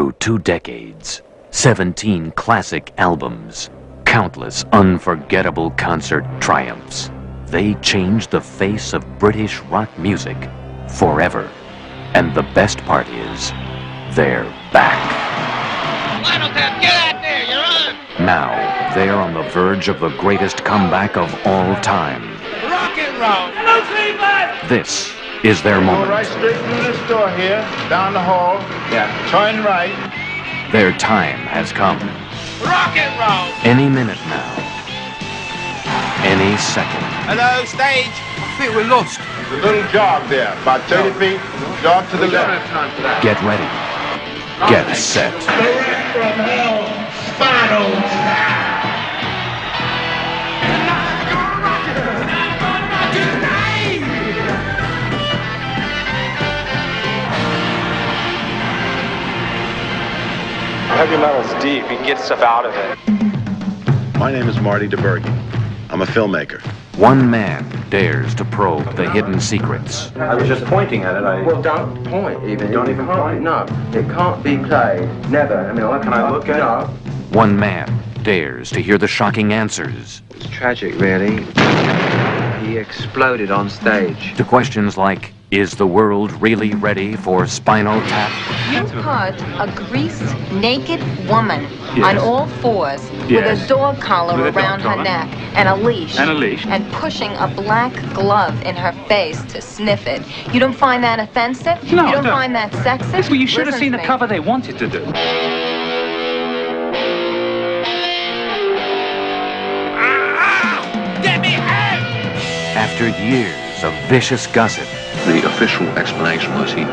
Through 2 decades, 17 classic albums, countless unforgettable concert triumphs, they changed the face of British rock music forever. And the best part is, they're back. Spinal Tap, get out there, you're on! Now, they're on the verge of the greatest comeback of all time. Rock and roll! No feedback! This is their Go moment. right straight through this door here, down the hall. Yeah. Turn right. Their time has come. Rock and roll! Any minute now. Any second. Hello, stage! I think we're lost. The little jog there, about 30 feet. Jog to the left. Get ready. Get set. Direct from hell, Spinal Tap. Heavy metal's deep. You can get stuff out of it. My name is Marty DeBerge. I'm a filmmaker. One man dares to probe the hidden secrets. I was just pointing at it. Well, don't point even. Don't even point? No, it can't be played. Never. I mean, Can I look at it? One man dares to hear the shocking answers It's tragic, really. He exploded on stage. to questions like, is the world really ready for Spinal Tap? You put a greased, naked woman Yes. on all fours with Yes. a dog collar With a dog around her collar. neck and a leash. And a leash. And pushing a black glove in her face to sniff it. You don't find that offensive? No, You don't no. find that sexist? Well, you should have Listen seen to the me. cover they wanted to do. Get me out! After years of vicious gossip, The official explanation was he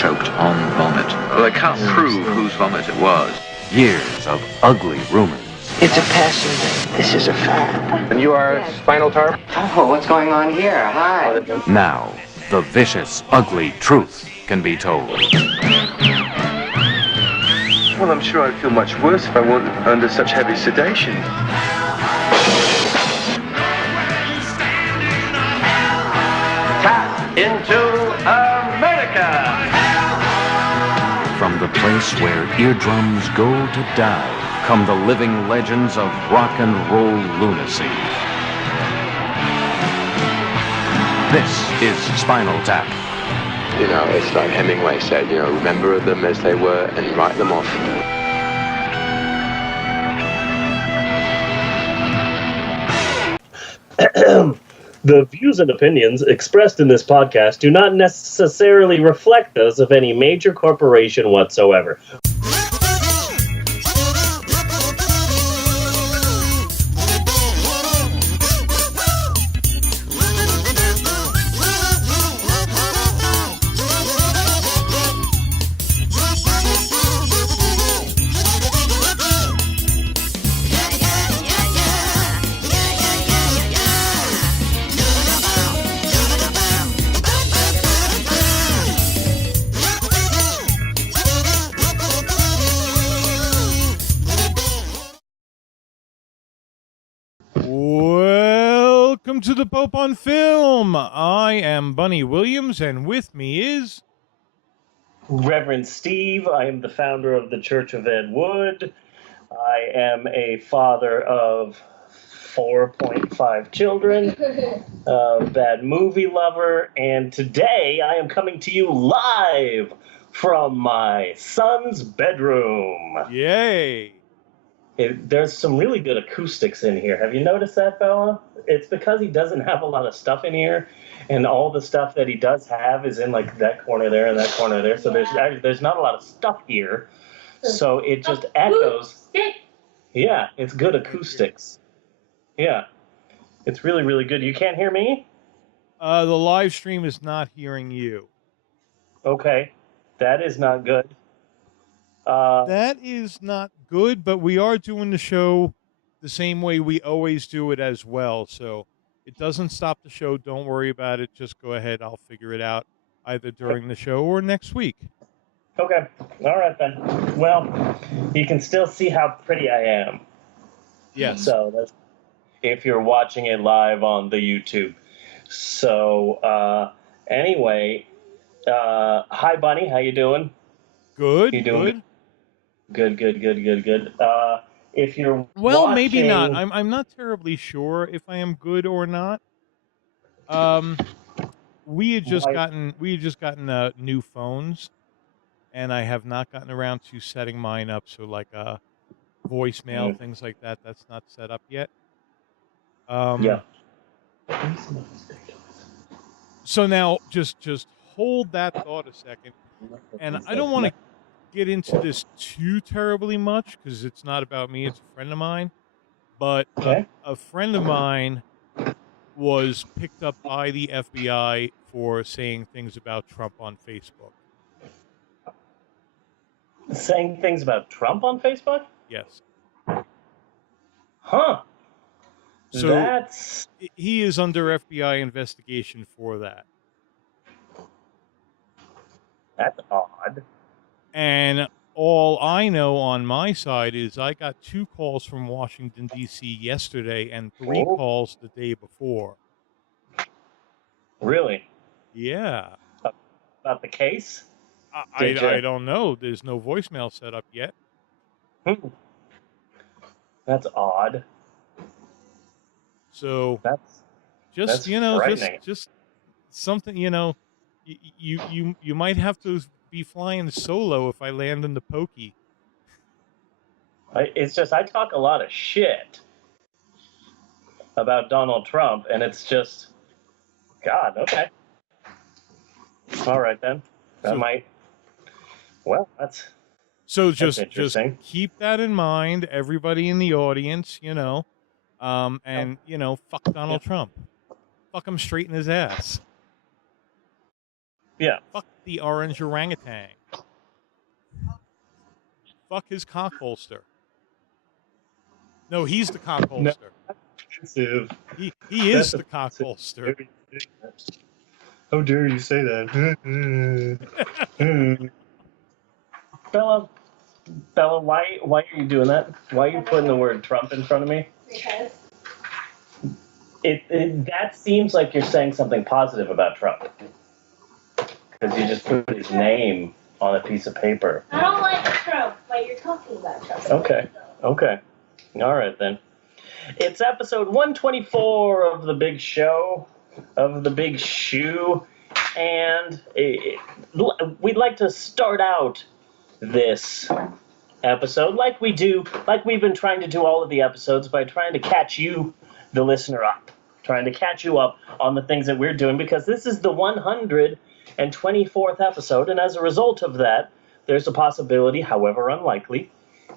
choked on vomit. They can't prove whose vomit it was. years of ugly rumors, It's a passing thing. This is a fact. And you are Spinal Tap? Oh, what's going on here? Hi. now the vicious, ugly truth can be told. Well, I'm sure I'd feel much worse if I weren't under such heavy sedation. Tap into America! From the place where eardrums go to die, come the living legends of rock and roll lunacy. This is Spinal Tap. You know, it's like Hemingway said, you know, remember them as they were and write them off. The views and opinions expressed in this podcast do not necessarily reflect those of any major corporation whatsoever. Welcome to the Pope on Film. I am Bunny Williams, and with me is... Reverend Steve, I am the founder of the Church of Ed Wood. I am a father of 4.5 children, a bad movie lover, and today I am coming to you live from my son's bedroom. Yay! There's some really good acoustics in here. Have you noticed that, Bella? It's because he doesn't have a lot of stuff in here, and all the stuff that he does have is in like that corner there and that corner there. So there's not a lot of stuff here, so it just echoes. Yeah, it's good acoustics. Yeah, it's really, really good. You can't hear me? The live stream is not hearing you. Okay, that is not good. That is not good, but we are doing the show the same way we always do it as well, so it doesn't stop the show. Don't worry about it. Just go ahead. I'll figure it out either during the show or next week. Okay, all right then. Well, you can still see how pretty I am. Yes. So that's if you're watching it live on the YouTube. So anyway, hi Bunny, how you doing? Good. You doing Good. Good. If you're Well, maybe not. watching- I'm not terribly sure if I am good or not. We had just gotten new phones, and I have not gotten around to setting mine up. So like voicemail, things like that. That's not set up yet. Yeah. So now just hold that thought a second, and I don't want to get into this too terribly much because it's not about me. It's a friend of mine, but a friend of mine was picked up by the FBI for saying things about Trump on Facebook. Saying things about Trump on Facebook? Yes. Huh. So he is under FBI investigation for that. That's odd. And all I know on my side is I got 2 calls from Washington, D.C. yesterday and 3 calls the day before. Really? Yeah. About the case? I don't know. There's no voicemail set up yet. That's odd. So that's just something, you might have to be flying solo if I land in the pokey. It's just I talk a lot of shit about Donald Trump, and it's just, God, okay. All right, then. That's just keep that in mind, everybody in the audience, and, fuck Donald Trump. Fuck him straight in his ass. Yeah. Fuck the orange orangutan. Fuck his cock holster. No, he's the cock holster. Offensive. He is the cock holster. How dare you say that? Bella, why are you doing that? Why are you putting the word Trump in front of me? Because that seems like you're saying something positive about Trump. Because you just put his name on a piece of paper. I don't like Trump, but you're talking about Trump. Okay. All right, then. It's episode 124 of The Big Show, of The Big Shoe, and we'd like to start out this episode like we've been trying to do all of the episodes, by trying to catch you, the listener, up. Trying to catch you up on the things that we're doing, because this is the 124th episode, and as a result of that, there's a possibility, however unlikely,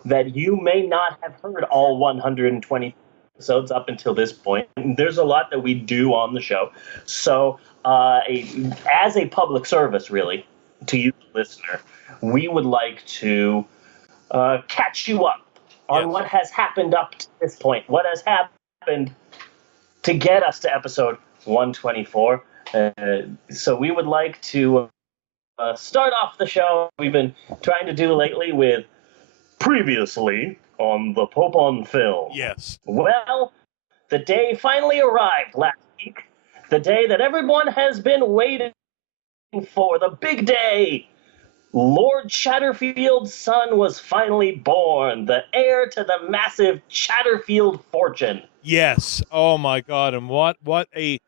that you may not have heard all 120 episodes up until this point. There's a lot that we do on the show. So as a public service, really, to you, the listener, we would like to catch you up on what has happened up to this point, what has happened to get us to episode 124. So we would like to start off the show we've been trying to do lately with previously on the Pope on Film. Yes. Well, the day finally arrived last week. The day that everyone has been waiting for. The big day. Lord Chatterfield's son was finally born. The heir to the massive Chatterfield fortune. Yes. Oh, my God. And what a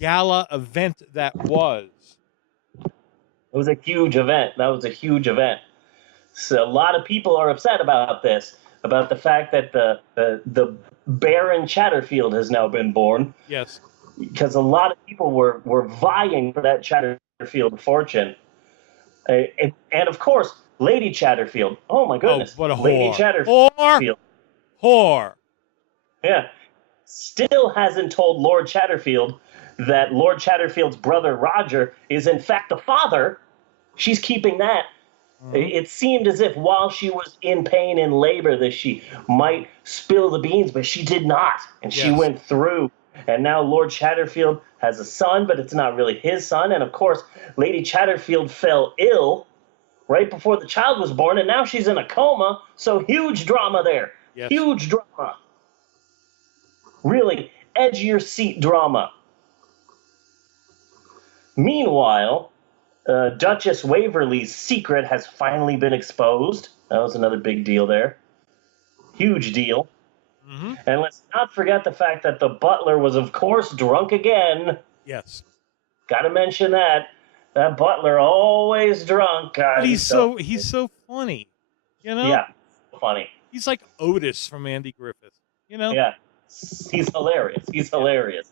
gala event that was. It was a huge event. That was a huge event. So a lot of people are upset about this, about the fact that the Baron Chatterfield has now been born. Yes. Because a lot of people were vying for that Chatterfield fortune. And of course, Lady Chatterfield. Oh, my goodness. Oh, what a whore. Lady Chatterfield. Whore. Yeah. Still hasn't told Lord Chatterfield that Lord Chatterfield's brother Roger is in fact the father. She's keeping that. Mm-hmm. It seemed as if while she was in pain and labor that she might spill the beans, but she did not. And she went through. And now Lord Chatterfield has a son, but it's not really his son. And of course, Lady Chatterfield fell ill right before the child was born, and now she's in a coma. So huge drama there. Yes. Huge drama. Really edge your seat drama. Meanwhile, Duchess Waverly's secret has finally been exposed. That was another big deal there. Huge deal. Mm-hmm. And let's not forget the fact that the butler was, of course, drunk again. Yes. Got to mention that. That butler always drunk. God, But he's so funny. You know? Yeah, funny. He's like Otis from Andy Griffith. You know? Yeah. He's hilarious. He's hilarious.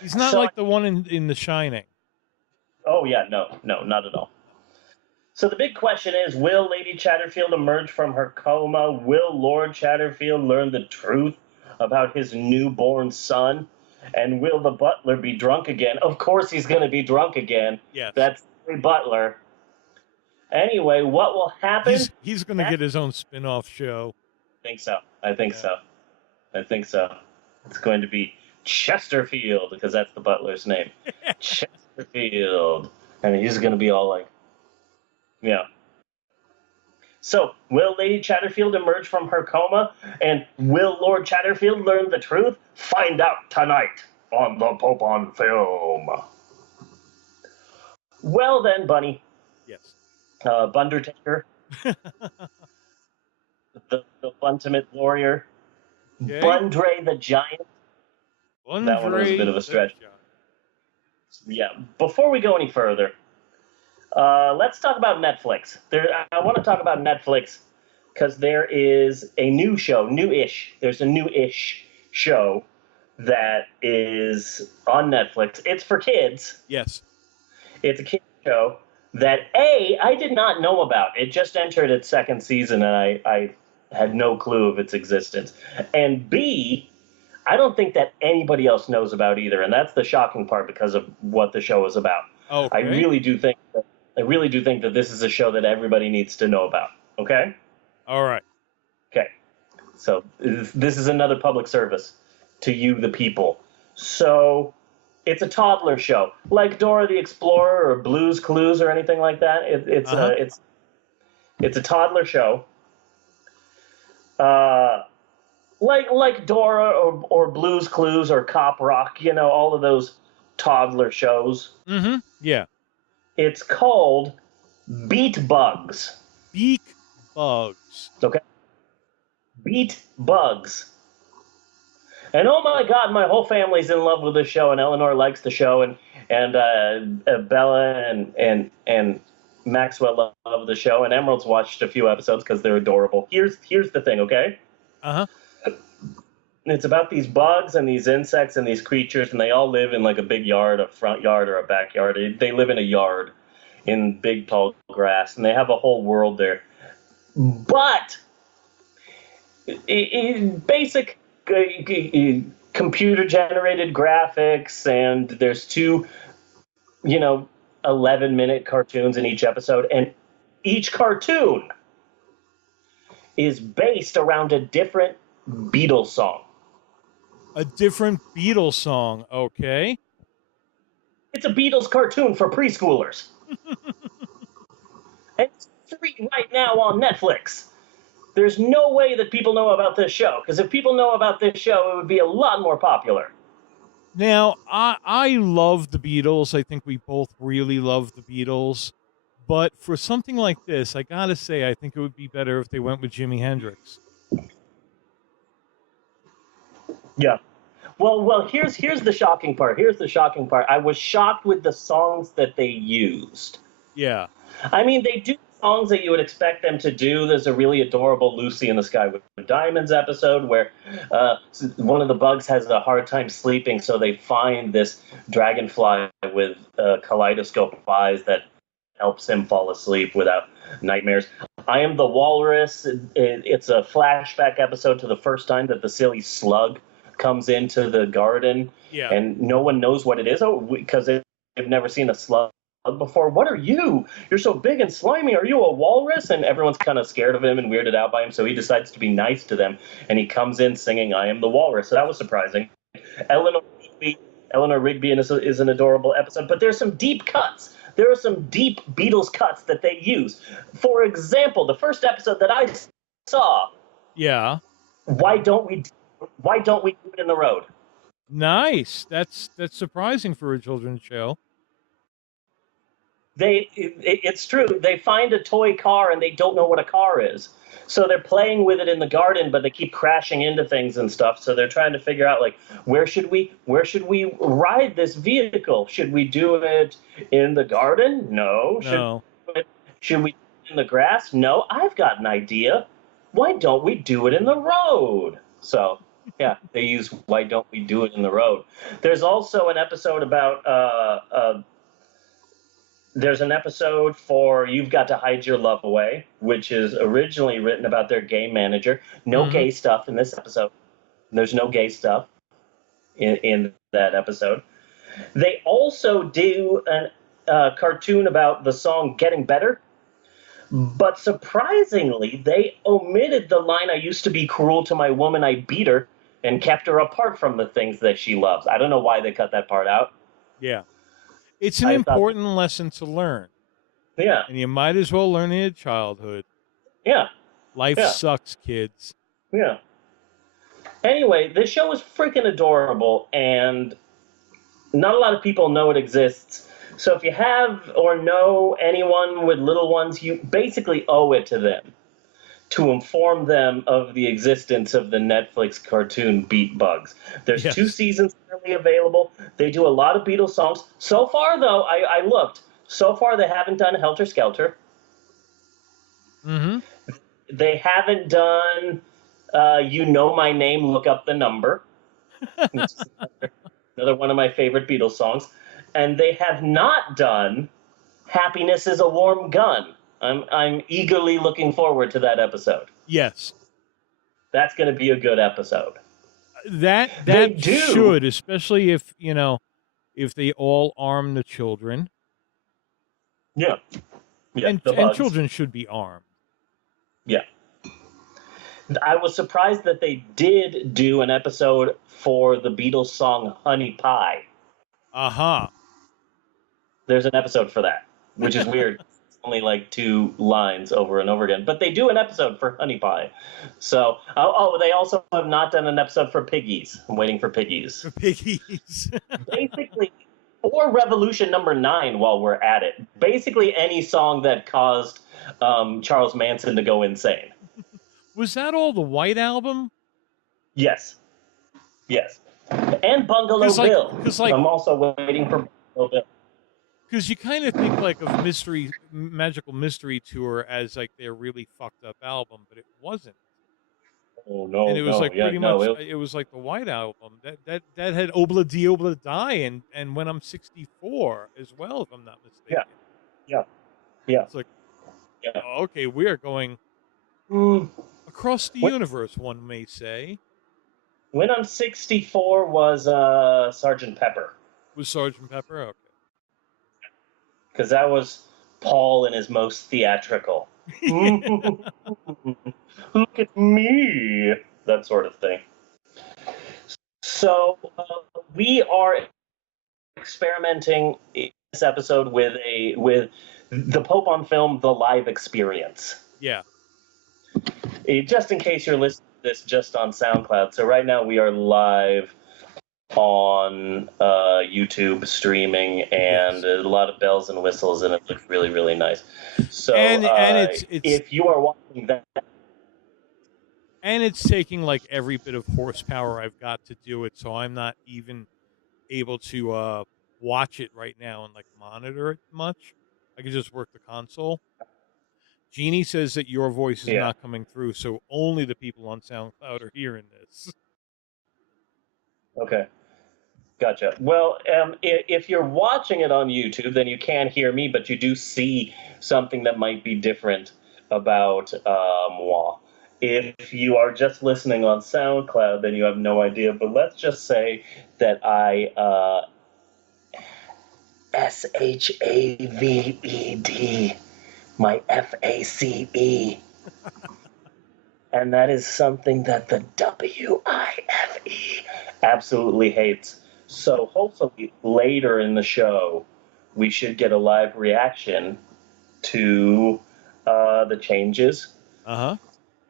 He's not like the one in The Shining. Oh, yeah, no, not at all. So the big question is, will Lady Chatterfield emerge from her coma? Will Lord Chatterfield learn the truth about his newborn son? And will the butler be drunk again? Of course he's going to be drunk again. Yes. That's the butler. Anyway, what will happen? He's going to get his own spin-off show. I think so. It's going to be Chesterfield, because that's the butler's name. Chesterfield. And he's going to be all like, yeah. So, will Lady Chatterfield emerge from her coma? And will Lord Chatterfield learn the truth? Find out tonight on The Pope on Film. Well then, Bunny. Yes. Bundertaker. the ultimate warrior. Okay. Bundray the Giant. That one was a bit of a stretch. Yeah. Before we go any further, let's talk about Netflix. I want to talk about Netflix because there is a new show, new-ish. There's a new-ish show that is on Netflix. It's for kids. Yes. It's a kids show that, I did not know about. It just entered its second season, and I had no clue of its existence. And B, I don't think that anybody else knows about either, and that's the shocking part because of what the show is about. Okay. I really do think that this is a show that everybody needs to know about. Okay? All right. Okay. So this is another public service to you, the people. So it's a toddler show, like Dora the Explorer or Blue's Clues or anything like that. It's a toddler show. Like Dora or Blue's Clues or Cop Rock, all of those toddler shows. Mm-hmm. Yeah. It's called Beat Bugs. Beak Bugs. Okay. Beat Bugs. And oh my God, my whole family's in love with the show, and Eleanor likes the show, and Bella and Maxwell love the show, and Emerald's watched a few episodes because they're adorable. Here's the thing, okay? Uh-huh. It's about these bugs and these insects and these creatures, and they all live in like a big yard, a front yard or a backyard. They live in a yard in big tall grass, and they have a whole world there. But in basic computer-generated graphics, and there's two, 11-minute cartoons in each episode, and each cartoon is based around a different Beatles song. A different Beatles song, okay. It's a Beatles cartoon for preschoolers. And it's free right now on Netflix. There's no way that people know about this show, because if people know about this show, it would be a lot more popular. Now, I love the Beatles. I think we both really love the Beatles. But for something like this, I gotta say, I think it would be better if they went with Jimi Hendrix. Yeah. Well, here's the shocking part. I was shocked with the songs that they used. Yeah. I mean, they do songs that you would expect them to do. There's a really adorable Lucy in the Sky with Diamonds episode where one of the bugs has a hard time sleeping, so they find this dragonfly with kaleidoscope eyes that helps him fall asleep without nightmares. I Am the Walrus. It's a flashback episode to the first time that the silly slug comes into the garden, and no one knows what it is because they've never seen a slug before. What are you? You're so big and slimy. Are you a walrus? And everyone's kind of scared of him and weirded out by him, so he decides to be nice to them, and he comes in singing I Am the Walrus. So that was surprising. Eleanor Rigby is an adorable episode, but there's some deep cuts. There are some deep Beatles cuts that they use. For example, the first episode that I saw. Yeah. Why don't we do it in the road? Nice. That's surprising for a children's show. It's true. They find a toy car and they don't know what a car is. So they're playing with it in the garden, but they keep crashing into things and stuff. So they're trying to figure out, like, where should we ride this vehicle? Should we do it in the garden? No. No. Should we do it in the grass? No. I've got an idea. Why don't we do it in the road? So, yeah, they use why don't we do it in the road. There's also an episode about there's an episode for You've Got to Hide Your Love Away, which is originally written about their gay manager. No gay stuff in this episode. There's no gay stuff in that episode. They also do a cartoon about the song Getting Better, but surprisingly, they omitted the line, I used to be cruel to my woman, I beat her, and kept her apart from the things that she loves. I don't know why they cut that part out. Yeah. It's an important lesson to learn. Yeah. And you might as well learn it in childhood. Yeah. Life sucks, kids. Yeah. Anyway, this show is freaking adorable, and not a lot of people know it exists. So if you have or know anyone with little ones, you basically owe it to them to inform them of the existence of the Netflix cartoon Beat Bugs. There's 2 seasons currently available. They do a lot of Beatles songs. So far, though, I looked. So far, they haven't done Helter Skelter. Mm-hmm. They haven't done You Know My Name, Look Up the Number. Another one of my favorite Beatles songs. And they have not done Happiness is a Warm Gun. I'm eagerly looking forward to that episode. Yes. That's going to be a good episode. That should, especially if, if they all arm the children. Yeah. And children should be armed. Yeah. I was surprised that they did do an episode for the Beatles song Honey Pie. Uh-huh. There's an episode for that, which is weird. It's only like 2 lines over and over again. But they do an episode for Honey Pie. So, they also have not done an episode for Piggies. I'm waiting for Piggies. For Piggies. Basically, or Revolution number 9 while we're at it. Basically any song that caused Charles Manson to go insane. Was that all the White Album? Yes. Yes. And Bungalow Bill. I'm also waiting for Bungalow Bill. Because you kind of think like of Magical Mystery Tour as like their really fucked up album, but it wasn't. Oh no! And it was pretty much. It was like the White Album that had Obla Di Obla Die and When I'm 64 as well, if I'm not mistaken. Yeah. It's like, okay, we are going across the universe, one may say. When I'm 64 was Sgt. Pepper. Was Sgt. Pepper? Okay. Because that was Paul in his most theatrical. Look at me. That sort of thing. So we are experimenting in this episode with the Pope on Film, the live experience. Yeah. Just in case you're listening to this just on SoundCloud. So right now we are live on YouTube streaming, and a lot of bells and whistles, and it looks really, really nice. So and it's if you are watching that, and it's taking like every bit of horsepower I've got to do it, so I'm not even able to watch it right now and like monitor it much. I can just work the console. Jeannie says that your voice is not coming through, so only the people on SoundCloud are hearing this. Okay. Gotcha. Well, if you're watching it on YouTube, then you can't hear me, but you do see something that might be different about moi. If you are just listening on SoundCloud, then you have no idea. But let's just say that I SHAVED, my FACE. And that is something that the WIFE absolutely hates. So hopefully later in the show, we should get a live reaction to the changes. Uh-huh.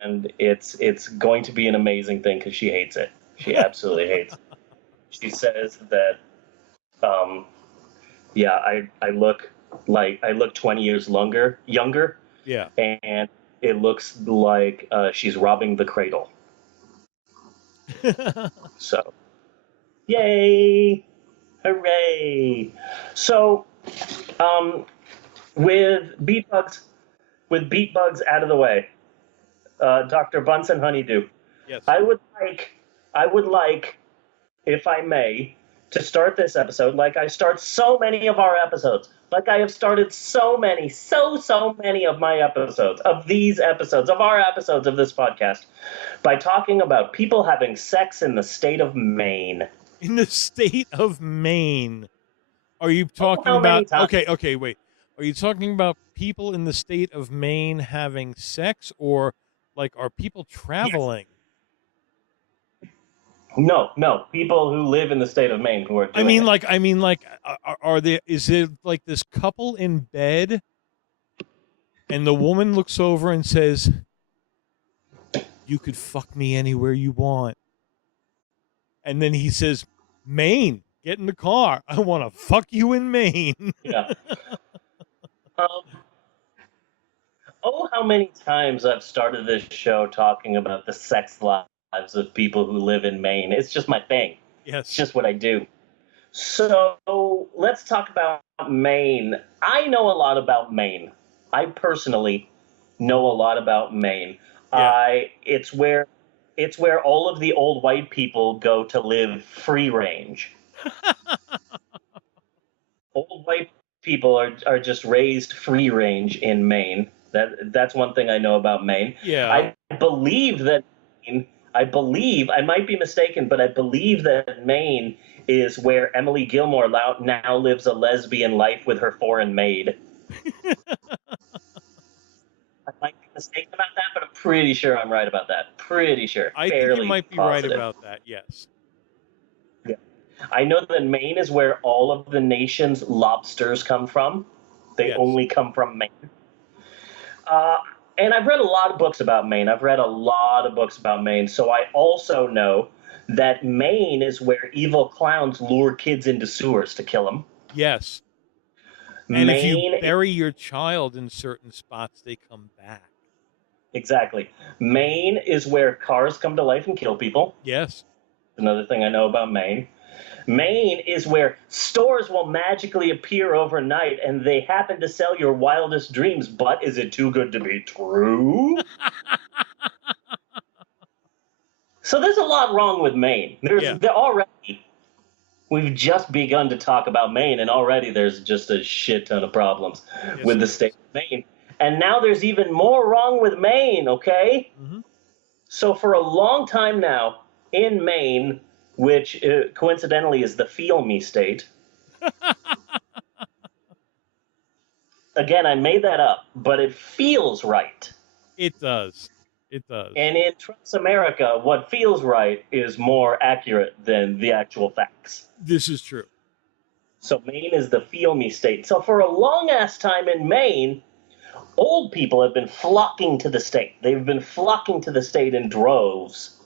And it's going to be an amazing thing because she hates it. She absolutely hates it. She says that, I look like I look 20 years younger. Yeah. And it looks like she's robbing the cradle. So, yay! Hooray! So, with beat bugs out of the way, Dr. Bunsen Honeydew. Yes. I would like, if I may, to start this episode like I start so many of our episodes. Like I have started so many of my episodes, of our episodes of this podcast, by talking about people having sex in the state of Maine. In the state of Maine. Are you talking about... Okay, wait. Are you talking about people in the state of Maine having sex, or like are people traveling? Yes. No. People who live in the state of Maine who are doing are there... Is it like this couple in bed, and the woman looks over and says, "You could fuck me anywhere you want," and then he says, "Maine, get in the car. I want to fuck you in Maine." Yeah. How many times I've started this show talking about the sex lives of people who live in Maine. It's just my thing. Yes. It's just what I do. So let's talk about Maine. I know a lot about Maine. I personally know a lot about Maine. Yeah. It's where all of the old white people go to live free range. Old white people are just raised free range in Maine. That's one thing I know about Maine. Yeah. I believe that I might be mistaken, but I believe that Maine is where Emily Gilmore now lives a lesbian life with her foreign maid. I might be mistaken about that, but I'm pretty sure I'm right about that. Pretty sure. I think you might be positive. right about that, yes. Yeah. I know that Maine is where all of the nation's lobsters come from. They only come from Maine. And I've read a lot of books about Maine. So I also know that Maine is where evil clowns lure kids into sewers to kill them. Yes. And if you bury your child in certain spots, they come back. Exactly. Maine is where cars come to life and kill people. Yes. Another thing I know about Maine. Maine is where stores will magically appear overnight and they happen to sell your wildest dreams, but is it too good to be true? So there's a lot wrong with Maine. We've just begun to talk about Maine, and already there's just a shit ton of problems with the state of Maine. And now there's even more wrong with Maine, okay? Mm-hmm. So for a long time now, in Maine, which coincidentally is the feel me state. Again, I made that up, but it feels right. It does. It does. And in Trump's America, what feels right is more accurate than the actual facts. This is true. So Maine is the feel me state. So for a long ass time in Maine, old people have been flocking to the state. They've been flocking to the state in droves.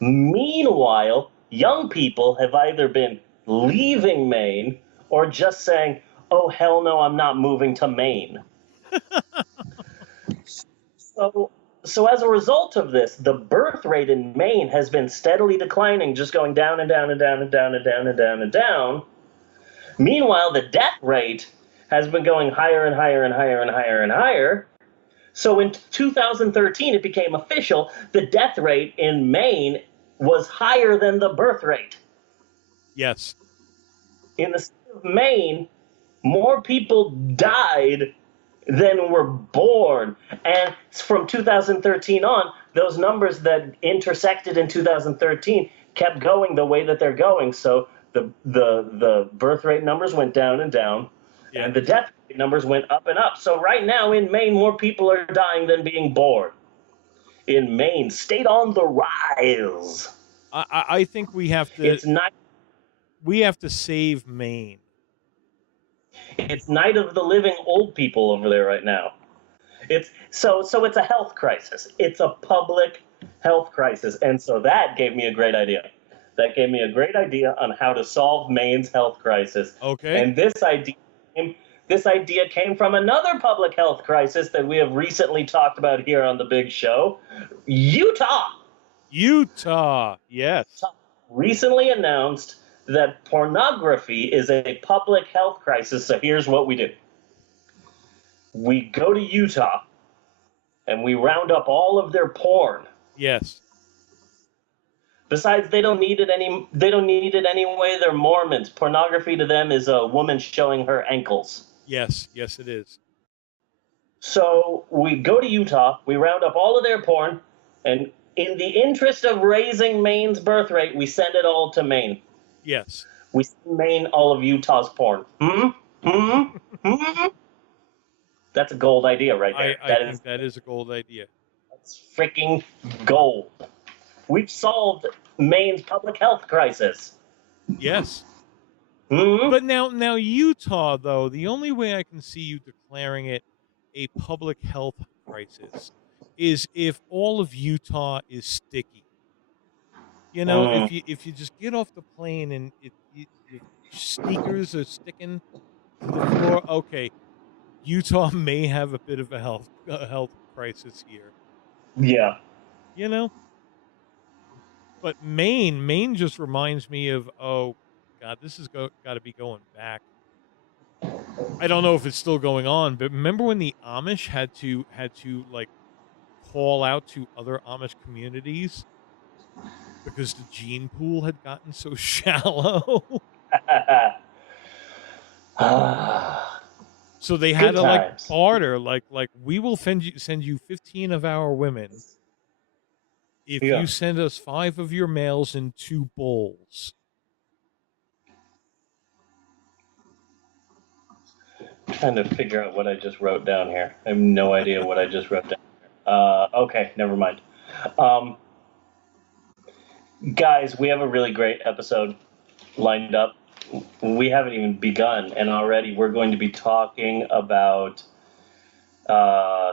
Meanwhile, young people have either been leaving Maine or just saying, "Oh, hell no, I'm not moving to Maine." So as a result of this, the birth rate in Maine has been steadily declining, just going down and down and down and down and down and down and down. Meanwhile, the death rate has been going higher and higher and higher and higher and higher. So in 2013, it became official. The death rate in Maine was higher than the birth rate. Yes. In the state of Maine, more people died than were born. And from 2013 on, those numbers that intersected in 2013 kept going the way that they're going. So the birth rate numbers went down and down, and the death rate numbers went up and up. So right now in Maine, more people are dying than being born. In Maine, state on the rise. I think we have to... We have to save Maine. It's Night of the Living Old People over there right now. It's a health crisis. It's a public health crisis. And so that gave me a great idea. That gave me a great idea on how to solve Maine's health crisis. Okay. And this This idea came from another public health crisis that we have recently talked about here on the big show. Utah yes. recently announced that pornography is a public health crisis. So here's what we do. We go to Utah and we round up all of their porn. Yes. Besides, they don't need it anyway. They're Mormons. Pornography to them is a woman showing her ankles. Yes, it is. So we go to Utah, we round up all of their porn, and in the interest of raising Maine's birth rate, we send it all to Maine. Yes. We send Maine all of Utah's porn. That's a gold idea right there. I think that is a gold idea. That's freaking gold. We've solved Maine's public health crisis. Yes. Mm-hmm. But now Utah, though, the only way I can see you declaring it a public health crisis is if all of Utah is sticky. You know, if you just get off the plane and your sneakers are sticking to the floor, okay, Utah may have a bit of a health crisis here. Yeah. You know? But Maine just reminds me of, oh, God, this has got to be going back. I don't know if it's still going on, but remember when the Amish had to like call out to other Amish communities because the gene pool had gotten so shallow? So they had to like barter, like we will send you 15 of our women if you send us 5 of your males in 2 bowls. I'm trying to figure out what I just wrote down here. I have no idea what I just wrote down. Okay, never mind. Guys, we have a really great episode lined up. We haven't even begun, and already we're going to be talking about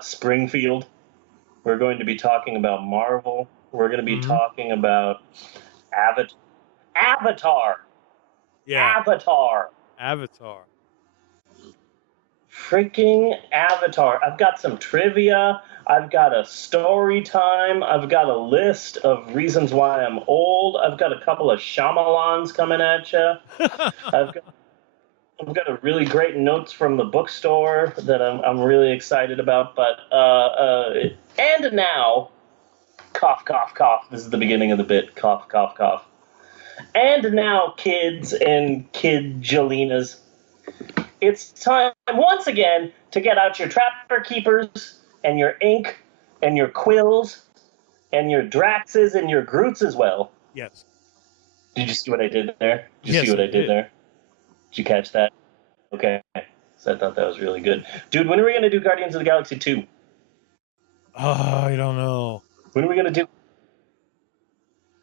Springfield. We're going to be talking about Marvel. We're going to be talking about Avatar. Yeah. Avatar. Freaking Avatar. I've got some trivia. I've got a story time. I've got a list of reasons why I'm old. I've got a couple of Shyamalans coming at you. I've got a really great notes from the bookstore that I'm really excited about. But and now, cough, cough, cough. This is the beginning of the bit. Cough, cough, cough. And now, kids and kid-jalinas, it's time once again to get out your Trapper Keepers and your ink and your quills and your Draxes and your Groots as well. Yes. Did you see what I did there? Did you see what I did there? Did you catch that? Okay. So I thought that was really good. Dude, when are we going to do Guardians of the Galaxy 2? Oh, I don't know. When are we going to do?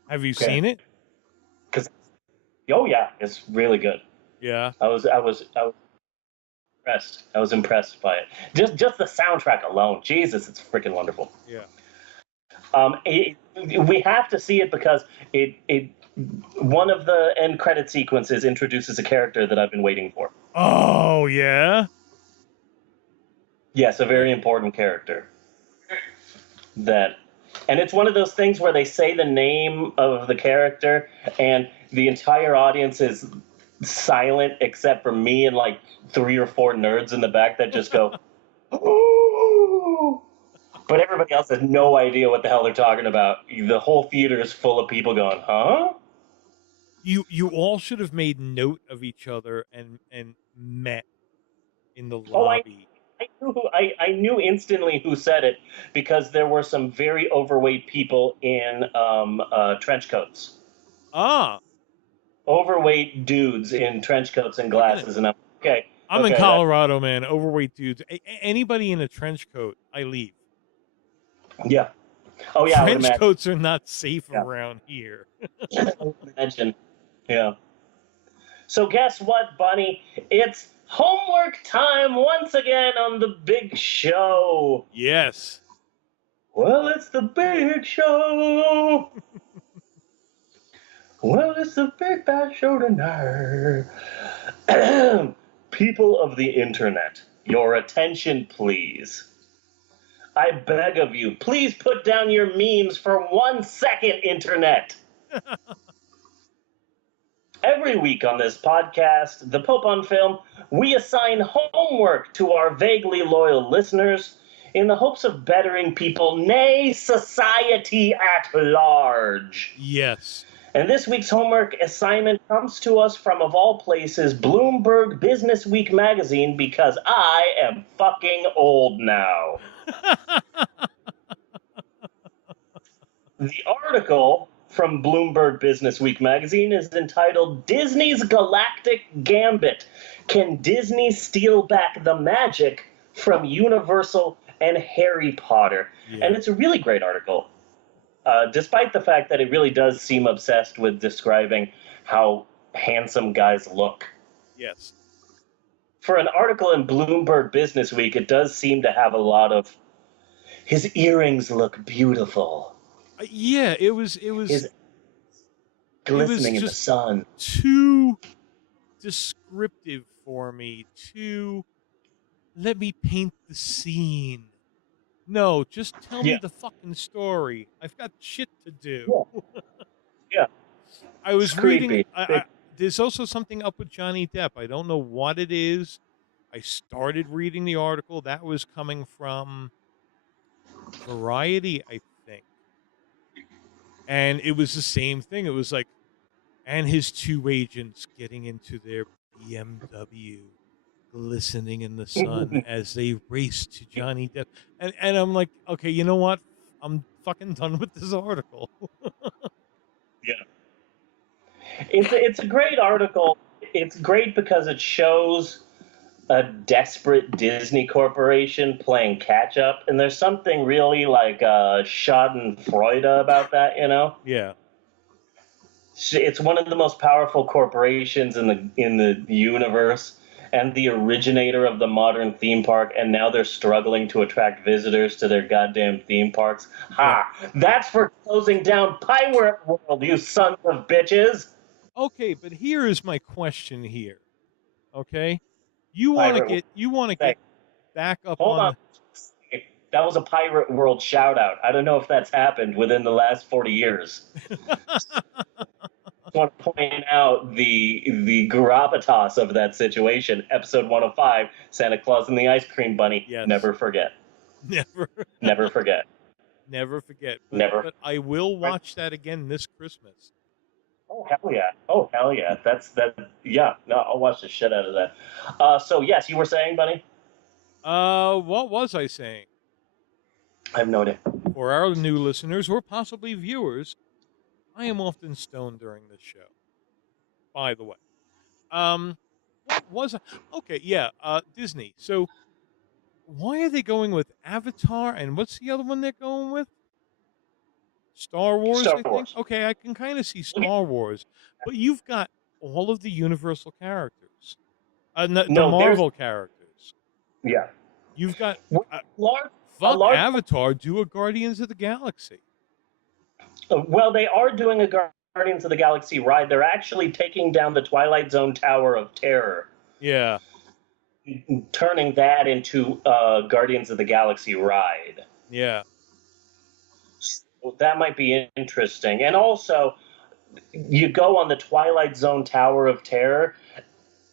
Have you seen it? Oh yeah, it's really good. Yeah. I was impressed. I was impressed by it. Just the soundtrack alone. Jesus, it's freaking wonderful. Yeah. We have to see it because it one of the end credit sequences introduces a character that I've been waiting for. Oh, yeah? Yes, a very important character. And it's one of those things where they say the name of the character and the entire audience is silent except for me and like 3 or 4 nerds in the back that just go, ooh. But everybody else has no idea what the hell they're talking about. The whole theater is full of people going, huh? You all should have made note of each other and met in the lobby. I knew instantly who said it because there were some very overweight people in trench coats. Ah. Overweight dudes in trench coats and glasses, and I'm in Colorado, man. Overweight dudes. Anybody in a trench coat, I leave. Yeah. Oh yeah. Trench coats are not safe around here. Imagine. Yeah. So guess what, Bunny? It's homework time once again on the big show. Yes. Well, it's the big show. Well, it's the big bad show tonight. People of the internet, your attention, please. I beg of you, please put down your memes for 1 second, internet. Every week on this podcast, The Pope on Film, we assign homework to our vaguely loyal listeners in the hopes of bettering people, nay, society at large. Yes. And this week's homework assignment comes to us from, of all places, Bloomberg Business Week magazine, because I am fucking old now. The article from Bloomberg Business Week magazine is entitled Disney's Galactic Gambit. Can Disney steal back the magic from Universal and Harry Potter? Yeah. And it's a really great article. Despite the fact that it really does seem obsessed with describing how handsome guys look. Yes. For an article in Bloomberg Business Week, it does seem to have a lot of, his earrings look beautiful. Yeah, it was glistening in the sun. Too descriptive for me. Too, let me paint the scene. No, just tell me the fucking story. I've got shit to do. Yeah. I was reading. There's also something up with Johnny Depp. I don't know what it is. I started reading the article. That was coming from Variety, I think. And it was the same thing. It was like, and his two agents getting into their BMW, glistening in the sun as they race to Johnny Depp. And I'm like, okay, you know what? I'm fucking done with this article. Yeah. It's a great article. It's great because it shows a desperate Disney corporation playing catch up, and there's something really like Schadenfreude about that, you know? Yeah. It's one of the most powerful corporations in the universe, and the originator of the modern theme park, and now they're struggling to attract visitors to their goddamn theme parks. Ha! That's for closing down Pirate World, you sons of bitches! Okay, but here is my question here. Okay? You want to get back up Hold on. That was a Pirate World shout out. I don't know if that's happened within the last 40 years. I want to point out the gravitas of that situation. Episode 105, Santa Claus and the Ice Cream Bunny. Yes. Never forget. Never. Never forget. Never forget. But I will watch that again this Christmas. Oh, hell yeah. Oh, hell yeah. Yeah, no, I'll watch the shit out of that. So, yes, you were saying, buddy? What was I saying? I have no idea. For our new listeners or possibly viewers, I am often stoned during this show. By the way. What was I? Okay, yeah, Disney. So, why are they going with Avatar, and what's the other one they're going with? Star Wars, I think. Okay, I can kind of see Star Wars, but you've got all of the Universal characters, the Marvel characters. Yeah, you've got Avatar. Do a Guardians of the Galaxy. Well, they are doing a Guardians of the Galaxy ride. They're actually taking down the Twilight Zone Tower of Terror. Yeah, turning that into a Guardians of the Galaxy ride. Yeah. That might be interesting. And also, you go on the Twilight Zone Tower of Terror,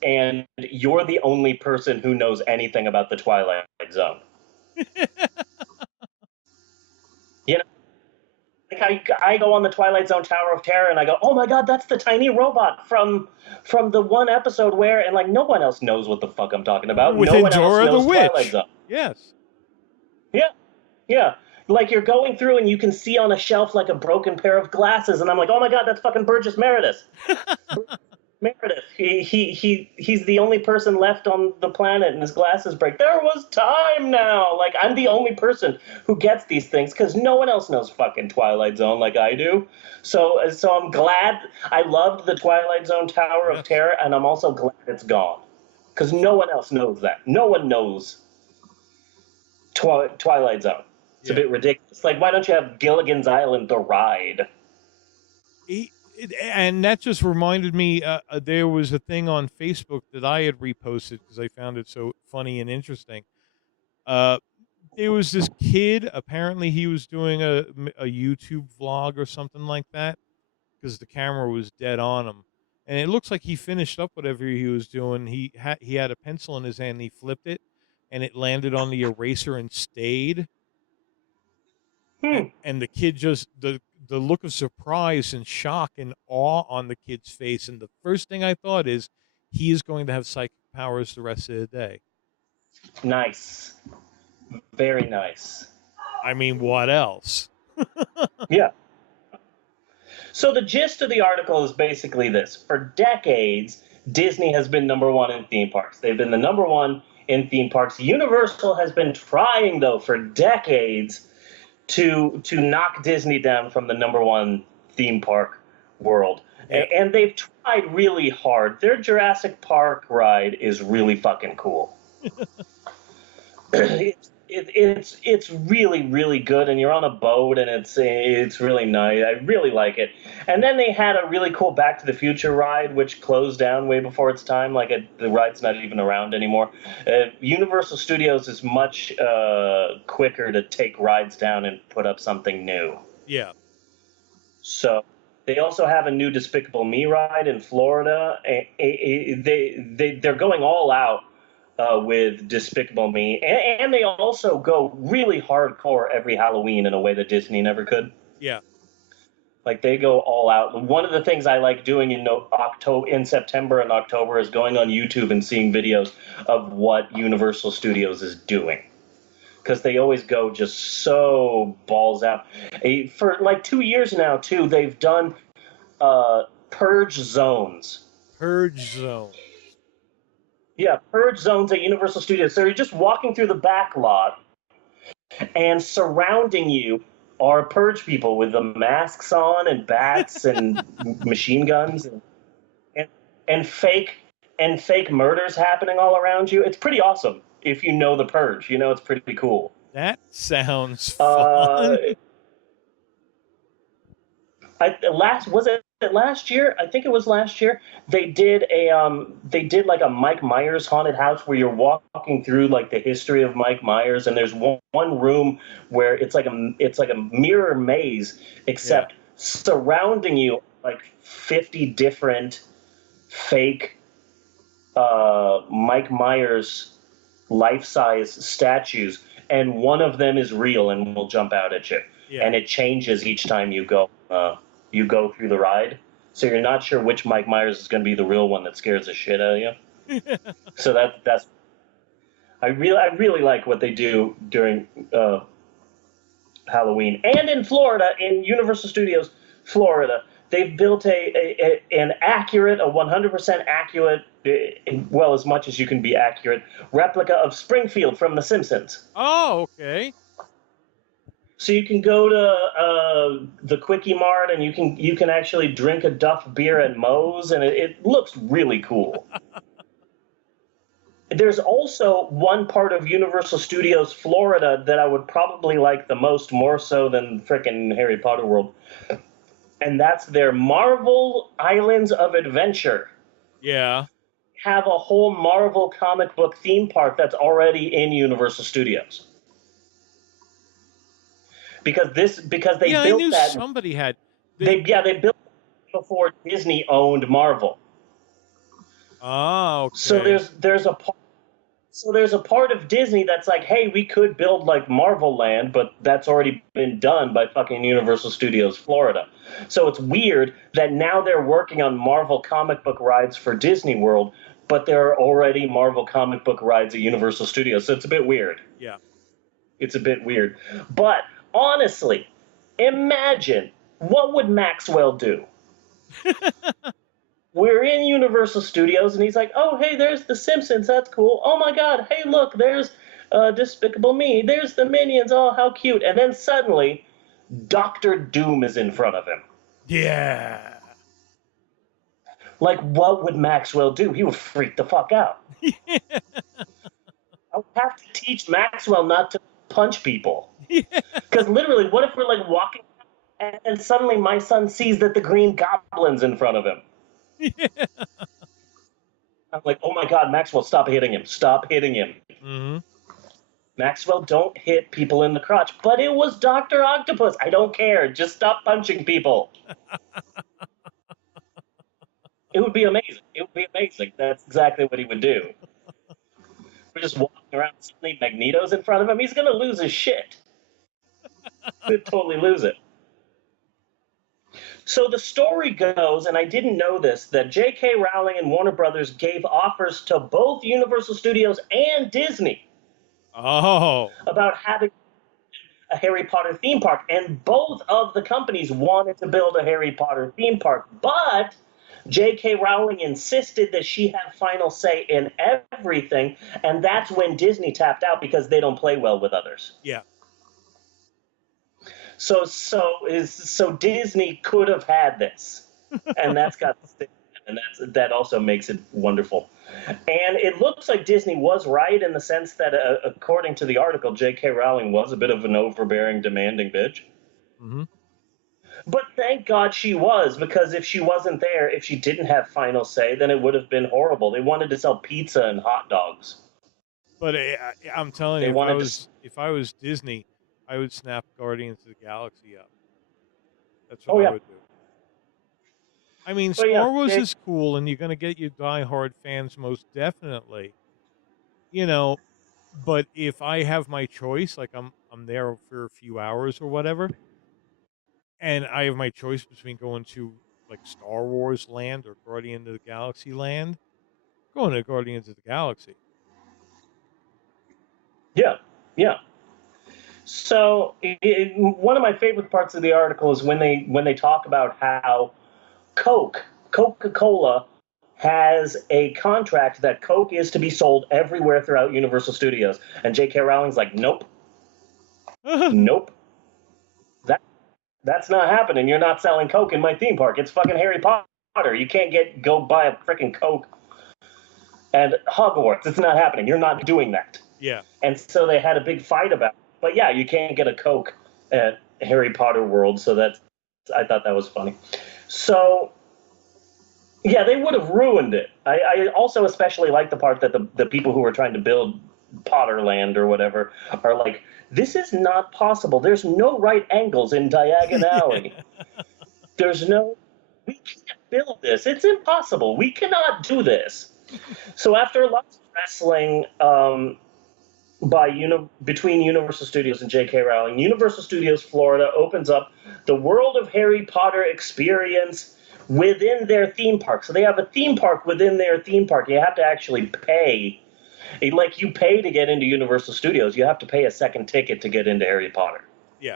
and you're the only person who knows anything about the Twilight Zone. You know, like I go on the Twilight Zone Tower of Terror, and I go, oh my god, that's the tiny robot from the one episode where, and like, no one else knows what the fuck I'm talking about. With no one Dora else knows the Witch. Twilight Zone. Yes. Yeah. Yeah. Like, you're going through and you can see on a shelf like a broken pair of glasses, and I'm like, oh my god, that's fucking Burgess Meredith. Meredith, he's the only person left on the planet, and his glasses break. There was time now. Like, I'm the only person who gets these things because no one else knows fucking Twilight Zone like I do. So I'm glad. I loved the Twilight Zone Tower of Terror, and I'm also glad it's gone because no one else knows that. No one knows Twilight Zone. It's a bit ridiculous. Like, why don't you have Gilligan's Island the ride? And that just reminded me. There was a thing on Facebook that I had reposted because I found it so funny and interesting. Uh, there was this kid. Apparently, he was doing a YouTube vlog or something like that because the camera was dead on him, and it looks like he finished up whatever he was doing. He had a pencil in his hand. And he flipped it, and it landed on the eraser and stayed. And the kid just the look of surprise and shock and awe on the kid's face, and the first thing I thought is he is going to have psychic powers the rest of the day. Nice. Very nice. I mean, what else? Yeah. So the gist of the article is basically this. For decades, Disney has been #1 in theme parks. They've been the #1 in theme parks. Universal has been trying, though, for decades to knock Disney down from the #1 theme park world. Yeah. And they've tried really hard. Their Jurassic Park ride is really fucking cool. It's really, really good, and you're on a boat, and it's really nice. I really like it. And then they had a really cool Back to the Future ride, which closed down way before its time. The ride's not even around anymore. Universal Studios is much quicker to take rides down and put up something new. Yeah. So they also have a new Despicable Me ride in Florida. They're going all out with Despicable Me, and they also go really hardcore every Halloween in a way that Disney never could. Yeah. Like, they go all out. One of the things I like doing in September and October is going on YouTube and seeing videos of what Universal Studios is doing. Because they always go just so balls out. For like 2 years now, too, they've done Purge Zones. Purge Zones. Yeah, Purge Zones at Universal Studios. So you're just walking through the back lot, and surrounding you are Purge people with the masks on and bats and machine guns and fake murders happening all around you. It's pretty awesome if you know the Purge. You know, it's pretty cool. That sounds fun. Was it last year? I think it was last year. They did like a Mike Myers haunted house where you're walking through like the history of Mike Myers, and there's one room where it's like a mirror maze, except surrounding you like 50 different fake Mike Myers life-size statues, and one of them is real and will jump out at you. Yeah. And it changes each time you go through the ride. So you're not sure which Mike Myers is going to be the real one that scares the shit out of you. So that's I really like what they do during Halloween. And in Florida, in Universal Studios Florida, they've built an accurate, a 100% accurate, well, as much as you can be accurate, replica of Springfield from The Simpsons. Oh, okay. So you can go to the Quickie Mart, and you can actually drink a Duff beer at Moe's, and it looks really cool. There's also one part of Universal Studios Florida that I would probably like the most, more so than frickin' Harry Potter World, and that's their Marvel Islands of Adventure. Yeah. Have a whole Marvel comic book theme park that's already in Universal Studios. Because they built I knew that. Somebody had. They built it before Disney owned Marvel. Oh, okay. So there's a part of Disney that's like, hey, we could build like Marvel Land, but that's already been done by fucking Universal Studios Florida. So it's weird that now they're working on Marvel comic book rides for Disney World, but there are already Marvel comic book rides at Universal Studios. So it's a bit weird. Yeah. It's a bit weird. But honestly, imagine, what would Maxwell do? We're in Universal Studios, and he's like, oh, hey, there's The Simpsons. That's cool. Oh, my God. Hey, look, there's Despicable Me. There's the Minions. Oh, how cute. And then suddenly, Dr. Doom is in front of him. Yeah. Like, what would Maxwell do? He would freak the fuck out. Yeah. I would have to teach Maxwell not to punch people. Because literally, what if we're like walking And suddenly my son sees that the Green Goblin's in front of him. Yeah. I'm like, oh my God, Maxwell, stop hitting him. Stop hitting him. Mm-hmm. Maxwell, don't hit people in the crotch. But it was Dr. Octopus. I don't care. Just stop punching people. It would be amazing. It would be amazing. That's exactly what he would do. We're just walking around, suddenly Magneto's in front of him. He's going to lose his shit. He'd totally lose it. So the story goes, and I didn't know this, that J.K. Rowling and Warner Brothers gave offers to both Universal Studios and Disney about having a Harry Potter theme park. And both of the companies wanted to build a Harry Potter theme park, but J.K. Rowling insisted that she have final say in everything, and that's when Disney tapped out because they don't play well with others. Yeah. So Disney could have had this, and that's got and that also makes it wonderful. And it looks like Disney was right in the sense that, according to the article, J.K. Rowling was a bit of an overbearing, demanding bitch. Mm-hmm. But thank God she was, because if she wasn't there, if she didn't have final say, then it would have been horrible. They wanted to sell pizza and hot dogs. But I'm telling you, if I was Disney, I would snap Guardians of the Galaxy up. That's what I would do. I mean, Star Wars is cool, and you're going to get your diehard fans most definitely. You know, but if I have my choice, like I'm there for a few hours or whatever, and I have my choice between going to like Star Wars Land or Guardians of the Galaxy Land, going to Guardians of the Galaxy. Yeah, yeah. So one of my favorite parts of the article is when they talk about how Coca-Cola has a contract that Coke is to be sold everywhere throughout Universal Studios, and J.K. Rowling's like, nope, nope, that's not happening. You're not selling Coke in my theme park. It's fucking Harry Potter. You can't go buy a freaking Coke and Hogwarts. It's not happening. You're not doing that. Yeah. And so they had a big fight about it. But yeah, you can't get a Coke at Harry Potter World, so I thought that was funny. So yeah, they would have ruined it. I also especially like the part that the people who were trying to build Potterland or whatever are like, this is not possible. There's no right angles in Diagon Alley. We can't build this. It's impossible. We cannot do this. So after lots of wrestling between Universal Studios and J.K. Rowling, Universal Studios Florida opens up the World of Harry Potter experience within their theme park. So they have a theme park within their theme park. You have to actually pay. Like you pay to get into Universal Studios, you have to pay a second ticket to get into Harry Potter. Yeah.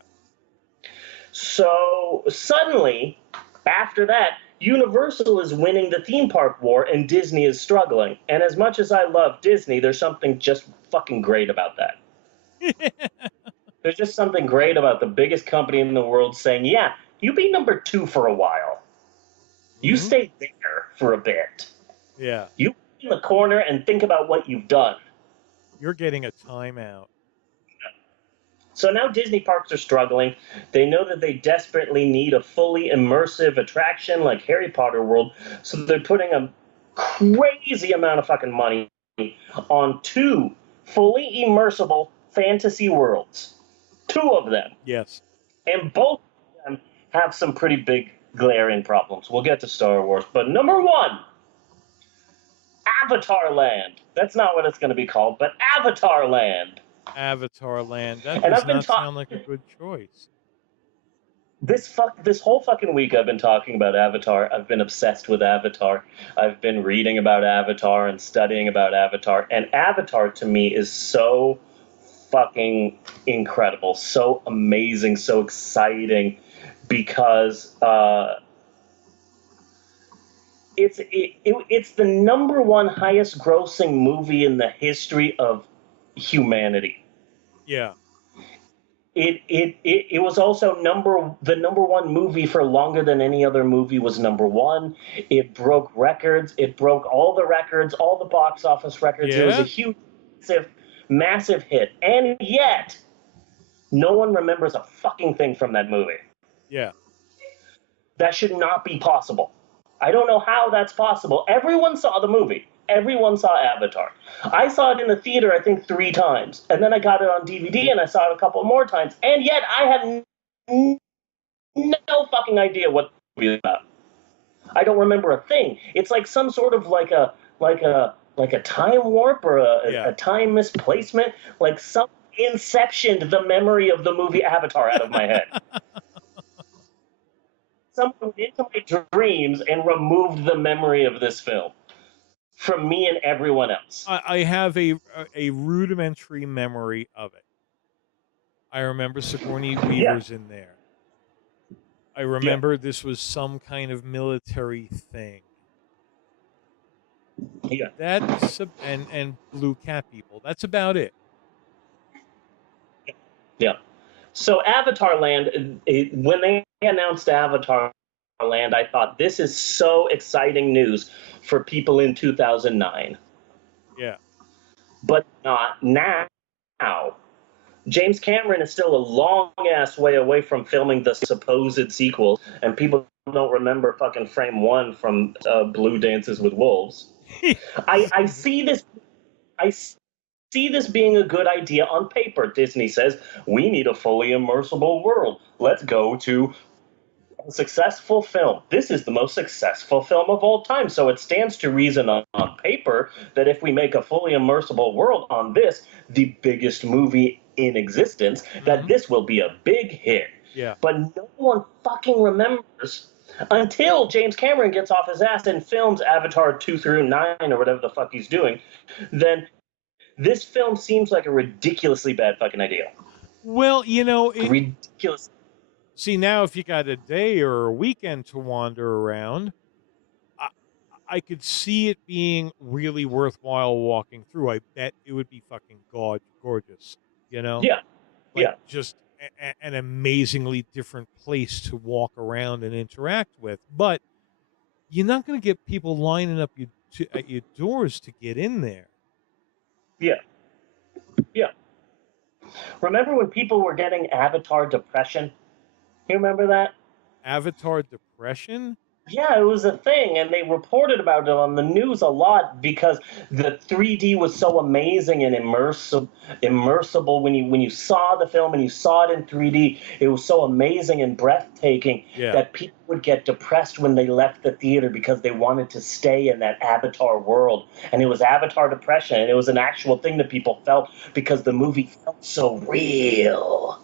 So suddenly, after that, Universal is winning the theme park war and Disney is struggling. And as much as I love Disney, there's something just fucking great about that. There's just something great about the biggest company in the world saying, yeah, you be number 2 for a while. You stay there for a bit. Yeah. You in the corner and think about what you've done. You're getting a timeout. So now Disney parks are struggling. They know that they desperately need a fully immersive attraction like Harry Potter World. So they're putting a crazy amount of fucking money on 2 fully immersible fantasy worlds. 2 of them. Yes. And both of them have some pretty big glaring problems. We'll get to Star Wars. But number 1, Avatar Land. That's not what it's going to be called, but Avatar Land. Avatar Land. That does not sound like a good choice. This whole fucking week I've been talking about Avatar. I've been obsessed with Avatar. I've been reading about Avatar and studying about Avatar. And Avatar to me is so fucking incredible, so amazing, so exciting, because it's the number 1 highest grossing movie in the history of humanity. Yeah. It was also the number 1 movie for longer than any other movie was number 1. It broke records. It broke all the records, all the box office records. Yeah. It was a huge, massive hit. And yet, no one remembers a fucking thing from that movie. Yeah. That should not be possible. I don't know how that's possible. Everyone saw the movie. Everyone saw Avatar. I saw it in the theater, I think, 3 times. And then I got it on DVD and I saw it a couple more times. And yet I have no fucking idea what the movie is about. I don't remember a thing. It's like some sort of like a time warp or a time misplacement. Like some inceptioned the memory of the movie Avatar out of my head. Someone went into my dreams and removed the memory of this film from me and everyone else. I have a rudimentary memory of it. I remember Sigourney Weaver's in there. I remember this was some kind of military thing. Yeah. That's and blue cat people. That's about it. Yeah. So Avatar Land, when they announced Avatar Land, I thought this is so exciting news for people in 2009. Yeah. But not now. James Cameron is still a long ass way away from filming the supposed sequel, and people don't remember fucking frame 1 from Blue Dances with Wolves. I see this. I see this being a good idea on paper. Disney says we need a fully immersible world. Let's go to a successful film. This is the most successful film of all time, so it stands to reason on paper that if we make a fully immersible world on this, the biggest movie in existence, that this will be a big hit. Yeah. But no one fucking remembers until James Cameron gets off his ass and films Avatar 2 through 9 or whatever the fuck he's doing. Then this film seems like a ridiculously bad fucking idea. Well, ridiculous. See, now if you got a day or a weekend to wander around, I could see it being really worthwhile walking through. I bet it would be fucking gorgeous, Yeah. Like just an amazingly different place to walk around and interact with. But you're not going to get people lining up at your doors to get in there. Yeah. Yeah. Remember when people were getting Avatar depression? You remember that? Avatar depression? Yeah, it was a thing, and they reported about it on the news a lot because the 3D was so amazing and immersible. When you saw the film and you saw it in 3D, it was so amazing and breathtaking that people would get depressed when they left the theater because they wanted to stay in that Avatar world. And it was Avatar depression, and it was an actual thing that people felt because the movie felt so real.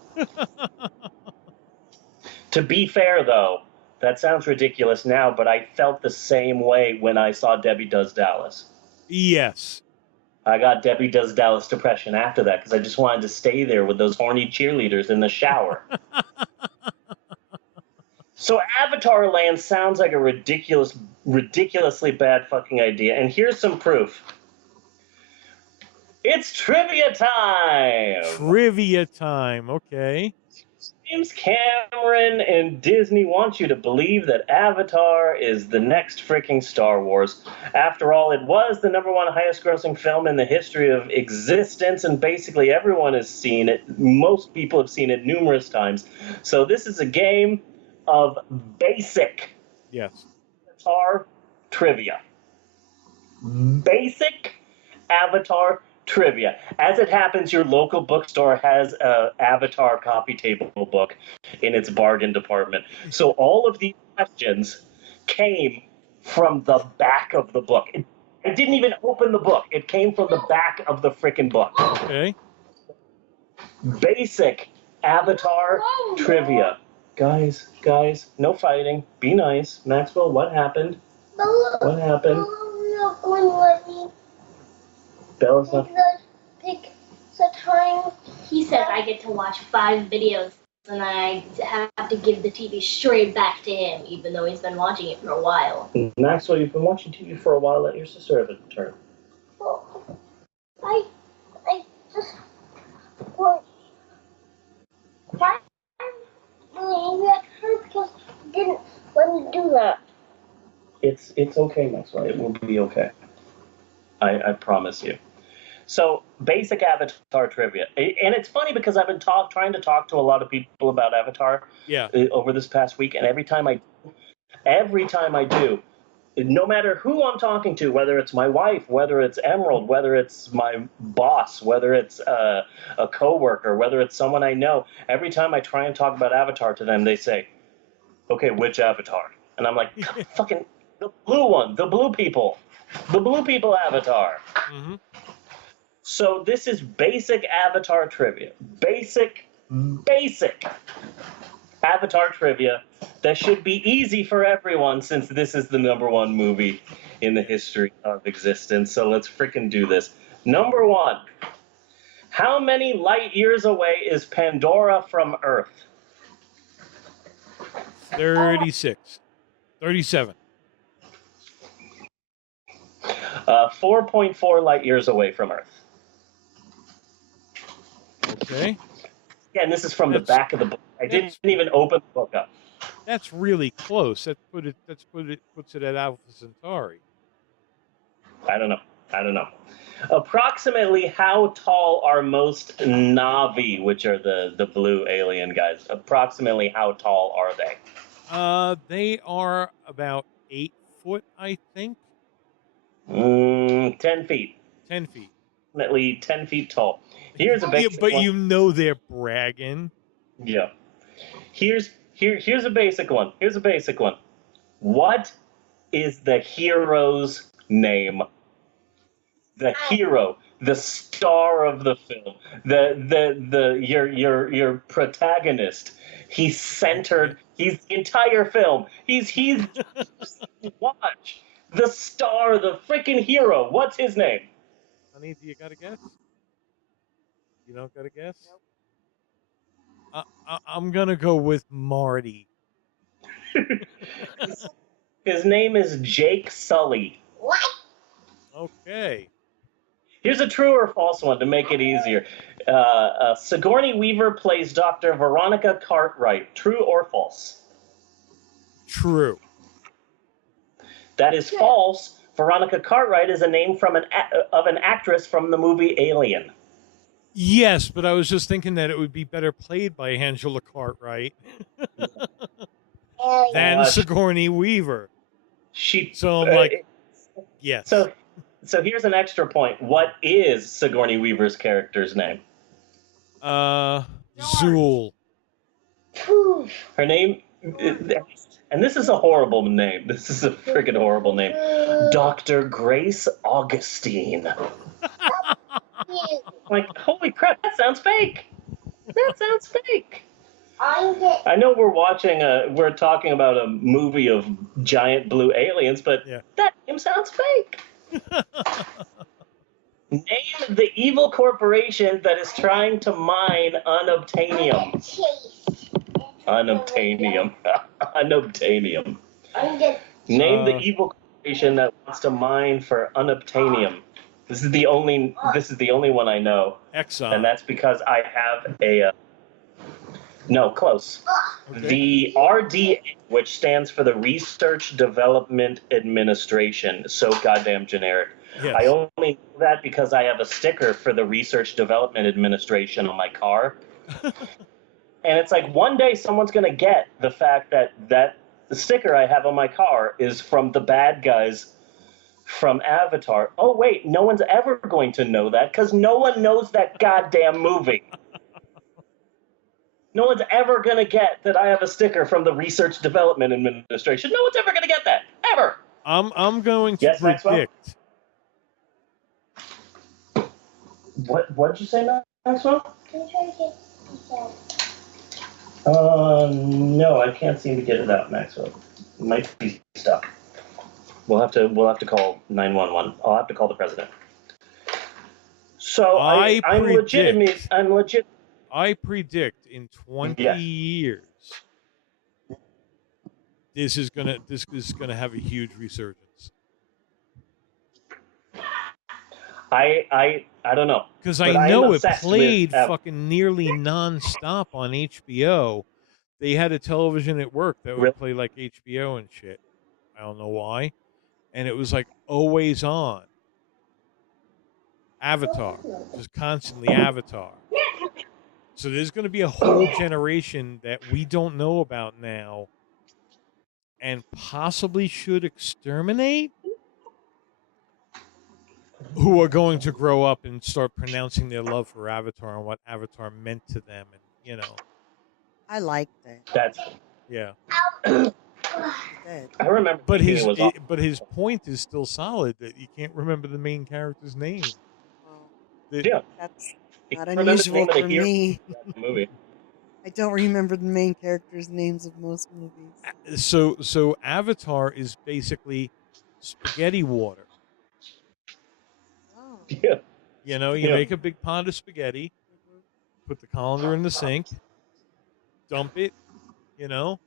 To be fair, though, that sounds ridiculous now, but I felt the same way when I saw Debbie Does Dallas. Yes. I got Debbie Does Dallas depression after that because I just wanted to stay there with those horny cheerleaders in the shower. So Avatar Land sounds like a ridiculously bad fucking idea, and here's some proof. It's trivia time! Trivia time, okay. James Cameron and Disney want you to believe that Avatar is the next freaking Star Wars. After all, it was the #1 highest grossing film in the history of existence, and basically everyone has seen it. Most people have seen it numerous times. So this is a game of basic Avatar trivia. Basic Avatar trivia. As it happens, your local bookstore has an Avatar coffee table book in its bargain department. So all of these questions came from the back of the book. I didn't even open the book. It came from the back of the frickin' book. Okay. Basic Avatar trivia. Guys, no fighting. Be nice. Maxwell, what happened? What happened? Bella's not. Pick the time. He says I get to watch 5 videos and I have to give the TV straight back to him, even though he's been watching it for a while. Maxwell, you've been watching TV for a while. Let your sister have a turn. Well, I just want. Why am I angry at her because she didn't let me do that? It's okay, Maxwell. It will be okay. I promise you. So basic Avatar trivia, and it's funny because I've been trying to talk to a lot of people about Avatar over this past week, and every time I do, no matter who I'm talking to, whether it's my wife, whether it's Emerald, whether it's my boss, whether it's a coworker, whether it's someone I know, every time I try and talk about Avatar to them, they say, "Okay, which Avatar?" And I'm like, "Fucking the blue one, the blue people Avatar." Mm-hmm. So this is basic Avatar trivia. Basic Avatar trivia that should be easy for everyone since this is the #1 movie in the history of existence. So let's freaking do this. Number 1. How many light years away is Pandora from Earth? 36. 37. 4.4 light years away from Earth. Okay. Yeah, and this is from the back of the book. I didn't even open the book up. That's really close. Puts it at Alpha Centauri. I don't know. Approximately how tall are most Na'vi, which are the blue alien guys? Approximately how tall are they? They are about 8 foot, I think. 10 feet. 10 feet. Approximately 10 feet tall. Here's a basic but one. you know they're bragging. Yeah. Here's a basic one. What is the hero's name? The hero, the star of the film, your protagonist. He's centered. He's the entire film. He's watch the star, the freaking hero. What's his name? Honey, do you got a guess? You don't got a guess? I'm gonna go with Marty. His name is Jake Sully. What? Okay. Here's a true or false one to make it easier. Sigourney Weaver plays Dr. Veronica Cartwright. True or false? True. That is false. Veronica Cartwright is a name from an actress from the movie Alien. Yes, but I was just thinking that it would be better played by Angela Cartwright than Sigourney Weaver. So I'm like, yes. So here's an extra point. What is Sigourney Weaver's character's name? Zool. Her name, and this is a horrible name. This is a freaking horrible name. Dr. Grace Augustine. Like, holy crap, that sounds fake. I know we're talking about a movie of giant blue aliens, but that name sounds fake. Name the evil corporation that is trying to mine unobtainium. Unobtainium. Name the evil corporation that wants to mine for unobtainium. This is the only one I know. Exxon. And that's because I have a no, close. Okay. The RDA, which stands for the Research Development Administration, so goddamn generic. Yes. I only know that because I have a sticker for the Research Development Administration on my car. And it's like one day someone's going to get the fact that the sticker I have on my car is from the bad guys from Avatar. Oh, wait, no one's ever going to know that because no one knows that goddamn movie. No one's ever going to get that I have a sticker from the Research Development Administration. No one's ever going to get that. Ever. I'm going to predict. What did you say, Maxwell? Can you try to get this No, I can't seem to get it out, Maxwell. It might be stuck. We'll have to call 911. I'll have to call the president. So I'm legit. I predict in 20 years this is gonna have a huge resurgence. I don't know, because I know it played fucking nearly nonstop on HBO. They had a television at work that would play like HBO and shit. I don't know why, and it was like always on. Avatar, just constantly Avatar. So there's going to be a whole generation that we don't know about now and possibly should exterminate, who are going to grow up and start pronouncing their love for Avatar and what Avatar meant to them. And, you know. I liked it. That's Yeah. I remember. But his it was awesome. but his point is still solid that you can't remember the main character's name. Yeah. That's You not can't remember the unusual name of the for hero me. of the movie. I don't remember the main characters' names of most movies. So Avatar is basically spaghetti water. Oh. Yeah. You know, you Yeah. make a big pond of spaghetti, put the colander in the sink, dump it, you know.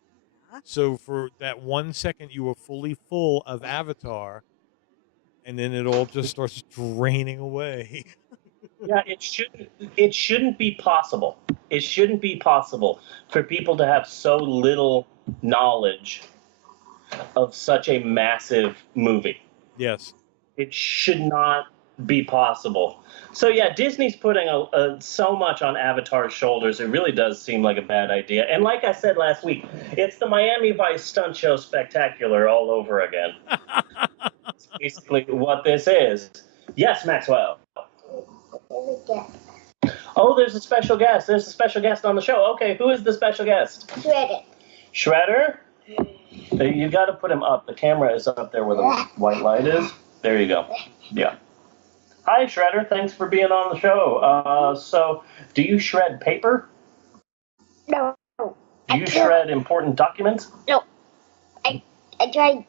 So for that 1 second, you were fully full of Avatar, and then it all just starts draining away. Yeah, it shouldn't be possible. It shouldn't be possible for people to have so little knowledge of such a massive movie. Yes. It should not be possible. So yeah, Disney's putting so much on Avatar's shoulders. It really does seem like a bad idea. And like I said last week, it's the Miami Vice stunt show spectacular all over again. That's basically what this is. Yes, Maxwell. Oh, there's a special guest. There's a special guest on the show. Okay, who is the special guest? Shredder. Shredder? You got to put him up. The camera is up there where the white light is. There you go. Yeah. Hi, Shredder. Thanks for being on the show. So, do you shred paper? No. Do you shred important documents? No. I tried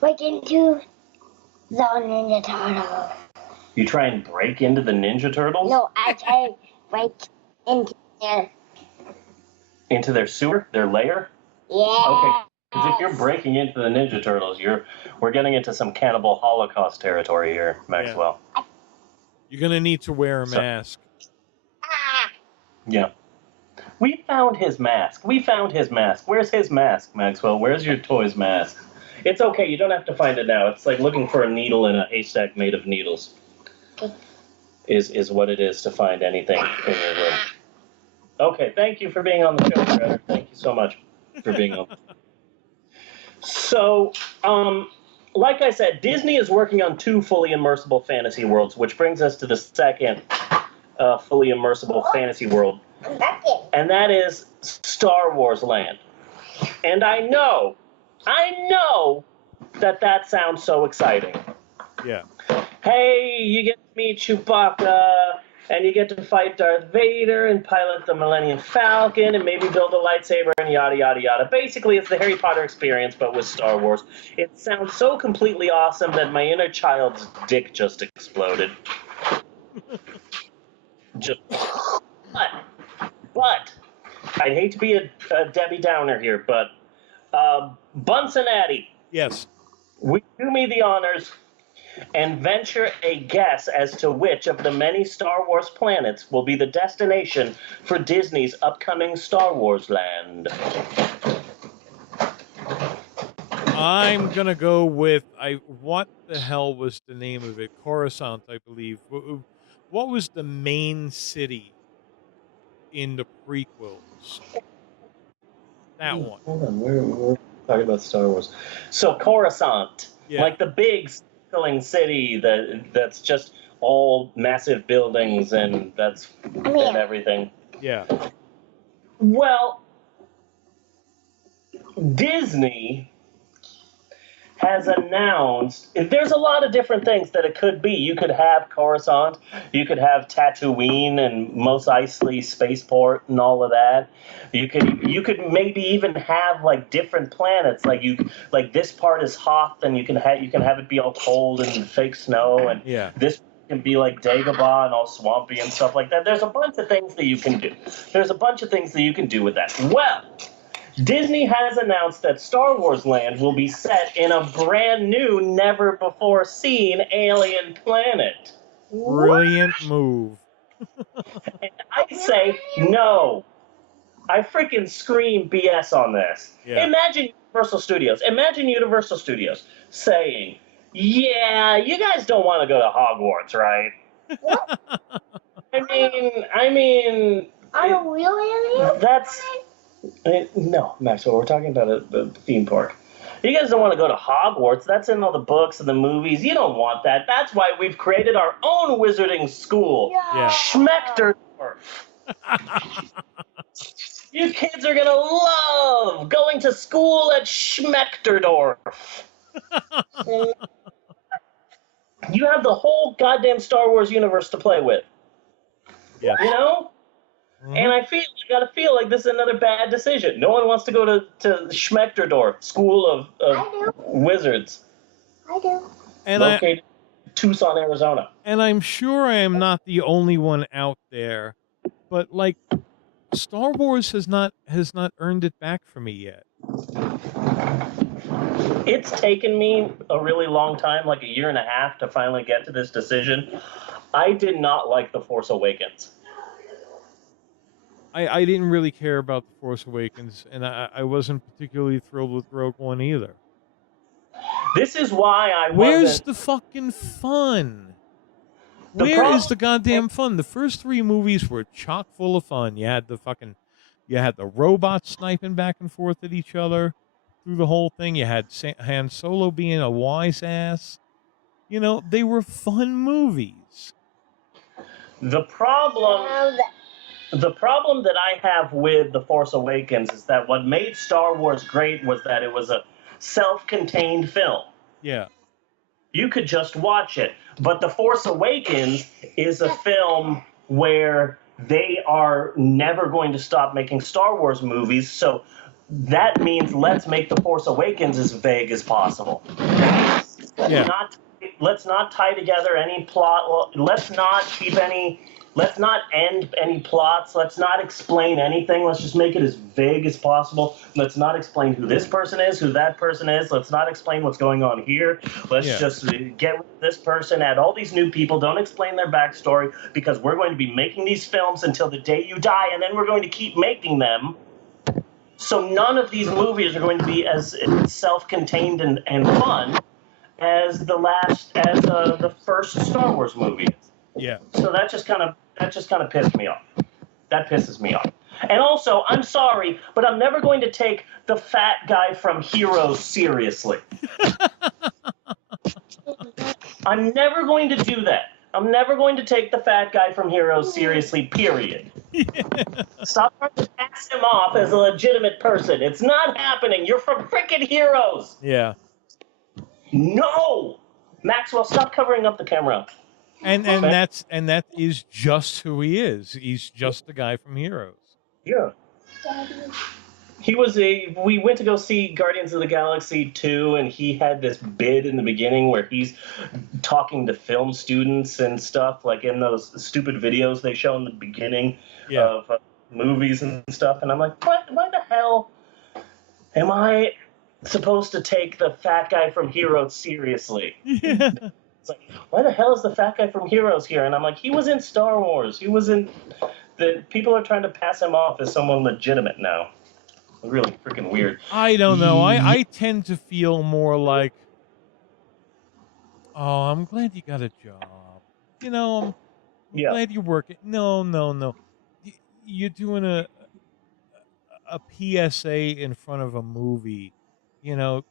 breaking into the Ninja Turtles. You try and break into the Ninja Turtles? No, I tried break into their sewer, their lair? Yeah. Okay. Because if you're breaking into the Ninja Turtles, we're getting into some cannibal Holocaust territory here, Maxwell. Yeah. You're gonna need to wear a mask. Yeah. We found his mask. Where's his mask, Maxwell? Where's your toy's mask? It's okay. You don't have to find it now. It's like looking for a needle in a haystack made of needles. Is what it is to find anything in your room. Okay. Thank you for being on the show, Shredder. Thank you so much for being on. So, like I said, Disney is working on 2 fully immersible fantasy worlds, which brings us to the second fully immersible fantasy world, and that is Star Wars Land. And I know that sounds so exciting. Yeah. Hey, you get to meet Chewbacca, and you get to fight Darth Vader and pilot the Millennium Falcon and maybe build a lightsaber and yada, yada, yada. Basically, it's the Harry Potter experience, but with Star Wars. It sounds so completely awesome that my inner child's dick just exploded. But, I'd hate to be a Debbie Downer here, but Bunsen Addy. Yes. Will you do me the honors and venture a guess as to which of the many Star Wars planets will be the destination for Disney's upcoming Star Wars Land? I'm gonna go with what the hell was the name of it? Coruscant, I believe. What was the main city in the prequels? That one. Hold on, we're talking about Star Wars. So Coruscant, like the big circling city that's just all massive buildings and and everything. Yeah. Well, Disney has announced there's a lot of different things that it could be. You could have Coruscant, you could have Tatooine and Mos Eisley Spaceport and all of that. You could maybe even have like different planets. Like this part is Hoth, and you can have it be all cold and fake snow, and this can be like Dagobah and all swampy and stuff like that. There's a bunch of things that you can do. With that. Well, Disney has announced that Star Wars Land will be set in a brand new, never-before-seen alien planet. Brilliant move. And I say no. I freaking scream BS on this. Yeah. Imagine Universal Studios saying, Yeah, you guys don't want to go to Hogwarts, right? What? I mean. On a real area? That's. No, Maxwell, we're talking about a theme park. You guys don't want to go to Hogwarts. That's in all the books and the movies. You don't want that. That's why we've created our own wizarding school. Yeah. Schmechterdorf. You kids are going to love going to school at Schmechterdorf. You have the whole goddamn Star Wars universe to play with. Yeah. You know? Mm-hmm. And I gotta feel like this is another bad decision. No one wants to go to Schmechterdorf, School of Wizards. I do. And located in Tucson, Arizona. And I'm sure I am not the only one out there, but like Star Wars has not earned it back for me yet. It's taken me a really long time, like a year and a half, to finally get to this decision. I did not like The Force Awakens. I didn't really care about The Force Awakens, and I wasn't particularly thrilled with Rogue One either. This is why I Where's the fucking fun? Where is the goddamn fun? The first three movies were chock full of fun. You had the robots sniping back and forth at each other through the whole thing. You had Han Solo being a wise ass. You know, they were fun movies. The problem that I have with The Force Awakens is that what made Star Wars great was that it was a self-contained film. Yeah. You could just watch it. But The Force Awakens is a film where they are never going to stop making Star Wars movies, so that means let's make The Force Awakens as vague as possible. Yeah. Let's not tie together any plot. Let's not end any plots. Let's not explain anything. Let's just make it as vague as possible. Let's not explain who this person is, who that person is. Let's not explain what's going on here. Let's just get rid of this person, add all these new people. Don't explain their backstory, because we're going to be making these films until the day you die, and then we're going to keep making them. So none of these movies are going to be as self-contained and fun as the first Star Wars movie is. Yeah. So that just kind of pissed me off. That pisses me off. And also, I'm sorry, but I'm never going to take the fat guy from Heroes seriously. I'm never going to do that. I'm never going to take the fat guy from Heroes seriously, period. Yeah. Stop trying to pass him off as a legitimate person. It's not happening. You're from freaking Heroes. Yeah. No! Maxwell, stop covering up the camera. And that is just who he is. He's just the guy from Heroes. Yeah. We went to go see Guardians of the Galaxy 2, and he had this bit in the beginning where he's talking to film students and stuff, like in those stupid videos they show in the beginning of movies and stuff. And I'm like, why the hell am I supposed to take the fat guy from Heroes seriously? Yeah. It's like, why the hell is the fat guy from Heroes here? And I'm like, he was in Star Wars. He was in... People are trying to pass him off as someone legitimate now. Really freaking weird. I don't know. I tend to feel more like, oh, I'm glad you got a job. You know, I'm glad you're working. No. You're doing a PSA in front of a movie. You know,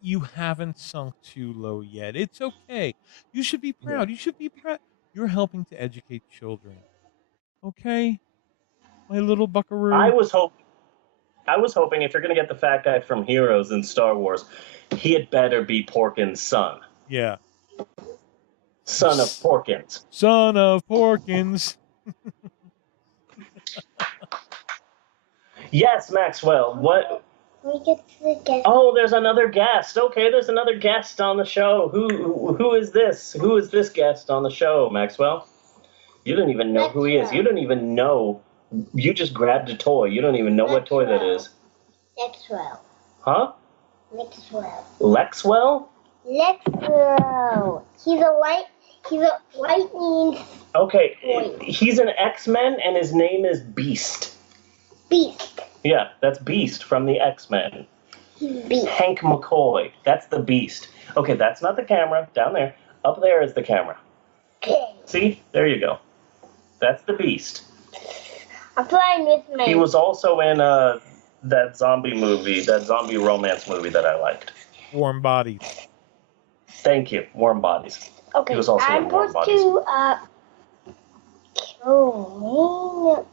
you haven't sunk too low yet. It's okay. You should be proud. You should be proud. You're helping to educate children. Okay? My little buckaroo. I was hoping if you're going to get the fat guy from Heroes in Star Wars, he had better be Porkins' son. Yeah. Son of Porkins. Son of Porkins. Yes, Maxwell. What? We get to the guest. Oh, there's another guest. Okay, there's another guest on the show. Who is this? Who is this guest on the show, Maxwell? You don't even know who he is. You don't even know. You just grabbed a toy. You don't even know what toy that is. Lexwell. Huh? Lexwell. Lexwell? Lexwell. He's a lightning. Okay, toy. He's an X-Men and his name is Beast. Beast. Yeah, that's Beast from the X-Men. He's Beast. Hank McCoy. That's the Beast. Okay, that's not the camera. Down there. Up there is the camera. Okay. See? There you go. That's the Beast. I'm flying with me. He was also in that zombie movie, that zombie romance movie that I liked. Warm Bodies. Thank you. Warm Bodies. Okay, He was also I'm in Warm supposed Bodies. to kill me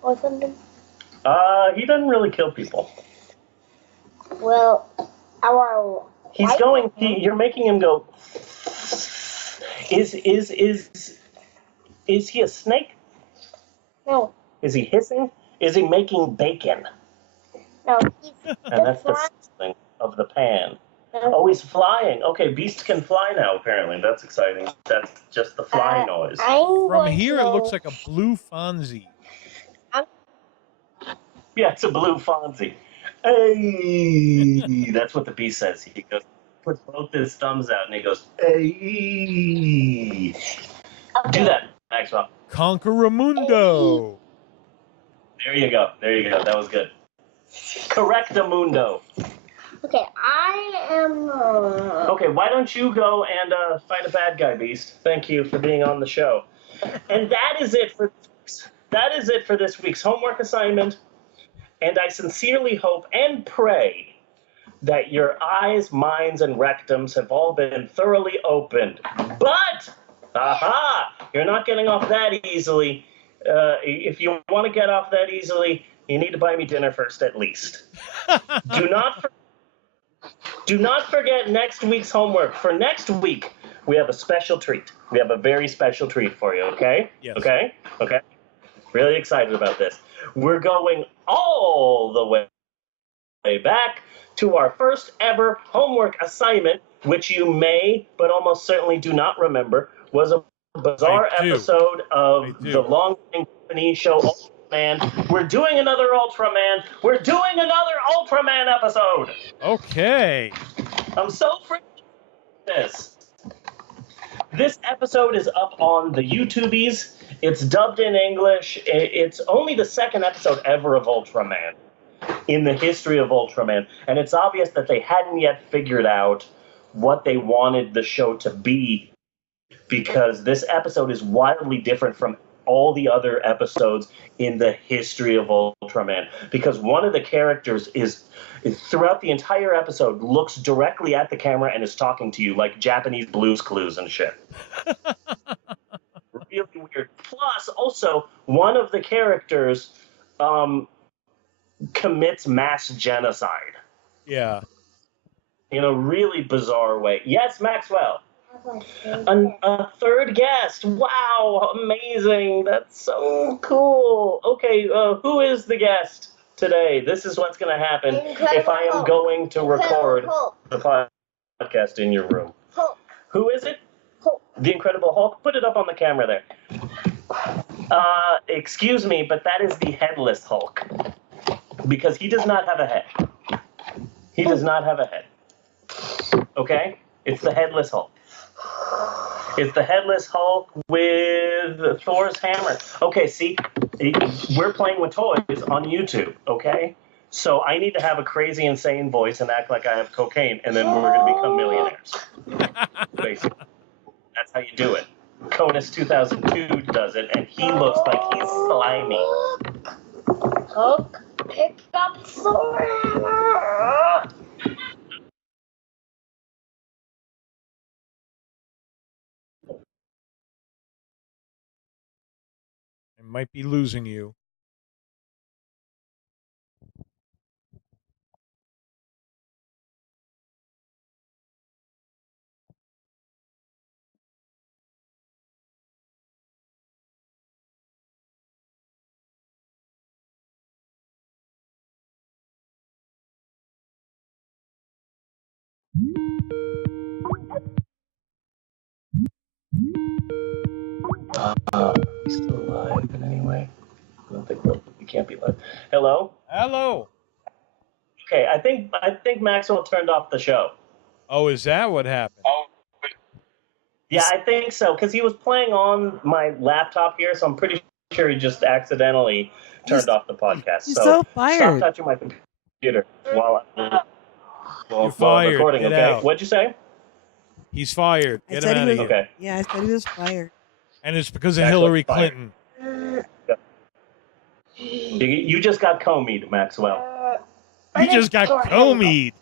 or something. He doesn't really kill people. Well, our He's going. You're making him go. Is he a snake? No. Is he hissing? Is he making bacon? No. And that's the thing of the pan. Oh, he's flying. Okay, Beast can fly now, apparently. That's exciting. That's just the fly noise. From here, it looks like a blue Fonzie. Yeah, it's a blue Fonzie. Hey! That's what the Beast says. He goes, puts both his thumbs out, and he goes, hey! Do that, Maxwell. Conqueramundo. There you go. There you go. That was good. Correctamundo. Okay, I am... Okay, why don't you go and fight a bad guy, Beast? Thank you for being on the show. And that is it for this week's homework assignment. And I sincerely hope and pray that your eyes, minds, and rectums have all been thoroughly opened. But, you're not getting off that easily. If you want to get off that easily, you need to buy me dinner first, at least. Do not forget next week's homework. For next week, we have a special treat. We have a very special treat for you, okay? Yes. Okay? Really excited about this. We're going all the way back to our first ever homework assignment, which you may, but almost certainly do not remember, was a bizarre episode of the long-running Japanese show Ultraman. We're doing another Ultraman. We're doing another Ultraman episode. Okay. I'm so freaking this. This episode is up on the YouTubies. It's dubbed in English. It's only the second episode ever of Ultraman in the history of Ultraman. And it's obvious that they hadn't yet figured out what they wanted the show to be, because this episode is wildly different from all the other episodes in the history of Ultraman. Because one of the characters is throughout the entire episode, looks directly at the camera and is talking to you like Japanese Blues Clues and shit. Really weird. Plus, also, one of the characters commits mass genocide. Yeah. In a really bizarre way. Yes, Maxwell. A third guest. Wow, amazing. That's so cool. Okay, who is the guest today? This is what's going to happen if I am going to record the podcast in your room. Hulk. Who is it? Hulk. The Incredible Hulk. Put it up on the camera there. Excuse me, but that is the headless Hulk. Because he does not have a head. He does not have a head. Okay? It's the headless Hulk. It's the headless Hulk with Thor's hammer. Okay, see, we're playing with toys on YouTube, okay? So I need to have a crazy, insane voice and act like I have cocaine, and then we're going to become millionaires. Basically. That's how you do it. Conus 2002 does it, and he looks like he's slimy. Hulk, pick up Thor hammer. I might be losing you. He's still alive, but anyway. I don't think we can't be live. Hello? Hello. Okay, I think Maxwell turned off the show. Oh, is that what happened? Yeah, I think so, because he was playing on my laptop here, so I'm pretty sure he just accidentally turned off the podcast. He's so fired. Stop touching my computer while I'm fired. recording, Get okay? out. What'd you say? He's fired. I Get said him out he of was. here. Okay. Yeah, I said he was fired. And it's because of Maxwell's Hillary fired. Clinton. You just got Comey'd, Maxwell. You just got Comey'd.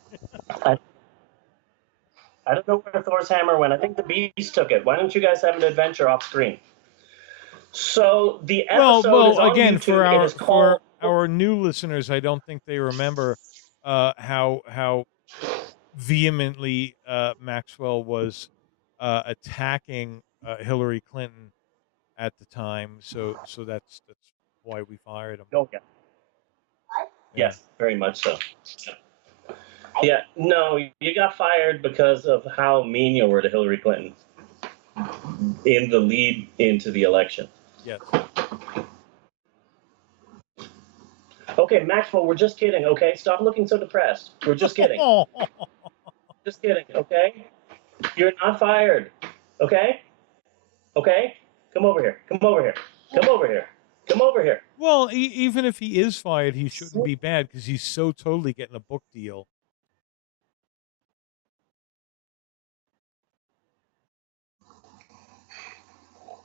I don't know where Thor's hammer went. I think the bees took it. Why don't you guys have an adventure off screen? So the episode is on again, YouTube. for our new listeners, I don't think they remember how vehemently Maxwell was attacking Hillary Clinton at the time. So that's why we fired him. Oh, yeah. Yes, very much so. Yeah, no, you got fired because of how mean you were to Hillary Clinton in the lead into the election. Yes. Okay, Maxwell, we're just kidding, okay? Stop looking so depressed. We're just kidding. Just kidding, okay? You're not fired, okay? Okay? Come over here. Come over here. Come over here. Come over here. Well, even if he is fired, he shouldn't be bad because he's so totally getting a book deal.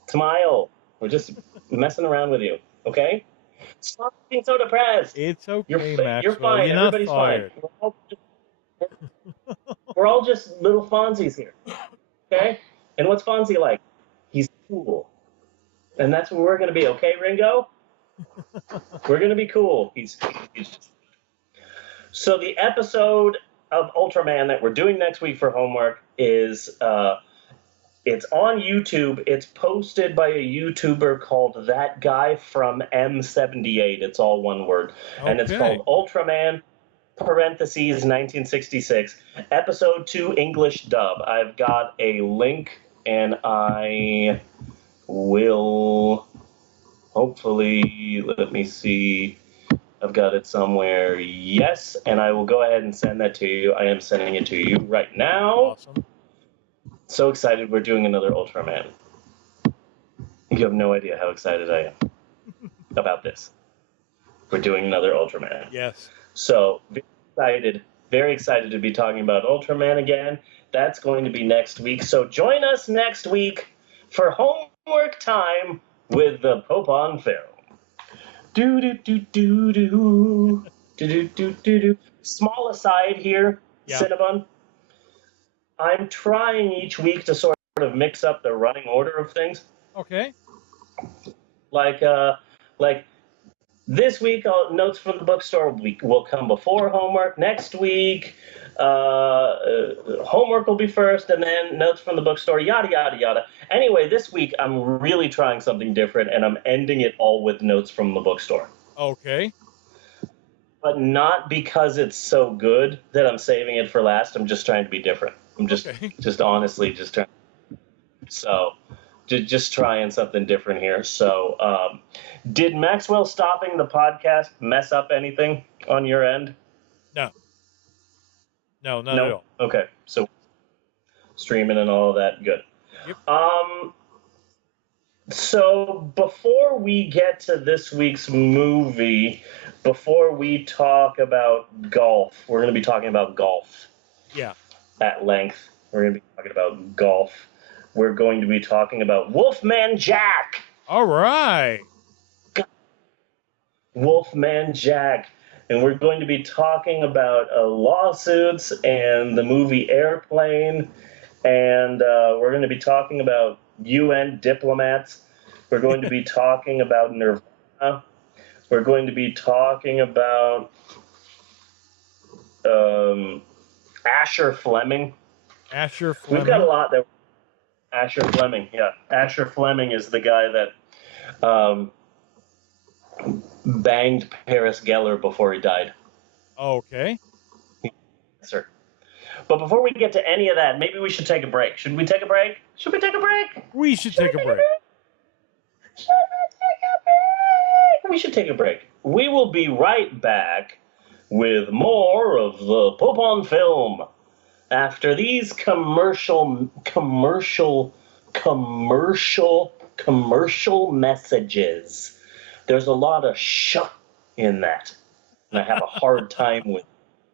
Smile. We're just messing around with you, okay? Stop being so depressed. It's okay, Maxwell. You're fine. You're not Everybody's fired. fine. We're all just little Fonzies here, okay? And what's Fonzie like? He's cool. And that's what we're going to be, okay, Ringo? We're going to be cool. He's So the episode of Ultraman that we're doing next week for homework is it's on YouTube. It's posted by a YouTuber called That Guy from M78. It's all one word. Okay. And it's called Ultraman, parentheses, 1966, episode 2, English dub. I've got a link, and I will hopefully, let me see, I've got it somewhere. Yes, and I will go ahead and send that to you. I am sending it to you right now. Awesome. So excited we're doing another Ultraman. You have no idea how excited I am about this. We're doing another Ultraman. Yes. So very excited to be talking about Ultraman again. That's going to be next week. So join us next week for homework time with the Pope on Film. Do do do do do do do do do. Small aside here, Cinnabon. I'm trying each week to sort of mix up the running order of things. Okay. Like this week, notes from the bookstore will come before homework. Next week, homework will be first, and then notes from the bookstore, yada, yada, yada. Anyway, this week, I'm really trying something different, and I'm ending it all with notes from the bookstore. Okay. But not because it's so good that I'm saving it for last. I'm just trying to be different. I'm just honestly just trying. So, just trying something different here. So, did Maxwell stopping the podcast mess up anything on your end? No. No, not at all. Okay, so streaming and all of that, good. Yep. So before we get to this week's movie, before we talk about golf, we're going to be talking about golf. Yeah. At length. We're going to be talking about golf. We're going to be talking about Wolfman Jack. All right. Wolfman Jack. And we're going to be talking about lawsuits and the movie Airplane. And we're going to be talking about UN diplomats. We're going to be talking about Nirvana. We're going to be talking about Asher Fleming. Asher Fleming. We've got a lot there. Asher Fleming, yeah. Asher Fleming is the guy that banged Paris Geller before he died. Okay. Yes, sir. But before we get to any of that, maybe we should take a break. Should we take a break? Should we take a break? We should take a break. We should take a break. We will be right back with more of the Pope on Film after these commercial messages. There's a lot of in that, and I have a hard time with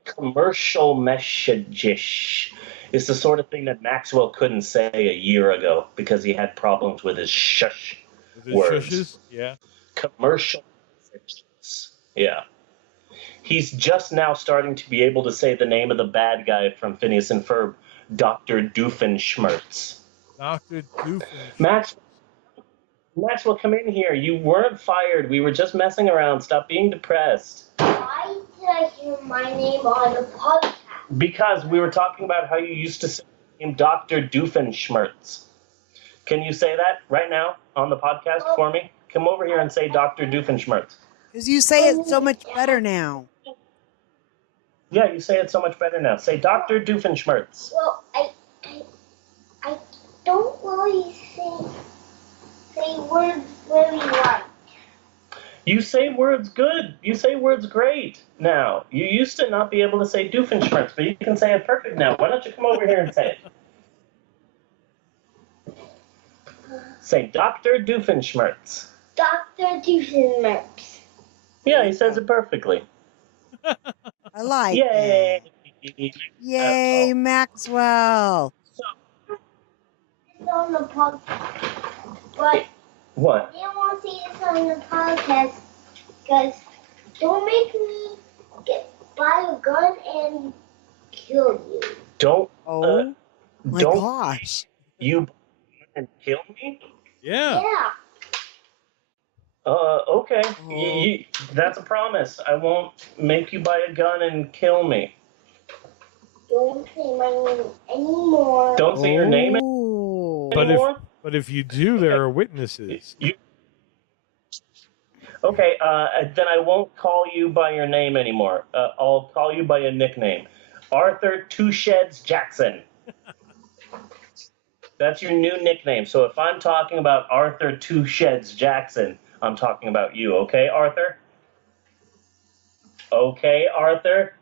commercial messages. It's the sort of thing that Maxwell couldn't say a year ago because he had problems with his shush words. Shushes? Yeah. Commercial messages. Yeah. He's just now starting to be able to say the name of the bad guy from Phineas and Ferb, Dr. Doofenshmirtz. Dr. Doofenshmirtz. Maxwell, come in here. You weren't fired. We were just messing around. Stop being depressed. Why did I hear my name on the podcast? Because we were talking about how you used to say the name Dr. Doofenshmirtz. Can you say that right now on the podcast for me? Come over here and say Dr. Doofenshmirtz. Because you say it so much better now. Yeah, you say it so much better now. Say Dr. Doofenshmirtz. Well, I don't really say words very right. You say words good. You say words great now. You used to not be able to say Doofenshmirtz, but you can say it perfect now. Why don't you come over here and say it? Say Dr. Doofenshmirtz. Dr. Doofenshmirtz. Yeah, he says it perfectly. I like Yay! that. Yay, Maxwell. It's on the podcast. But what? I didn't want to say this on the podcast because don't make me buy a gun and kill you. Don't. My don't gosh. You and kill me? Yeah. Yeah. Okay. That's a promise. I won't make you buy a gun and kill me. Don't say my name anymore. Don't say your name anymore? But if you do, there are witnesses. Okay, then I won't call you by your name anymore. I'll call you by a nickname. Arthur Two Sheds Jackson. That's your new nickname. So if I'm talking about Arthur Two Sheds Jackson, I'm talking about you. Okay, Arthur? Okay, Arthur?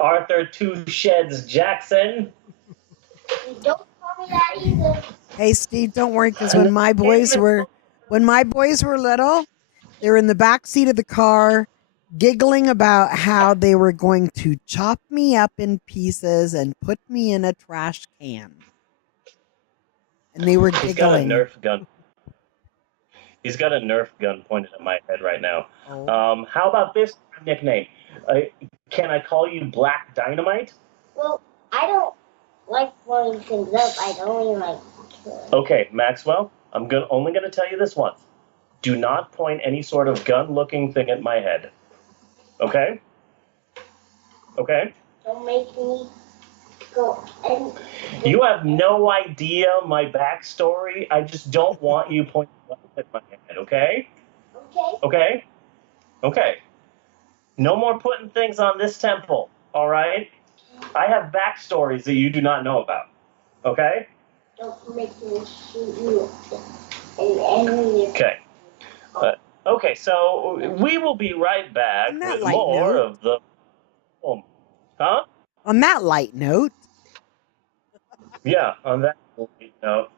Arthur Two Sheds Jackson? Don't call me that either. Hey, Steve, don't worry, because when my boys were little, they were in the back seat of the car giggling about how they were going to chop me up in pieces and put me in a trash can. And they were giggling. He's got a Nerf gun. He's got a Nerf gun pointed at my head right now. Oh. How about this nickname? Can I call you Black Dynamite? Well, I don't like blowing things up. I only like killing. Okay, Maxwell, I'm only going to tell you this once. Do not point any sort of gun-looking thing at my head. Okay? Okay? Don't make me go and... You have no idea my backstory. I just don't want you pointing at my head, okay? Okay. Okay? Okay. No more putting things on this temple, all right? I have backstories that you do not know about, okay? Don't make me shoot you. And okay. Okay, so we will be right back with more of the... Huh? On that light note. Yeah, on that light note.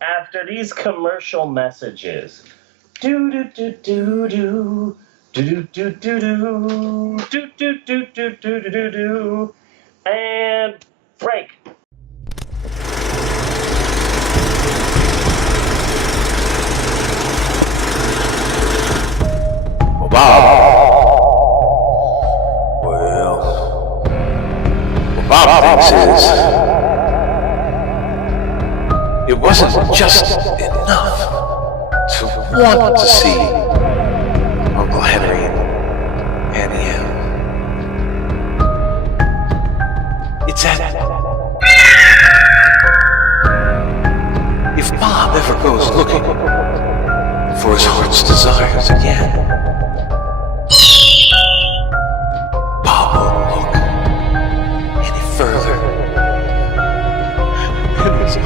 After these commercial messages. Do-do-do-do-do. Do-do-do-do-do. Do-do-do-do-do-do-do. And break. What Bob thinks is, it wasn't just enough to want to see Uncle Henry and Annie Ann. It's that if Bob ever goes looking for his heart's desires again, Bob won't look any further than his own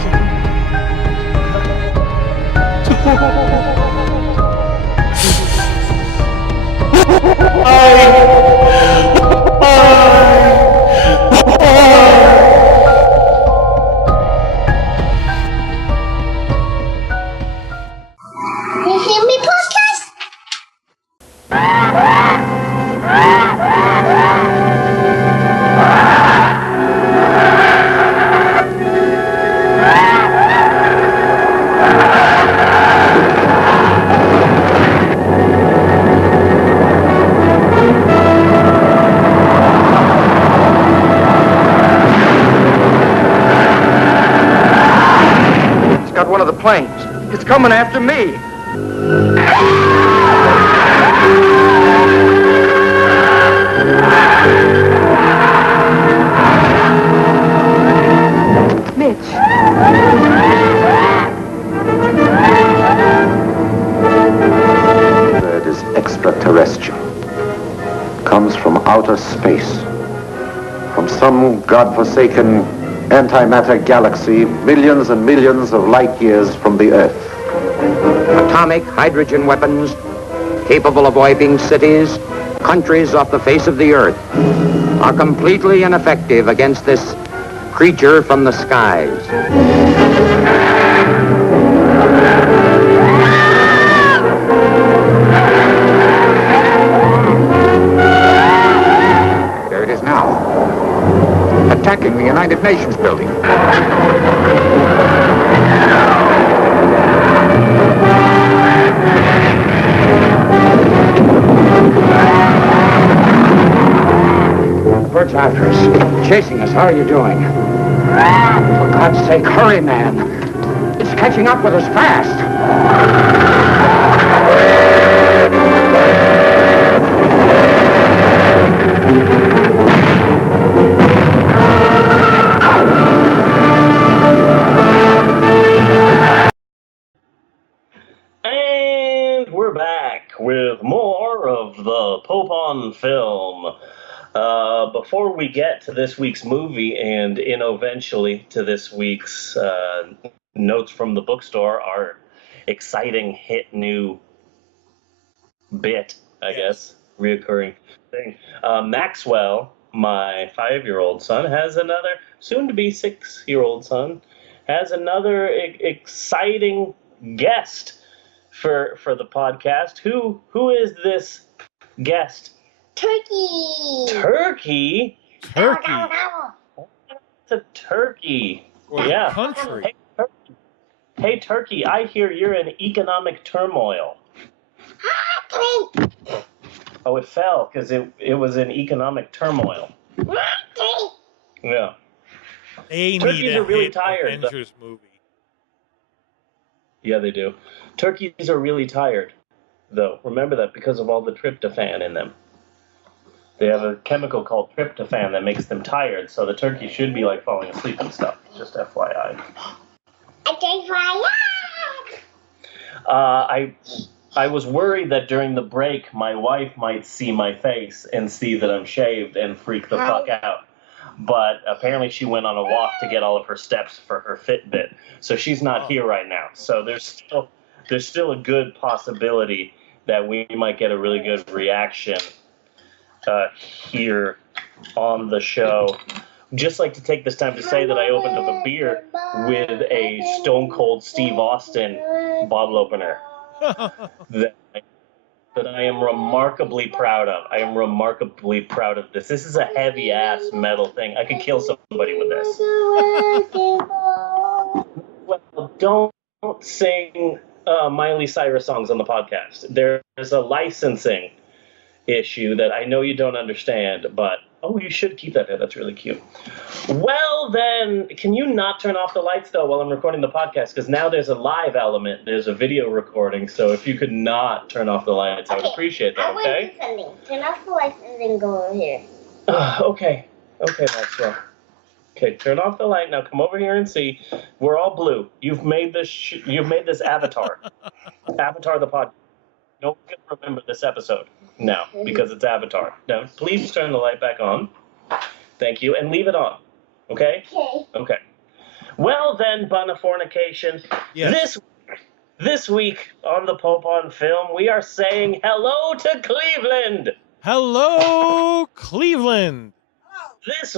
You hear me, podcast? coming after me. Mitch. Bird is extraterrestrial. Comes from outer space. From some godforsaken antimatter galaxy millions and millions of light years from the Earth. Atomic hydrogen weapons capable of wiping cities, countries off the face of the Earth are completely ineffective against this creature from the skies. There it is now. Attacking the United Nations building. Bird's after us, chasing us. How are you doing? For God's sake, hurry, man. It's catching up with us fast. And we're back with more of the Pope on Film. Before we get to this week's movie and eventually to this week's notes from the bookstore, our exciting hit new bit, I guess, reoccurring thing. Maxwell, my 5-year-old son, has another, soon-to-be 6-year-old son, has another exciting guest for the podcast. Who is this guest? Turkey. Turkey? Turkey. It's a turkey. Or yeah. Country. Hey, Turkey, I hear you're in economic turmoil. Oh, it fell because it was in economic turmoil. Yeah. They Turkeys need are a really hit tired. Avengers movie. Yeah, they do. Turkeys are really tired, though. Remember that because of all the tryptophan in them. They have a chemical called tryptophan that makes them tired, so the turkey should be like falling asleep and stuff. Just FYI. I was worried that during the break my wife might see my face and see that I'm shaved and freak the fuck out. But apparently she went on a walk to get all of her steps for her Fitbit, so she's not here right now. So there's still a good possibility that we might get a really good reaction here on the show. Just like to take this time to say that I opened up a beer with a Stone Cold Steve Austin bottle opener that I am remarkably proud of. I am remarkably proud of this. This is a heavy-ass metal thing. I could kill somebody with this. Well, don't sing Miley Cyrus songs on the podcast. There's a licensing issue that I know you don't understand, but you should keep that there. That's really cute. Well, then, can you not turn off the lights, though, while I'm recording the podcast? Because now there's a live element. There's a video recording, so if you could not turn off the lights, I would appreciate that, okay? I want to do something. Turn off the lights and then go over here. Okay, Maxwell. Okay, turn off the light. Now come over here and see. We're all blue. You've made this avatar. Avatar the podcast. No one can remember this episode now because it's Avatar. Now, please turn the light back on. Thank you. And leave it on. Okay? Okay. Well, then, Bunafornication. Yes. This week on the Pope on Film, we are saying hello to Cleveland. Hello, Cleveland. This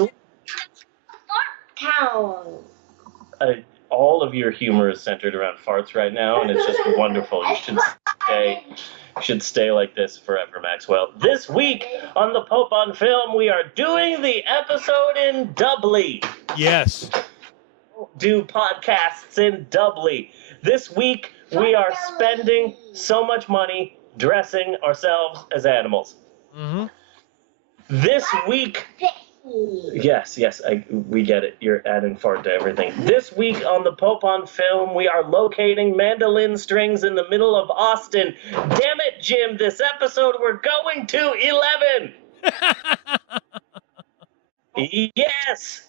town. All of your humor is centered around farts right now, and it's just wonderful. You should stay like this forever, Maxwell. This week on the Pope on Film, we are doing the episode in doubly. Yes. Do podcasts in doubly. This week, we are spending so much money dressing ourselves as animals. Mm-hmm. This week, Yes, we get it. You're adding fart to everything. This week on the Pope on Film, we are locating mandolin strings in the middle of Austin. Damn it, Jim, this episode we're going to 11. Yes,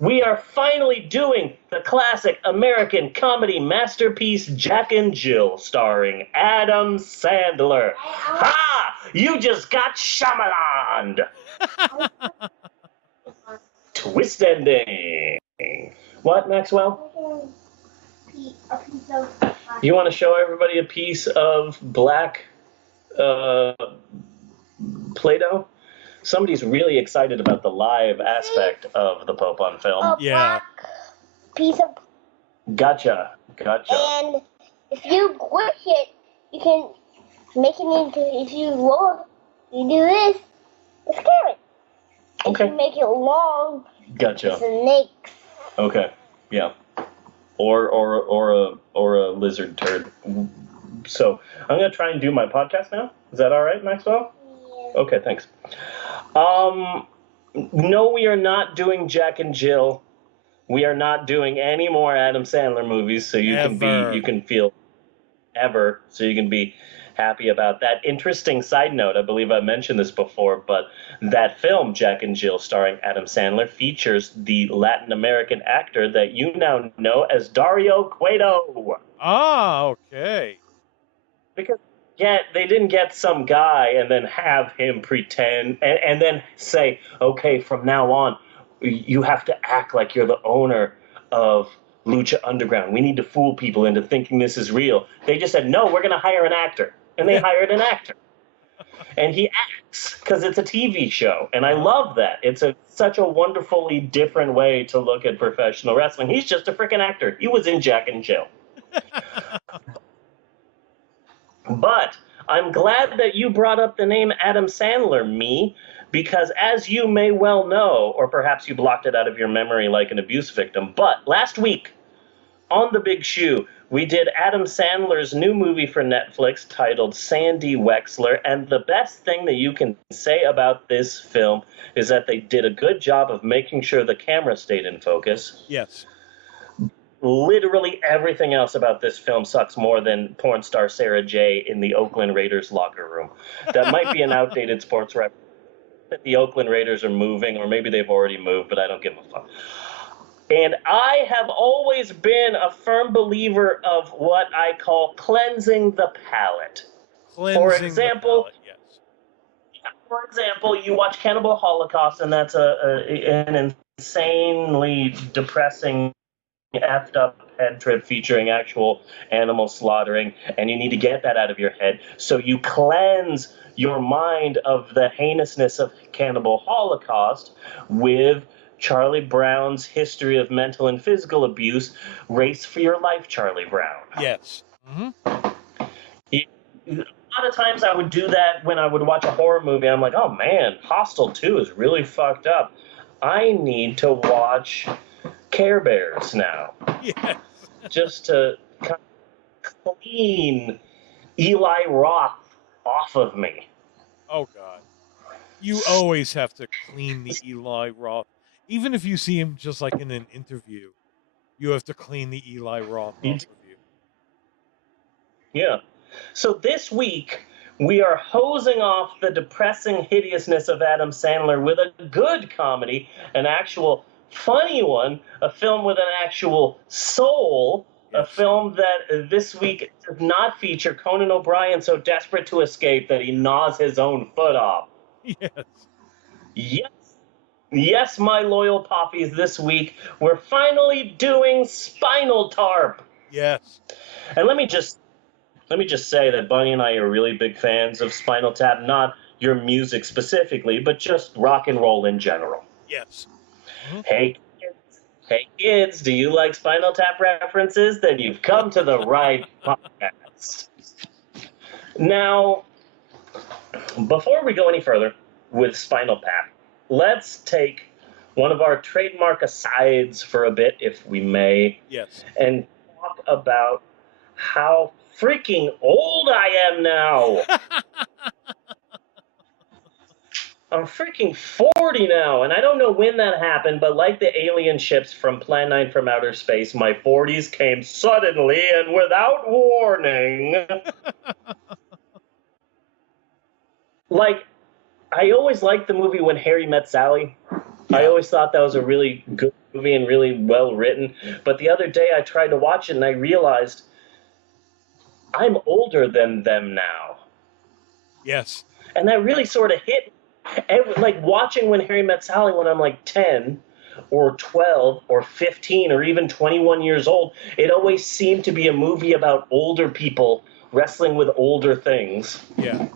we are finally doing the classic American comedy masterpiece Jack and Jill, starring Adam Sandler. Ha! You just got Shyamalan! Twist ending. What, Maxwell? You want to show everybody a piece of black Play-Doh? Somebody's really excited about the live aspect of the Pope on Film. Yeah. Piece of. Gotcha. And if you squish it, you can make it into. If you roll, you do this. It's carrot. Okay. If you make it long. Gotcha. Snakes. Okay. Yeah. Or a lizard turd. So I'm gonna try and do my podcast now. Is that all right, Maxwell? Yeah. Okay, thanks. No, we are not doing Jack and Jill. We are not doing any more Adam Sandler movies, so you can be happy about that. Interesting side note, I believe I mentioned this before, but that film, Jack and Jill, starring Adam Sandler, features the Latin American actor that you now know as Dario Cueto. Ah, okay. Because they didn't get some guy and then have him pretend and then say, okay, from now on, you have to act like you're the owner of Lucha Underground. We need to fool people into thinking this is real. They just said, no, we're going to hire an actor. And they hired an actor. And he acts because it's a TV show. And I love that. It's such a wonderfully different way to look at professional wrestling. He's just a freaking actor. He was in Jack and Jill. But I'm glad that you brought up the name Adam Sandler, because as you may well know, or perhaps you blocked it out of your memory like an abuse victim, but last week on The Big Shoe, we did Adam Sandler's new movie for Netflix titled Sandy Wexler, and the best thing that you can say about this film is that they did a good job of making sure the camera stayed in focus. Yes. Literally everything else about this film sucks more than porn star Sarah J. in the Oakland Raiders locker room. That might be an outdated sports reference. That the Oakland Raiders are moving, or maybe they've already moved, but I don't give a fuck. And I have always been a firm believer of what I call cleansing the palate. For example, you watch Cannibal Holocaust, and that's an insanely depressing, effed up head trip featuring actual animal slaughtering, and you need to get that out of your head. So you cleanse your mind of the heinousness of Cannibal Holocaust with Charlie Brown's history of mental and physical abuse, Race for Your Life, Charlie Brown. Yes. Mm-hmm. A lot of times I would do that when I would watch a horror movie. I'm like, oh man, Hostel 2 is really fucked up. I need to watch Care Bears now. Yes. Just to kind of clean Eli Roth off of me. Oh, God. You always have to clean the Eli Roth. Even if you see him just like in an interview, you have to clean the Eli Roth off of you. Yeah. So this week, we are hosing off the depressing hideousness of Adam Sandler with a good comedy, an actual funny one, a film with an actual soul, a film that this week does not feature Conan O'Brien so desperate to escape that he gnaws his own foot off. Yes, my loyal poppies, this week we're finally doing Spinal Tap. Yes. And let me just say that Bunny and I are really big fans of Spinal Tap, not your music specifically, but just rock and roll in general. Yes. Mm-hmm. Hey kids, do you like Spinal Tap references? Then you've come to the right podcast. Now, before we go any further with Spinal Tap, let's take one of our trademark asides for a bit, if we may. Yes. And talk about how freaking old I am now. I'm freaking 40 now, and I don't know when that happened, but like the alien ships from Plan 9 from outer space, my 40s came suddenly and without warning. Like, I always liked the movie When Harry Met Sally. Yeah. I always thought that was a really good movie and really well written, but the other day I tried to watch it and I realized I'm older than them now. Yes. And that really sort of hit, like watching When Harry Met Sally when I'm like 10 or 12 or 15 or even 21 years old, it always seemed to be a movie about older people wrestling with older things. Yeah.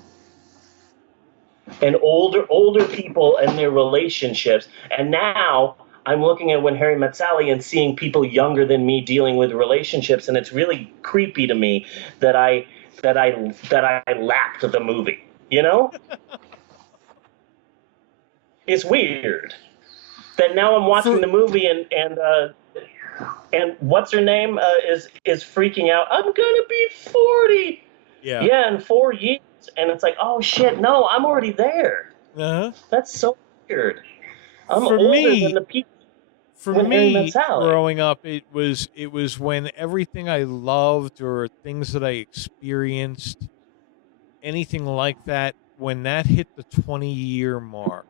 And older people and their relationships. And now I'm looking at When Harry Met Sally and seeing people younger than me dealing with relationships, and it's really creepy to me that I lapped the movie. You know? It's weird that now I'm watching the movie and what's her name is freaking out. I'm gonna be 40. Yeah. Yeah, in 4 years, and it's like, oh shit, no, I'm already there. Uh-huh. That's so weird. I'm For older me- than the people. For When Harry Met me, Sally. growing up, it was when everything I loved or things that I experienced, anything like that, when that hit the 20-year mark.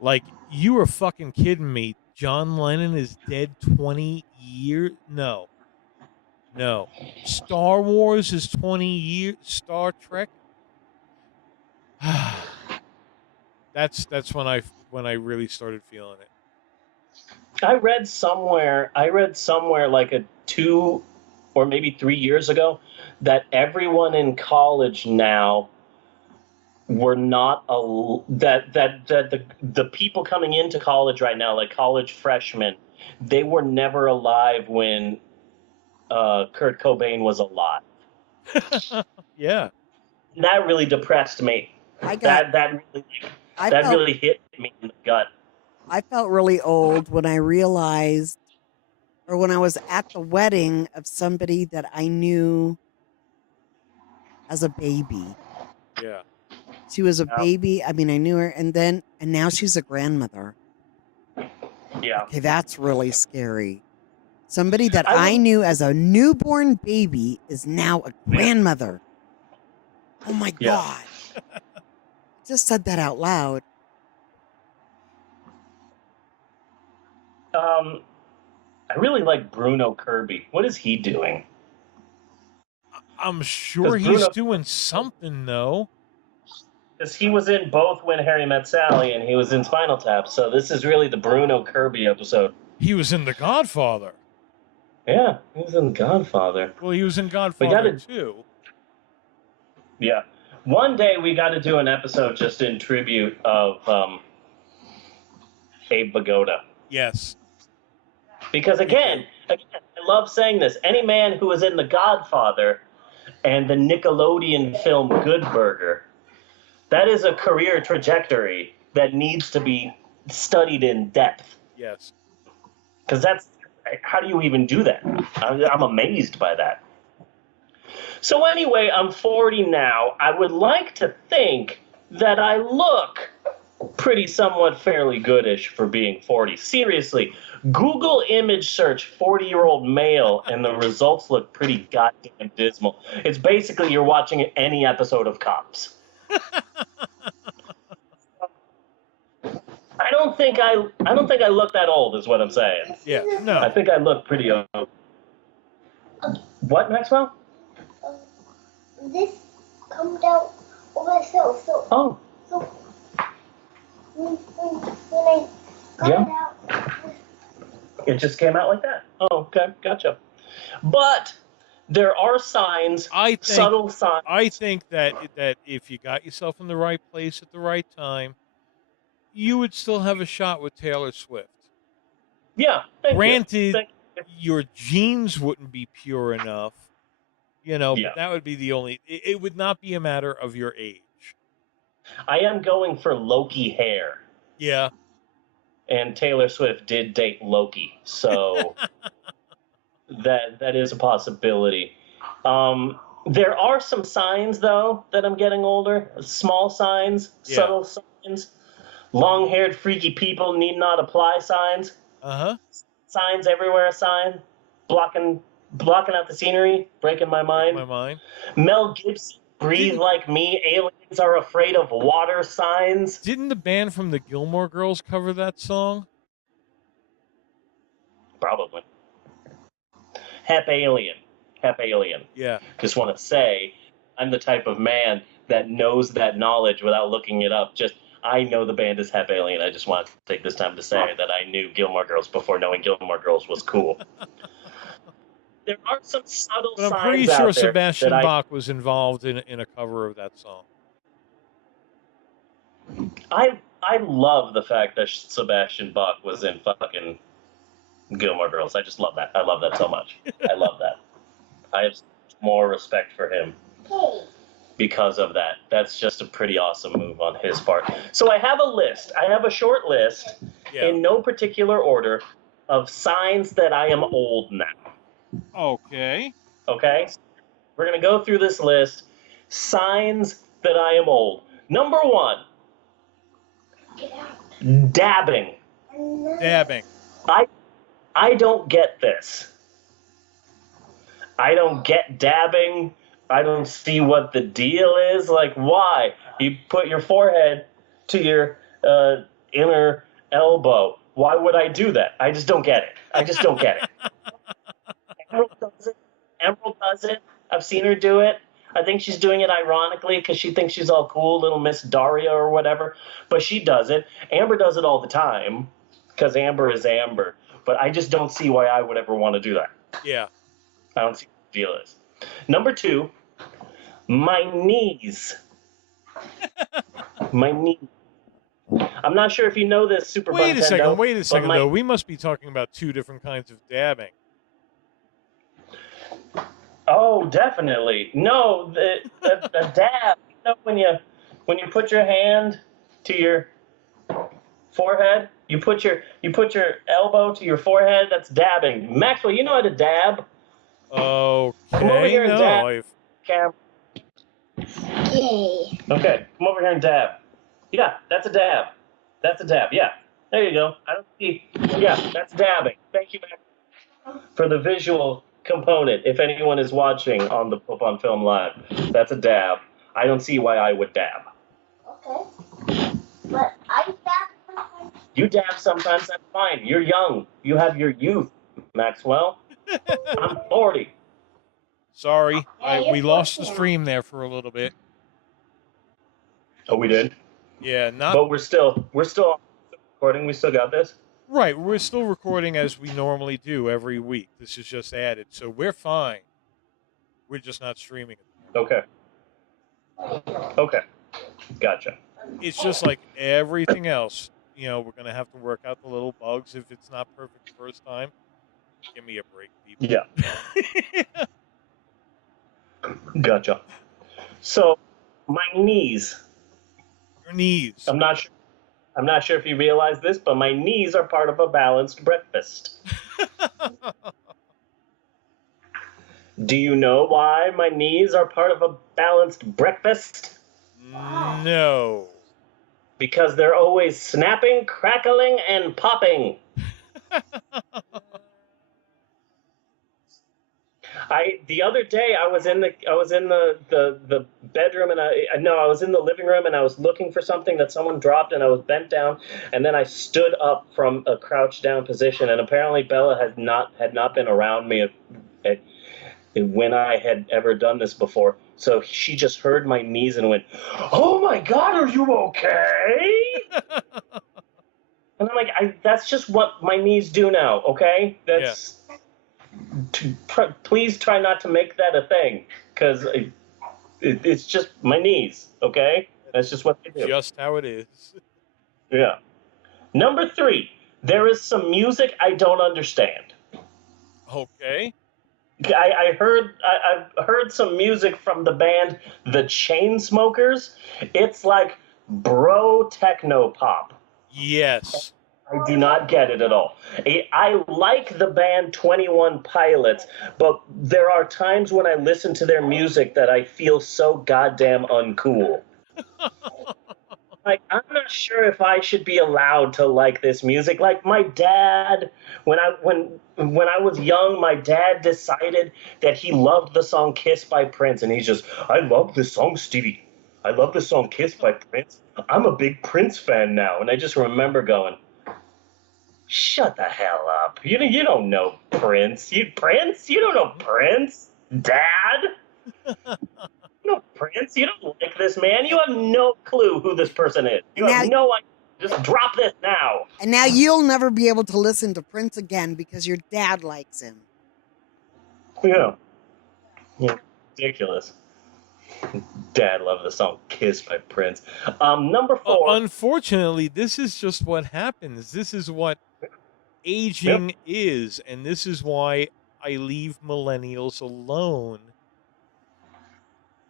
Like, you were fucking kidding me. John Lennon is dead 20 years? No. Star Wars is 20 years. Star Trek? That's when I really started feeling it. I read somewhere like 2 or maybe 3 years ago that everyone in college now were not the people coming into college right now, like college freshmen, they were never alive when Kurt Cobain was alive. Yeah. That really depressed me. That really hit me in the gut. I felt really old when I realized, or when I was at the wedding of somebody that I knew as a baby. Yeah. She was a baby. I mean, I knew her, and now she's a grandmother. Yeah. Okay, that's really scary. Somebody that I knew as a newborn baby is now a grandmother. Oh my God. I just said that out loud. I really like Bruno Kirby. What is he doing? I'm sure he's doing something, though. Because he was in both When Harry Met Sally and he was in Spinal Tap, so this is really the Bruno Kirby episode. He was in The Godfather. Yeah, he was in Godfather. Well, he was in Godfather too. Yeah. One day we got to do an episode just in tribute of Abe Vigoda. Yes. Because again, I love saying this. Any man who was in The Godfather and the Nickelodeon film Good Burger, that is a career trajectory that needs to be studied in depth. Yes. Because how do you even do that? I'm amazed by that. So anyway, I'm 40 now. I would like to think that I look pretty somewhat fairly goodish for being 40. Seriously, Google image search 40-year-old male and the results look pretty goddamn dismal. It's basically you're watching any episode of Cops. I don't think I look that old is what I'm saying. Yeah, no. I think I look pretty old. What, Maxwell? This comes out over so. Oh. So when I got it out. It just came out like that. Oh, okay, gotcha. But there are signs, subtle signs. I think that if you got yourself in the right place at the right time, you would still have a shot with Taylor Swift. Yeah. Granted, your genes wouldn't be pure enough, but that would be the only. It would not be a matter of your age. I am going for Loki hair. Yeah. And Taylor Swift did date Loki, so that is a possibility. There are some signs, though, that I'm getting older. Small signs, subtle signs. Long-haired, freaky people need not apply signs. Uh-huh. Signs everywhere, sign. Blocking out the scenery, breaking my mind. Mel Gibson, breathe like me. Aliens are afraid of water signs. Didn't the band from the Gilmore Girls cover that song? Probably. Hep Alien. Yeah. Just want to say, I'm the type of man that knows that knowledge without looking it up. I know the band is Hep Alien. I just want to take this time to say that I knew Gilmore Girls before knowing Gilmore Girls was cool. There are some subtle signs out there. I'm pretty sure Sebastian Bach was involved in a cover of that song. I love the fact that Sebastian Bach was in fucking Gilmore Girls. I just love that. I love that so much. I love that. I have more respect for him because of that. That's just a pretty awesome move on his part. So I have a list. I have a short list in no particular order of signs that I am old now. Okay. Okay? We're going to go through this list. Signs that I am old. Number 1. Dabbing. I don't get this. I don't get dabbing. I don't see what the deal is. Like, why? You put your forehead to your inner elbow. Why would I do that? I just don't get it. Emerald does it. I've seen her do it. I think she's doing it ironically because she thinks she's all cool, little Miss Daria or whatever. But she does it. Amber does it all the time because Amber is Amber. But I just don't see why I would ever want to do that. Yeah. I don't see what the deal is. Number 2, my knees. My knees. I'm not sure if you know this, Super Wait Nintendo. Wait a second, though. We must be talking about 2 different kinds of dabbing. Oh, definitely. No, the dab. You know, when you put your hand to your forehead, you put your elbow to your forehead. That's dabbing. Maxwell, you know how to dab? Okay. Come over here and dab. Yay. Okay, come over here and dab. Yeah, that's a dab. Yeah, there you go. I don't see. Yeah, that's dabbing. Thank you, Max, for the visual component. If anyone is watching on the Pope on Film Live, that's a dab. I don't see why I would dab. Okay. But I dab sometimes. You dab sometimes, that's fine. You're young. You have your youth, Maxwell. I'm 40. Sorry, we lost the stream there for a little bit. Oh, we did? Yeah, But we're still recording. We still got this? Right, we're still recording as we normally do every week. This is just added, so we're fine. We're just not streaming it. Okay. Gotcha. It's just like everything else. You know, we're going to have to work out the little bugs. If it's not perfect the first time, give me a break, people. Yeah. Gotcha. So, my knees. Your knees. I'm not sure if you realize this, but my knees are part of a balanced breakfast. Do you know why my knees are part of a balanced breakfast? No. Because they're always snapping, crackling, and popping. The other day I was in the bedroom and I was in the living room and I was looking for something that someone dropped and I was bent down and then I stood up from a crouched down position and apparently Bella had not been around me when I had ever done this before. So she just heard my knees and went, "Oh my God, are you okay?" And I'm like, that's just what my knees do now, okay? That's. Yeah. Please try not to make that a thing, because it's just my knees, okay? That's just what they do. Just how it is. Yeah. Number 3, there is some music I don't understand. Okay. I've heard some music from the band The Chainsmokers. It's like bro techno pop. Yes. I do not get it at all. I like the band 21 Pilots, but there are times when I listen to their music that I feel so goddamn uncool. Like, I'm not sure if I should be allowed to like this music. Like my dad, when I was young, my dad decided that he loved the song "Kiss" by Prince, and he's just, I love this song, Stevie. I love the song "Kiss" by Prince. I'm a big Prince fan now, and I just remember going, shut the hell up. You don't know Prince. You don't know Prince, Dad. No, Prince, you don't like this man. You have no clue who this person is. You have no idea. Just drop this now. And now you'll never be able to listen to Prince again because your dad likes him. Yeah. Ridiculous. Dad loved the song "Kiss" by Prince. Number 4. Unfortunately, this is just what happens. This is what aging is, and this is why I leave millennials alone.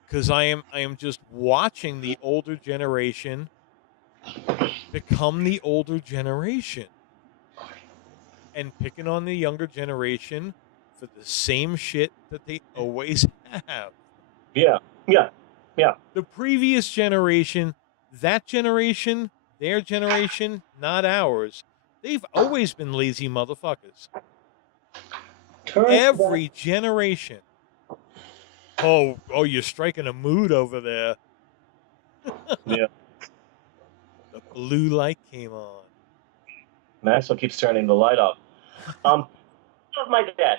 Because I am just watching the older generation become the older generation and picking on the younger generation for the same shit that they always have. Yeah. The previous generation, that generation, their generation, not ours, they've always been lazy motherfuckers. Every generation. Oh, you're striking a mood over there. Yeah. The blue light came on. Maxwell keeps turning the light off.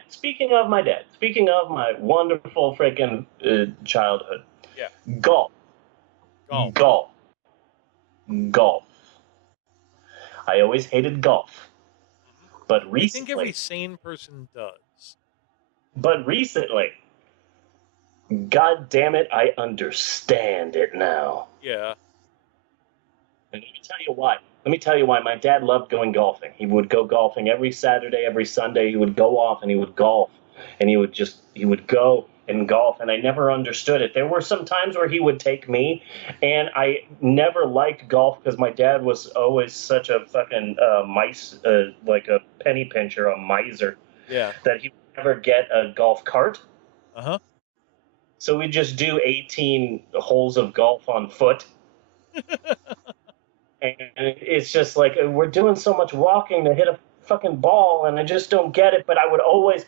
Speaking of my dad, speaking of my wonderful freaking childhood. Yeah. Golf. I always hated golf. But recently, I think every sane person does. But recently, God damn it, I understand it now. Yeah. And let me tell you why. My dad loved going golfing. He would go golfing every Saturday, every Sunday. He would go off and he would golf. And he would go and golf. And I never understood it. There were some times where he would take me, and I never liked golf because my dad was always such a fucking like a penny pincher, a miser. Yeah. That he would never get a golf cart. Uh-huh. So we just do 18 holes of golf on foot. And it's just like, we're doing so much walking to hit a fucking ball, and I just don't get it. But I would always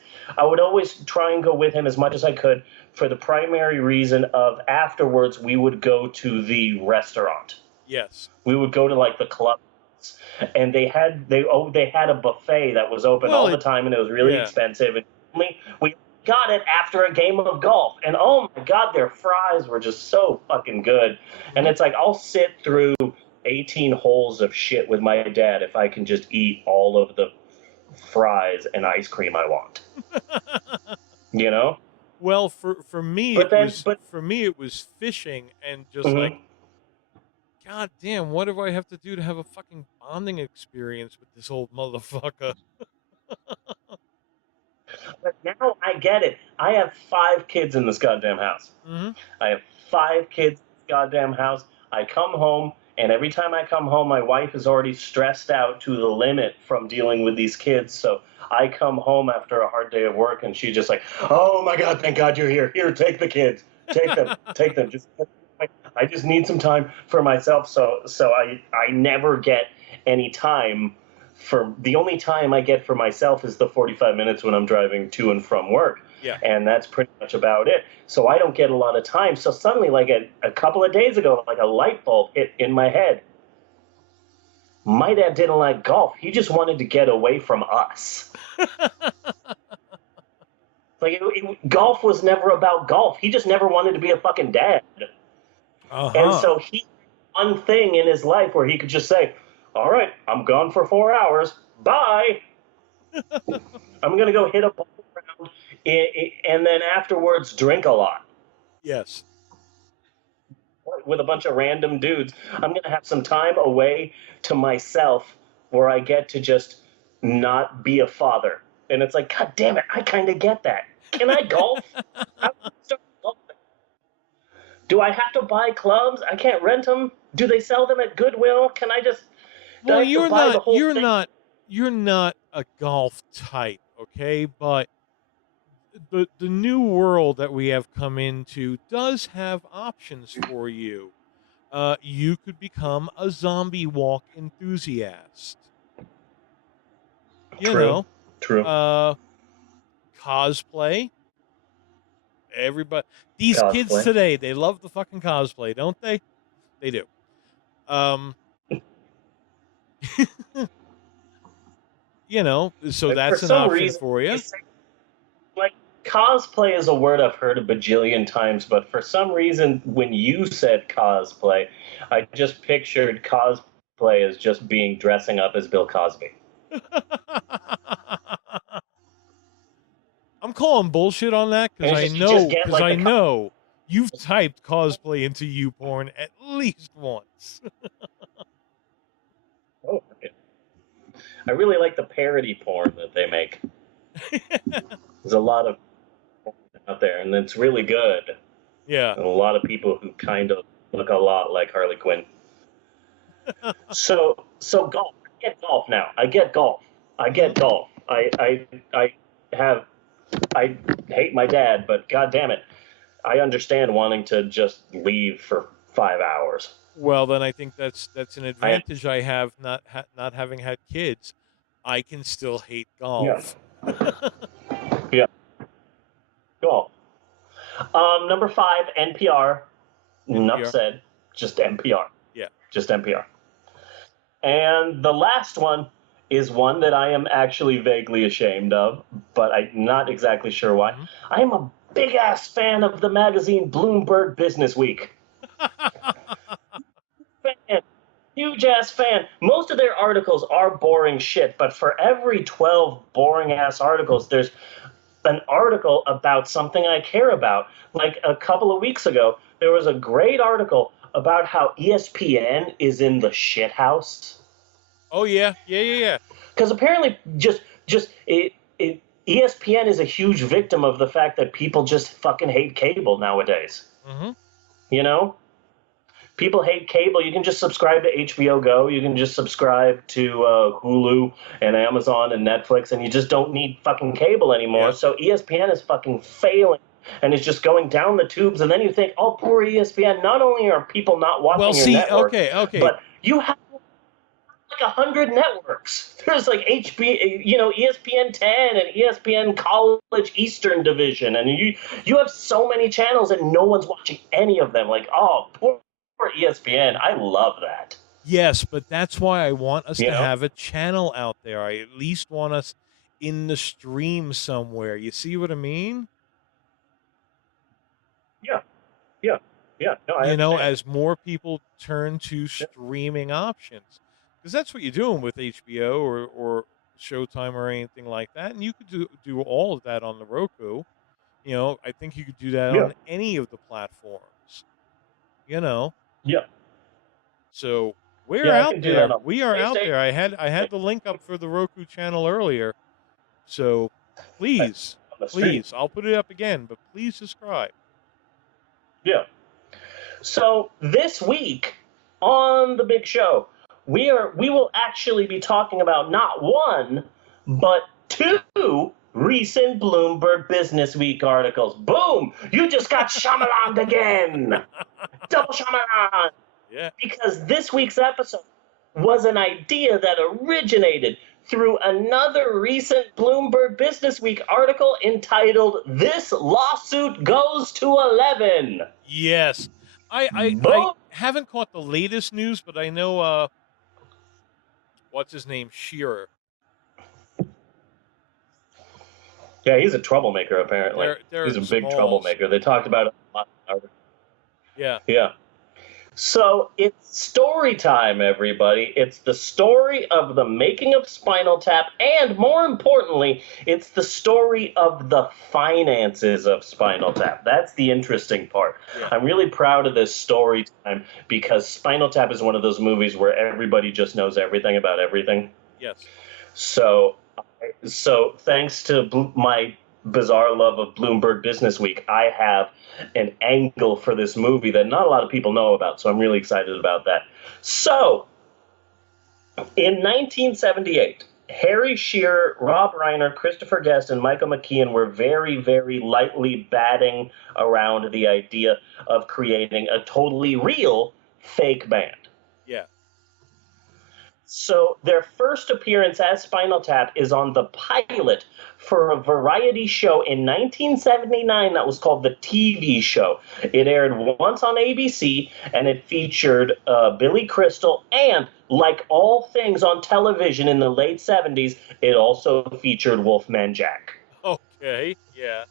try and go with him as much as I could for the primary reason of afterwards we would go to the restaurant. Yes. We would go to like the club, and they had a buffet that was open all the time, and it was really expensive. And we got it after a game of golf, and oh my God, their fries were just so fucking good. And it's like, I'll sit through 18 holes of shit with my dad if I can just eat all of the fries and ice cream I want. You know? Well, for me it was fishing and just like, God damn, what do I have to do to have a fucking bonding experience with this old motherfucker? But now I get it. I have 5 kids in this goddamn house. Mm-hmm. I have 5 kids in this goddamn house. I come home, and every time I come home, my wife is already stressed out to the limit from dealing with these kids. So I come home after a hard day of work, and she's just like, oh my God, thank God you're here. Here, take the kids. Take them. Take them. I just need some time for myself. So I never get any time. The only time I get for myself is the 45 minutes when I'm driving to and from work. Yeah. And that's pretty much about it. So I don't get a lot of time. So suddenly, like a couple of days ago, like a light bulb hit in my head. My dad didn't like golf. He just wanted to get away from us. Golf was never about golf. He just never wanted to be a fucking dad. Uh-huh. And so he had one thing in his life where he could just say, all right, I'm gone for 4 hours. Bye. I'm going to go hit a ball around and then afterwards drink a lot. Yes. With a bunch of random dudes. I'm going to have some time away to myself where I get to just not be a father. And it's like, God damn it, I kind of get that. Can I golf? I start golfing. Do I have to buy clubs? I can't rent them. Do they sell them at Goodwill? Can I just... Well, I have to buy the whole thing? you're not a golf type, okay? But the new world that we have come into does have options for you. You could become a zombie walk enthusiast. You know, True. Cosplay. Everybody, these kids Cosplay. today, they love the fucking cosplay, don't they? They do. You know, so that's an option for you. Like, cosplay is a word I've heard a bajillion times, but for some reason, when you said cosplay, I just pictured cosplay as just being dressing up as Bill Cosby. I'm calling bullshit on that because I know you've typed cosplay into YouPorn at least once. Oh, I really like the parody porn that they make. There's a lot of out there, and it's really good. Yeah. And a lot of people who kind of look a lot like Harley Quinn. So golf. I get golf now. I get golf. I hate my dad, but god damn it, I understand wanting to just leave for 5 hours. Well, then I think that's an advantage I have not having had kids. I can still hate golf. Yeah. Golf. Number 5, NPR. Enough said. Just NPR. Yeah. Just NPR. And the last one is one that I am actually vaguely ashamed of, but I'm not exactly sure why. Mm-hmm. I am a big-ass fan of the magazine Bloomberg Business Week. Huge-ass fan. Most of their articles are boring shit, but for every 12 boring-ass articles, there's an article about something I care about. Like a couple of weeks ago, there was a great article about how ESPN is in the shit house. Oh, yeah. Because apparently ESPN is a huge victim of the fact that people just fucking hate cable nowadays. Mm-hmm. You know? People hate cable. You can just subscribe to HBO Go. You can just subscribe to Hulu and Amazon and Netflix, and you just don't need fucking cable anymore. Yeah. So ESPN is fucking failing, and it's just going down the tubes. And then you think, oh, poor ESPN. Not only are people not watching your network, okay. but you have like 100 networks. There's like ESPN 10 and ESPN College Eastern Division, and you have so many channels and no one's watching any of them. Like, oh, poor ESPN. I love that. Yes, but that's why I want us to have a channel out there. I at least want us in the stream somewhere. You see what I mean? Yeah. No, as more people turn to streaming options. Because that's what you're doing with HBO or Showtime or anything like that. And you could do all of that on the Roku. I think you could do that on any of the platforms. Yeah. So we're out there. We are out State. there. I had the link up for the Roku channel earlier. So please, I'll put it up again, but please subscribe. Yeah. So this week on the big show, we will actually be talking about not one, but 2 recent Bloomberg Business Week articles. Boom! You just got Shyamalan again. Double Shyamalan. Yeah. Because this week's episode was an idea that originated through another recent Bloomberg Business Week article entitled "This Lawsuit Goes to 11." Yes. I haven't caught the latest news, but I know what's his name? Shearer. Yeah, he's a troublemaker, apparently. He's a big troublemaker. They talked about it a lot. Yeah. So it's story time, everybody. It's the story of the making of Spinal Tap, and more importantly, it's the story of the finances of Spinal Tap. That's the interesting part. Yeah. I'm really proud of this story time because Spinal Tap is one of those movies where everybody just knows everything about everything. Yes. So thanks to my bizarre love of Bloomberg Business Week, I have an angle for this movie that not a lot of people know about, so I'm really excited about that. So, In 1978, Harry Shearer, Rob Reiner, Christopher Guest, and Michael McKean were very, very lightly batting around the idea of creating a totally real fake band. Yeah. So their first appearance as Spinal Tap is on the pilot for a variety show in 1979 that was called The TV Show. It aired once on ABC, and it featured Billy Crystal, and like all things on television in the late 70s, it also featured Wolfman Jack. Okay, yeah.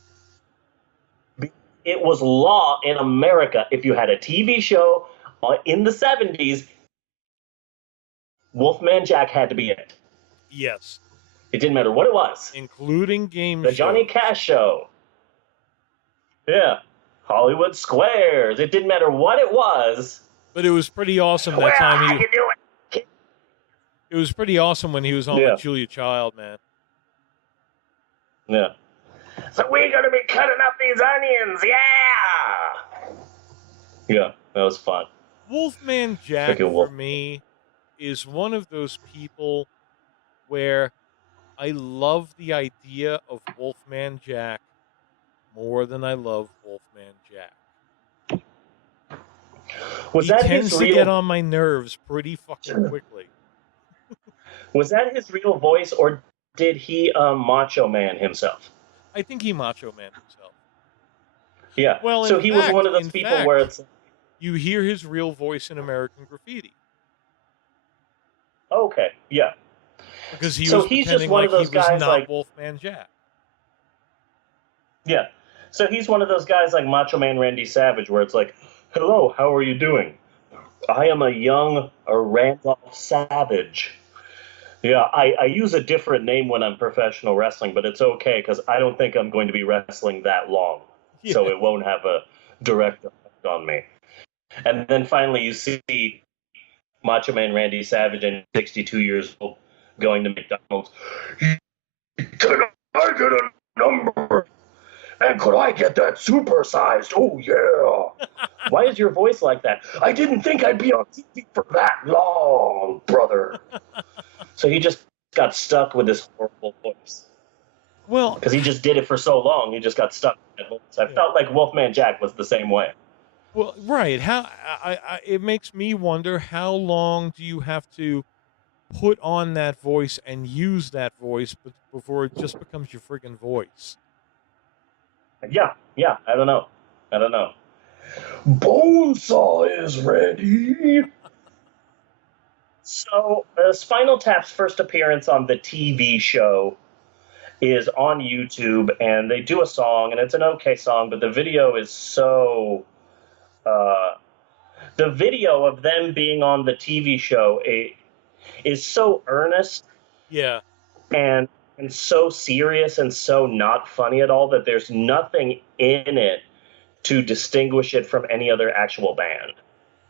It was law in America if you had a TV show in the 70s, Wolfman Jack had to be in it. Yes. It didn't matter what it was. Including game The shows. Johnny Cash Show. Yeah. Hollywood Squares. It didn't matter what it was. But it was pretty awesome that time. How you do it? It was pretty awesome when he was on with Julia Child, man. Yeah. So we're going to be cutting up these onions. Yeah. Yeah, that was fun. Wolfman Jack, for me, is one of those people where I love the idea of Wolfman Jack more than I love Wolfman Jack. Was that tends his to real... get on my nerves pretty fucking quickly. Was that his real voice, or did he Macho Man himself? I think he Macho Man himself. Yeah. Well, so he was one of those people where it's... You hear his real voice in American Graffiti. Okay, yeah. Because he so was he's pretending just one like of those he was guys not like Wolfman Jack. Yeah. So he's one of those guys like Macho Man Randy Savage, where it's like, hello, how are you doing? I am a young Randolph Savage. Yeah, I use a different name when I'm professional wrestling, but it's okay because I don't think I'm going to be wrestling that long. Yeah. So it won't have a direct effect on me. And then finally you see Macho Man Randy Savage, and 62 years old, going to McDonald's. Can I get a number? And could I get that supersized? Oh, yeah. Why is your voice like that? I didn't think I'd be on TV for that long, brother. So he just got stuck with this horrible voice. Well, because he just did it for so long, he just got stuck with that voice. I felt like Wolfman Jack was the same way. Well, right. It makes me wonder, how long do you have to put on that voice and use that voice before it just becomes your friggin' voice? Yeah, I don't know. Bonesaw is ready. So, Spinal Tap's first appearance on the TV show is on YouTube, and they do a song, and it's an okay song, but the video is so... the video of them being on the TV show is so earnest. Yeah. And so serious and so not funny at all that there's nothing in it to distinguish it from any other actual band.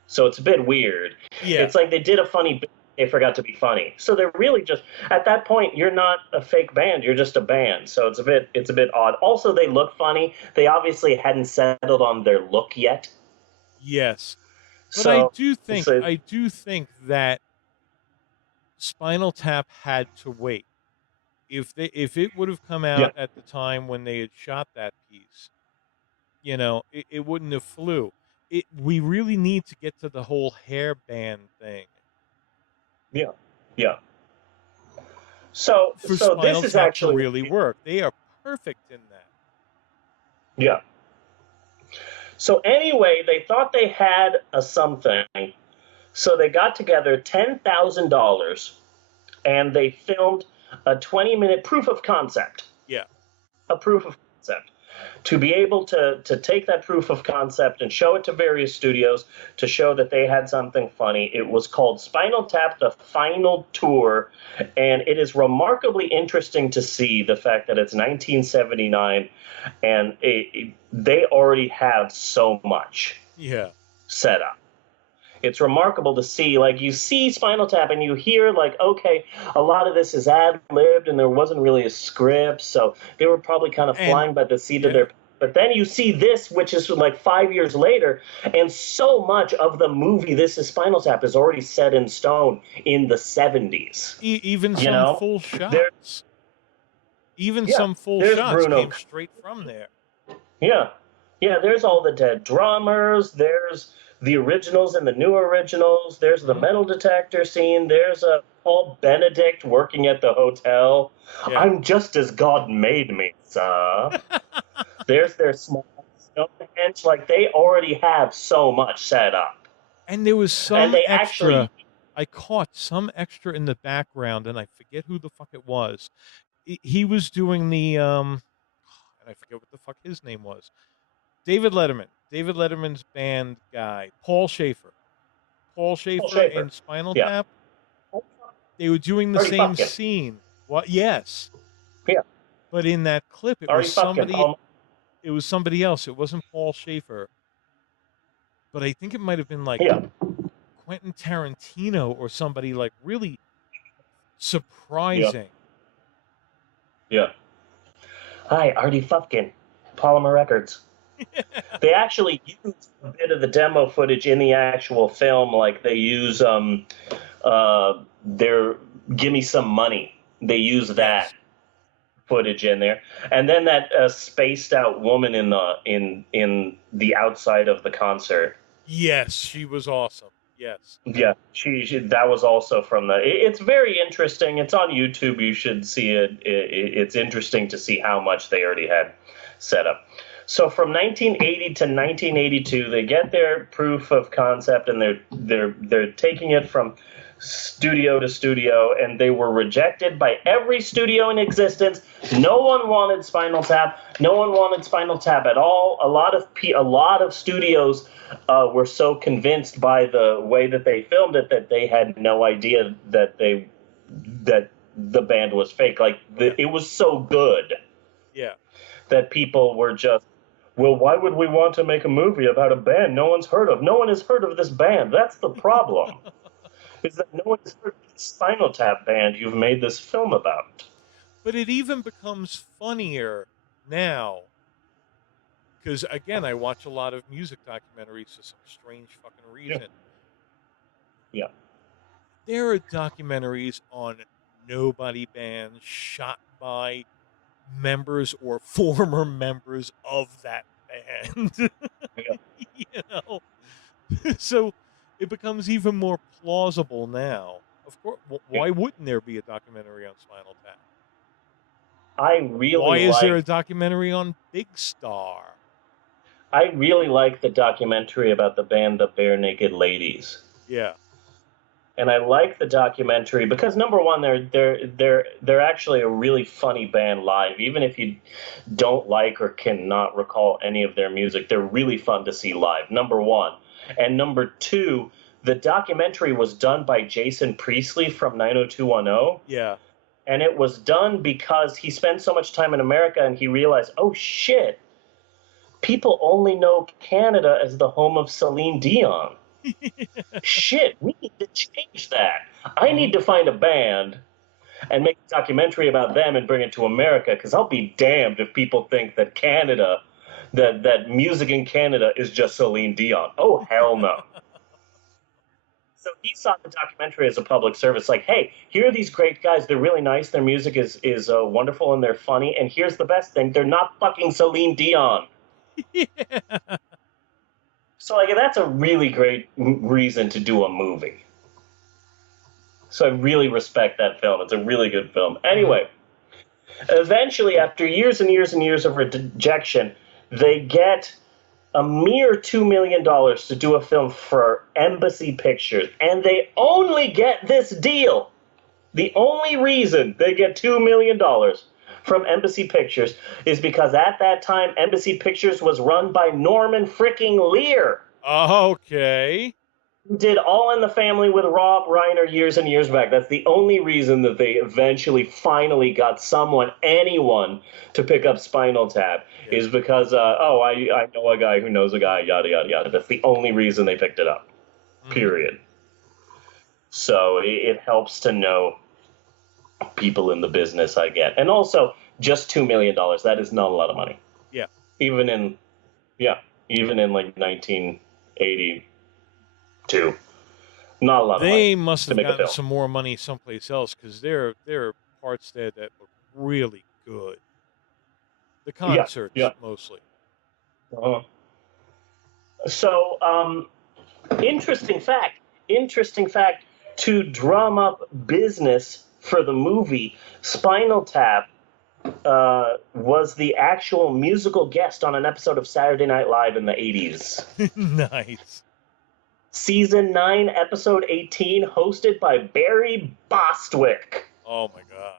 So it's a bit weird. Yeah. It's like they did a funny bit, they forgot to be funny. So they're really just, at that point, you're not a fake band, you're just a band. So it's a bit odd. Also, they look funny. They obviously hadn't settled on their look yet. Yes. But so, I do think that Spinal Tap had to wait. If it would have come out at the time when they had shot that piece, it wouldn't have flew. We really need to get to the whole hair band thing. Yeah. So Spinal this is Tap actually to really work. They are perfect in that. Yeah. So anyway, they thought they had a something, so they got together $10,000, and they filmed a 20-minute proof of concept. Yeah. A proof of concept. To be able to take that proof of concept and show it to various studios to show that they had something funny. It was called Spinal Tap: The Final Tour, and it is remarkably interesting to see the fact that it's 1979, and they already have so much set up. It's remarkable to see, like, you see Spinal Tap and you hear, like, okay, a lot of this is ad-libbed and there wasn't really a script, so they were probably kind of flying by the seat of their But then you see this, which is like 5 years later, and so much of the movie This Is Spinal Tap is already set in stone in the 70s. Even You know? full shots. Some full there's shots Bruno. came straight from there. Yeah. Yeah, there's all the dead drummers, there's the originals and the new originals, there's the metal detector scene, there's a Paul Benedict working at the hotel. Yeah. I'm just as God made me, sir. There's their small Stonehenge. Like, they already have so much set up. And there was some And they extra. I caught some extra in the background, and I forget who the fuck it was. He was doing the and I forget what the fuck his name was. David Letterman's band guy, Paul Schaefer in Spinal Tap. They were doing the same scene. What? Yes. Yeah. But in that clip, it was somebody. It was somebody else. It wasn't Paul Schaefer. But I think it might have been like Quentin Tarantino or somebody like really surprising. Yeah. Hi, Artie Fufkin, Polymer Records. They actually used a bit of the demo footage in the actual film, like they use their "Gimme Some Money." They use that footage in there, and then that spaced out woman in the outside of the concert. Yes, she was awesome. Yes. Yeah, she that was also from the. It's very interesting. It's on YouTube. You should see it. It's interesting to see how much they already had set up. So from 1980 to 1982, they get their proof of concept, and they're taking it from studio to studio, and they were rejected by every studio in existence. No one wanted Spinal Tap. No one wanted Spinal Tap at all. A lot of studios were so convinced by the way that they filmed it that they had no idea that the band was fake. Like it was so good. Yeah. That people were just, well, why would we want to make a movie about a band no one's heard of? No one has heard of this band. That's the problem. Is that no one has heard of the Spinal Tap band you've made this film about. But it even becomes funnier now. Because, again, I watch a lot of music documentaries for some strange fucking reason. Yeah. There are documentaries on nobody bands shot by members or former members of that band. You know? So it becomes even more plausible now. Of course, why wouldn't there be a documentary on Spinal Tap? Why is there a documentary on Big Star? I really like the documentary about the band the Bare Naked Ladies. Yeah. And I like the documentary because, number one, they're actually a really funny band live. Even if you don't like or cannot recall any of their music, they're really fun to see live, number one. And number two, the documentary was done by Jason Priestley from 90210. Yeah. And it was done because he spent so much time in America and he realized, oh, shit, people only know Canada as the home of Celine Dion. Shit, we need to change that. I need to find a band and make a documentary about them and bring it to America, because I'll be damned if people think that Canada, that music in Canada is just Celine Dion. Oh, hell no. So he saw the documentary as a public service, like, hey, here are these great guys. They're really nice. Their music is wonderful and they're funny. And here's the best thing. They're not fucking Celine Dion. Yeah. So, like, that's a really great reason to do a movie. So I really respect that film. It's a really good film. Anyway, eventually, after years and years and years of rejection, they get a mere $2 million to do a film for Embassy Pictures. And they only get this deal. The only reason they get $2 million from Embassy Pictures is because at that time, Embassy Pictures was run by Norman freaking Lear. Okay. Who did All in the Family with Rob Reiner years and years back. That's the only reason that they eventually finally got anyone to pick up Spinal Tap, is because, I know a guy who knows a guy, yada, yada, yada. That's the only reason they picked it up, period. So it helps to know people in the business, I get. And also, just $2 million, that is not a lot of money. Yeah. Even in like 1982. Not a lot of money They must to have make a gotten film. some more money someplace else because there are parts there that look really good. The concerts, Yeah. mostly. Uh-huh. So, interesting fact. To drum up business for the movie, Spinal Tap was the actual musical guest on an episode of Saturday Night Live in the 80s. Nice. Season 9, episode 18, hosted by Barry Bostwick. Oh my God.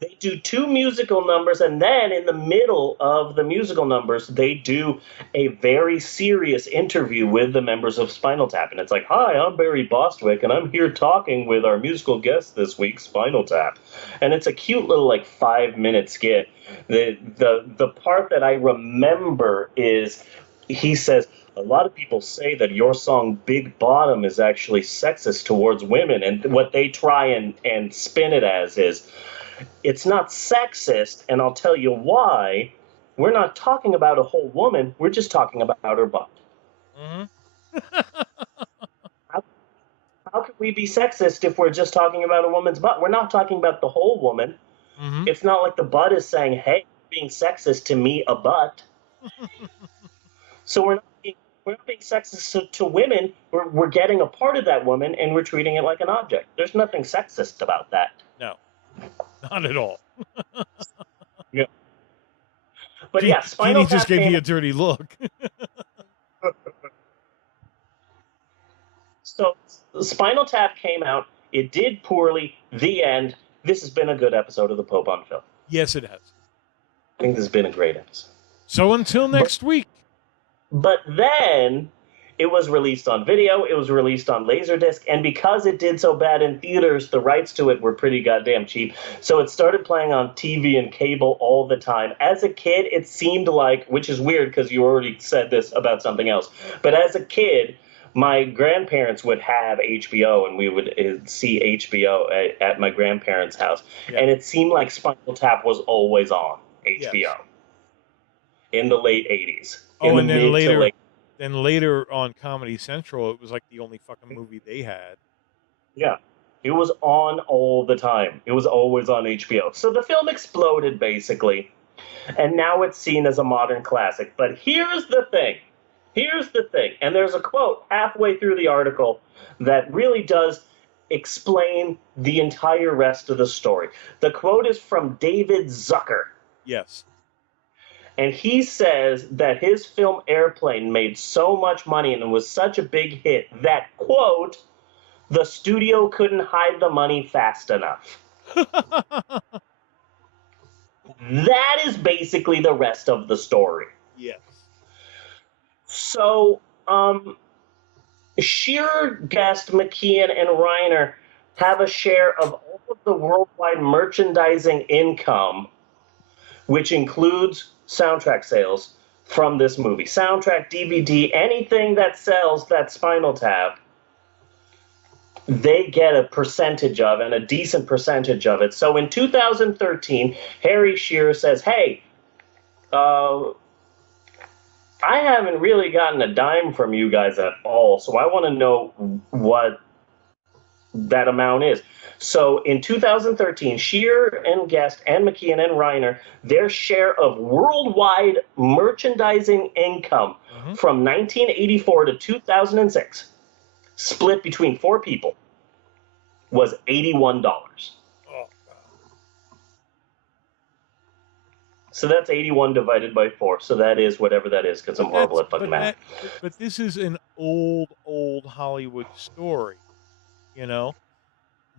They do 2 musical numbers, and then in the middle of the musical numbers, they do a very serious interview with the members of Spinal Tap. And it's like, hi, I'm Barry Bostwick, and I'm here talking with our musical guest this week, Spinal Tap. And it's a cute little, like, 5-minute skit. The part that I remember is he says, a lot of people say that your song Big Bottom is actually sexist towards women. And what they try and spin it as is, it's not sexist, and I'll tell you why. We're not talking about a whole woman. We're just talking about her butt. Mm-hmm. How could we be sexist if we're just talking about a woman's butt? We're not talking about the whole woman. Mm-hmm. It's not like the butt is saying, hey, being sexist to me, a butt. So we're not being sexist to women. We're getting a part of that woman, and we're treating it like an object. There's nothing sexist about that. No. Not at all. Yeah. But yeah, Jeannie just gave me a dirty look. So Spinal Tap came out. It did poorly. The end. This has been a good episode of the Pope on Film. Yes, it has. I think this has been a great episode. So until next week. But then it was released on video. It was released on Laserdisc. And because it did so bad in theaters, the rights to it were pretty goddamn cheap. So it started playing on TV and cable all the time. As a kid, it seemed like, which is weird because you already said this about something else, but as a kid, my grandparents would have HBO, and we would see HBO at my grandparents' house. Yeah. And it seemed like Spinal Tap was always on HBO. Yes. In the late 80s. Oh, and then later on Comedy Central, it was like the only fucking movie they had. Yeah. It was on all the time. It was always on HBO. So the film exploded, basically. And now it's seen as a modern classic. But here's the thing. And there's a quote halfway through the article that really does explain the entire rest of the story. The quote is from David Zucker. Yes. And he says that his film Airplane made so much money and was such a big hit that, quote, the studio couldn't hide the money fast enough. That is basically the rest of the story. Yes. So, Shearer, Guest, McKeon, and Reiner have a share of all of the worldwide merchandising income, which includes soundtrack sales from this movie. Soundtrack, DVD, anything that sells that Spinal Tap, they get a percentage of, and a decent percentage of it. So in 2013, Harry Shearer says, hey, I haven't really gotten a dime from you guys at all, so I want to know what that amount is. So in 2013, Shearer and Guest and McKeon and Reiner, their share of worldwide merchandising income from 1984 to 2006, split between 4 people, was $81. So that's 81 divided by 4. So that is whatever that is, because I'm horrible at fucking math. But this is an old Hollywood story, you know?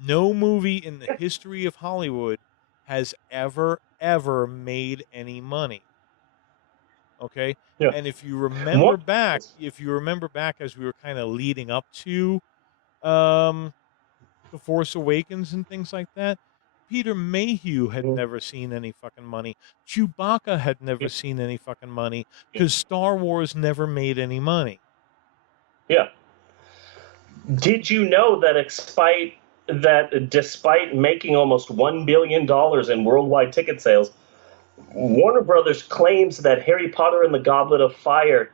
No movie in the history of Hollywood has ever made any money. Okay? Yeah. And if you remember back as we were kind of leading up to The Force Awakens and things like that, Peter Mayhew had never seen any fucking money. Chewbacca had never seen any fucking money because Star Wars never made any money. Yeah. Did you know that despite making almost $1 billion in worldwide ticket sales, Warner Brothers claims that Harry Potter and the Goblet of Fire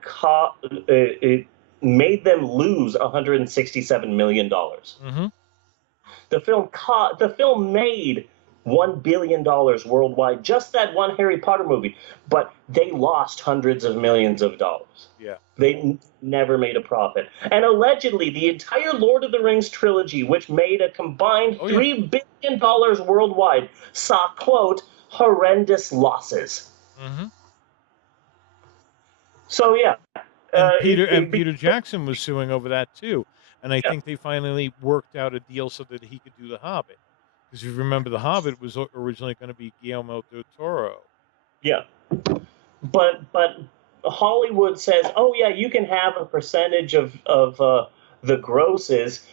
it made them lose $167 million. Mm-hmm. The film made $1 billion worldwide, just that one Harry Potter movie, but they lost hundreds of millions of dollars. Yeah. They never made a profit. And allegedly, the entire Lord of the Rings trilogy, which made a combined $3 billion worldwide, saw, quote, horrendous losses. Mm-hmm. So, yeah. And Peter Jackson was suing over that, too. And I think they finally worked out a deal so that he could do The Hobbit. Because if you remember, The Hobbit was originally going to be Guillermo del Toro. Yeah. But Hollywood says, oh, yeah, you can have a percentage of the grosses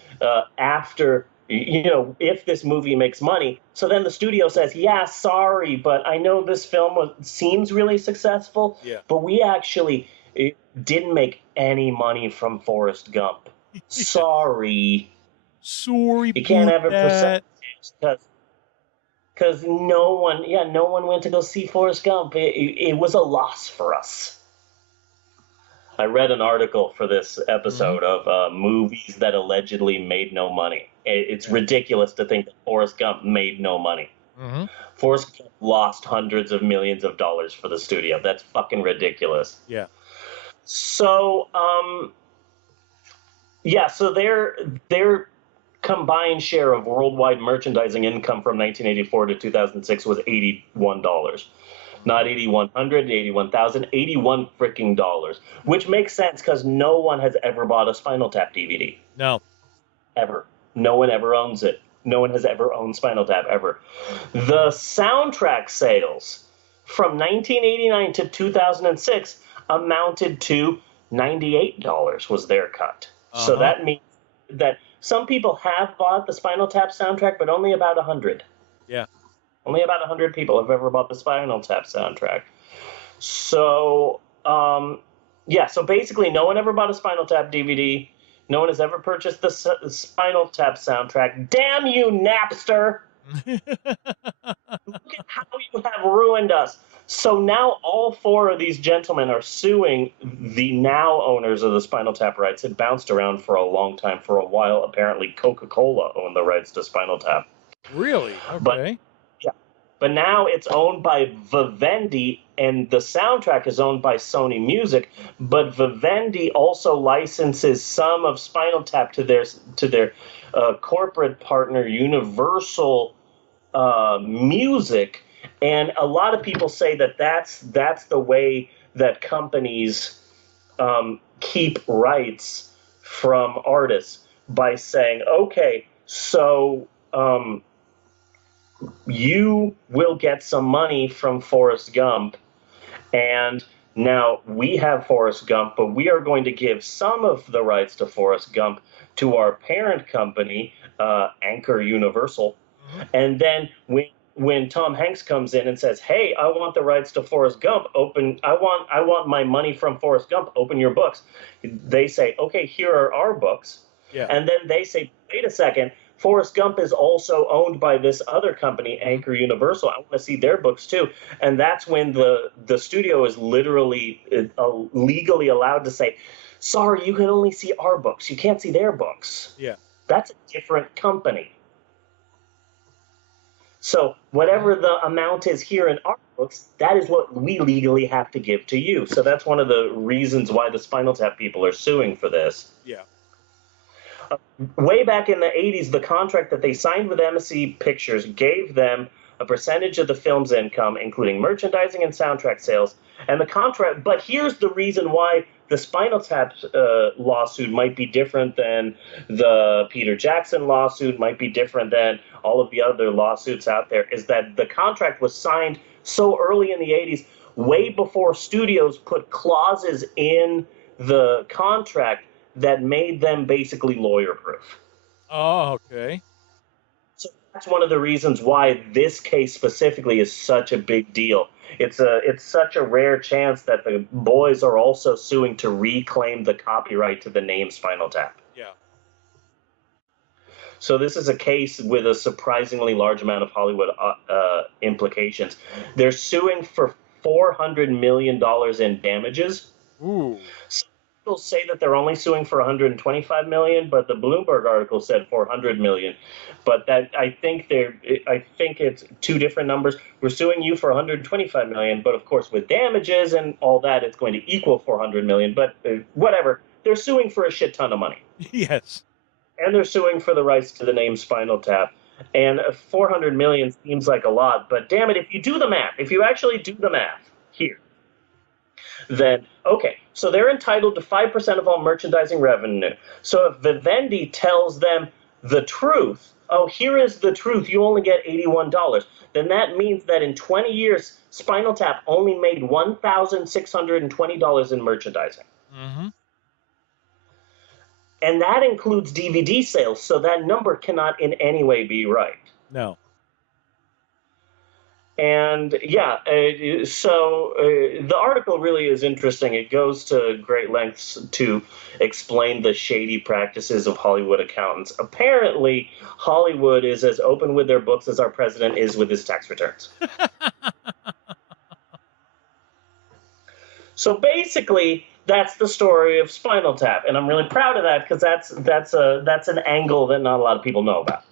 after, if this movie makes money. So then the studio says, yeah, sorry, but I know this film seems really successful, but we actually didn't make any money from Forrest Gump. Sorry. Sorry, you can't have a percentage because no one went to go see Forrest Gump. It was a loss for us. I read an article for this episode of movies that allegedly made no money. It's ridiculous to think that Forrest Gump made no money. Mm-hmm. Forrest Gump lost hundreds of millions of dollars for the studio. That's fucking ridiculous. Yeah. So, so their combined share of worldwide merchandising income from 1984 to 2006 was $81. Not 8,100, 81,000, 81 freaking dollars, which makes sense because no one has ever bought a Spinal Tap DVD. No. Ever. No one ever owns it. No one has ever owned Spinal Tap, ever. The soundtrack sales from 1989 to 2006 amounted to $98 was their cut. Uh-huh. So that means that some people have bought the Spinal Tap soundtrack, but only about 100. Yeah. Only about 100 people have ever bought the Spinal Tap soundtrack. So, so basically no one ever bought a Spinal Tap DVD. No one has ever purchased the Spinal Tap soundtrack. Damn you, Napster! Look at how you have ruined us. So now all four of these gentlemen are suing the now owners of the Spinal Tap rights. It bounced around for a long time. For a while, apparently Coca-Cola owned the rights to Spinal Tap. Really? Okay. But now it's owned by Vivendi, and the soundtrack is owned by Sony Music. But Vivendi also licenses some of Spinal Tap to their corporate partner, Universal Music. And a lot of people say that that's the way that companies keep rights from artists, by saying, okay, so you will get some money from Forrest Gump, and now we have Forrest Gump, but we are going to give some of the rights to Forrest Gump to our parent company, Anchor Universal. Mm-hmm. And then when Tom Hanks comes in and says, hey, I want the rights to Forrest Gump, I want my money from Forrest Gump, open your books. They say, okay, here are our books. Yeah. And then they say, wait a second, Forrest Gump is also owned by this other company, Anchor Universal. I want to see their books too. And that's when the studio is literally legally allowed to say, sorry, you can only see our books. You can't see their books. Yeah. That's a different company. So whatever the amount is here in our books, that is what we legally have to give to you. So that's one of the reasons why the Spinal Tap people are suing for this. Yeah. Way back in the 80s, the contract that they signed with MSC Pictures gave them a percentage of the film's income, including merchandising and soundtrack sales. And the contract, but here's the reason why the Spinal Tap lawsuit might be different than the Peter Jackson lawsuit, might be different than all of the other lawsuits out there, is that the contract was signed so early in the 80s, way before studios put clauses in the contract that made them basically lawyer-proof. Oh, okay. So that's one of the reasons why this case specifically is such a big deal. It's such a rare chance that the boys are also suing to reclaim the copyright to the name Spinal Tap. Yeah. So this is a case with a surprisingly large amount of Hollywood implications. They're suing for $400 million in damages. Ooh. Some people say that they're only suing for $125 million, but the Bloomberg article said $400 million. But that I think it's two different numbers. We're suing you for $125 million, but of course with damages and all that, it's going to equal $400 million. But whatever, they're suing for a shit ton of money. Yes. And they're suing for the rights to the name Spinal Tap. And $400 million seems like a lot, but damn it, if you do the math, if you actually do the math here, then, okay, so they're entitled to 5% of all merchandising revenue. So if Vivendi tells them the truth, oh, here is the truth, you only get $81, then that means that in 20 years, Spinal Tap only made $1,620 in merchandising. Mm-hmm. And that includes DVD sales, so that number cannot in any way be right. No. And yeah, so the article really is interesting. It goes to great lengths to explain the shady practices of Hollywood accountants. Apparently, Hollywood is as open with their books as our president is with his tax returns. So basically, that's the story of Spinal Tap, and I'm really proud of that because that's an angle that not a lot of people know about.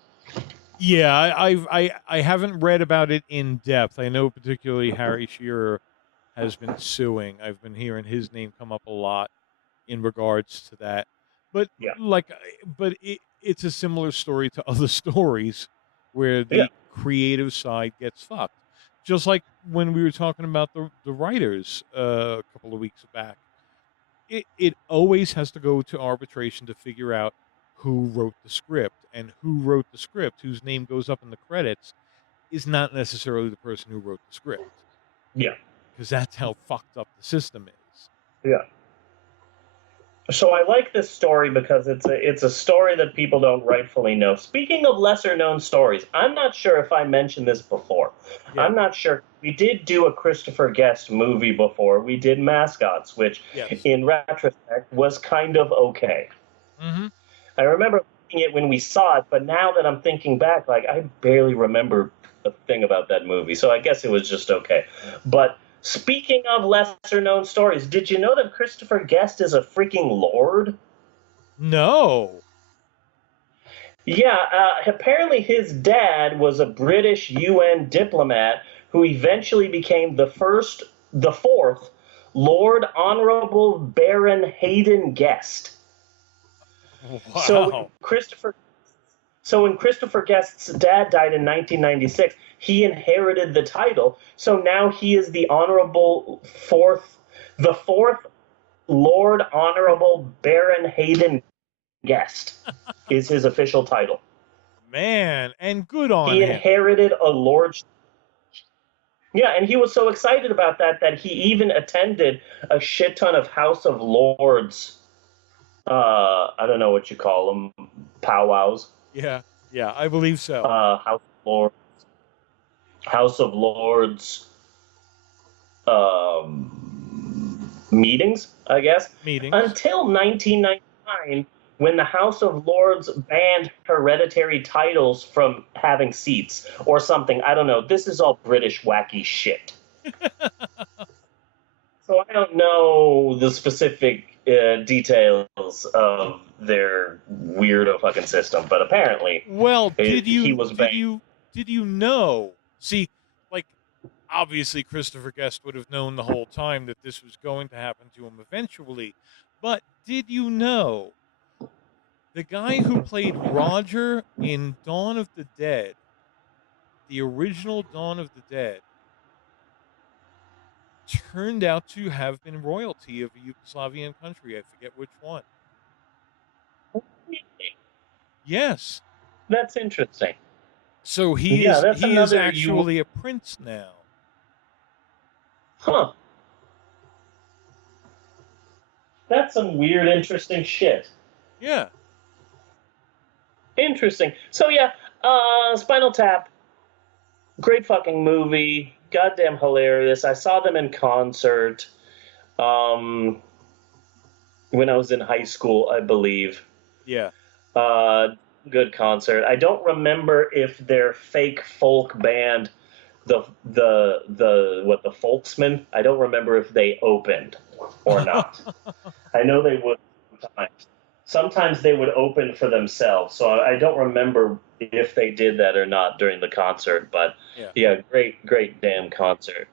Yeah, I haven't read about it in depth. I know particularly Harry Shearer has been suing. I've been hearing his name come up a lot in regards to that. But yeah. It's a similar story to other stories where the creative side gets fucked. Just like when we were talking about the writers a couple of weeks back. It always has to go to arbitration to figure out who wrote the script, and who wrote the script, whose name goes up in the credits, is not necessarily the person who wrote the script. Yeah. Because that's how fucked up the system is. Yeah. So I like this story because it's a story that people don't rightfully know. Speaking of lesser known stories, I'm not sure if I mentioned this before. Yeah. I'm not sure. We did do a Christopher Guest movie before. We did Mascots, which in retrospect was kind of okay. Mm-hmm. I remember looking at it when we saw it, but now that I'm thinking back, like I barely remember a thing about that movie. So I guess it was just okay. But speaking of lesser-known stories, did you know that Christopher Guest is a freaking lord? No. Yeah, apparently his dad was a British UN diplomat who eventually became the fourth Lord Honorable Baron Hayden Guest. Wow. So when Christopher Guest's dad died in 1996, he inherited the title. So now he is the fourth Lord Honorable Baron Hayden Guest is his official title. Man, and good on him. He inherited a lordship. Yeah, and he was so excited about that he even attended a shit ton of House of Lords. I don't know what you call them, powwows. Yeah, I believe so. House of Lords meetings, I guess. Meetings. Until 1999, when the House of Lords banned hereditary titles from having seats or something. I don't know. This is all British wacky shit. So I don't know the specific details of their weirdo fucking system, but apparently, did you know? See, like, obviously Christopher Guest would have known the whole time that this was going to happen to him eventually, but did you know the guy who played Roger in Dawn of the Dead, the original Dawn of the Dead, turned out to have been royalty of a Yugoslavian country. I forget which one. Yes. That's interesting. So he is actually a prince now. Huh. That's some weird, interesting shit. Yeah. Interesting. So yeah, Spinal Tap, great fucking movie. Goddamn hilarious. I saw them in concert when I was in high school, I believe. Yeah. good concert. I don't remember if their fake folk band, the Folksmen, I don't remember if they opened or not. I know they would sometimes. Sometimes they would open for themselves, so I don't remember if they did that or not during the concert. But yeah, great damn concert.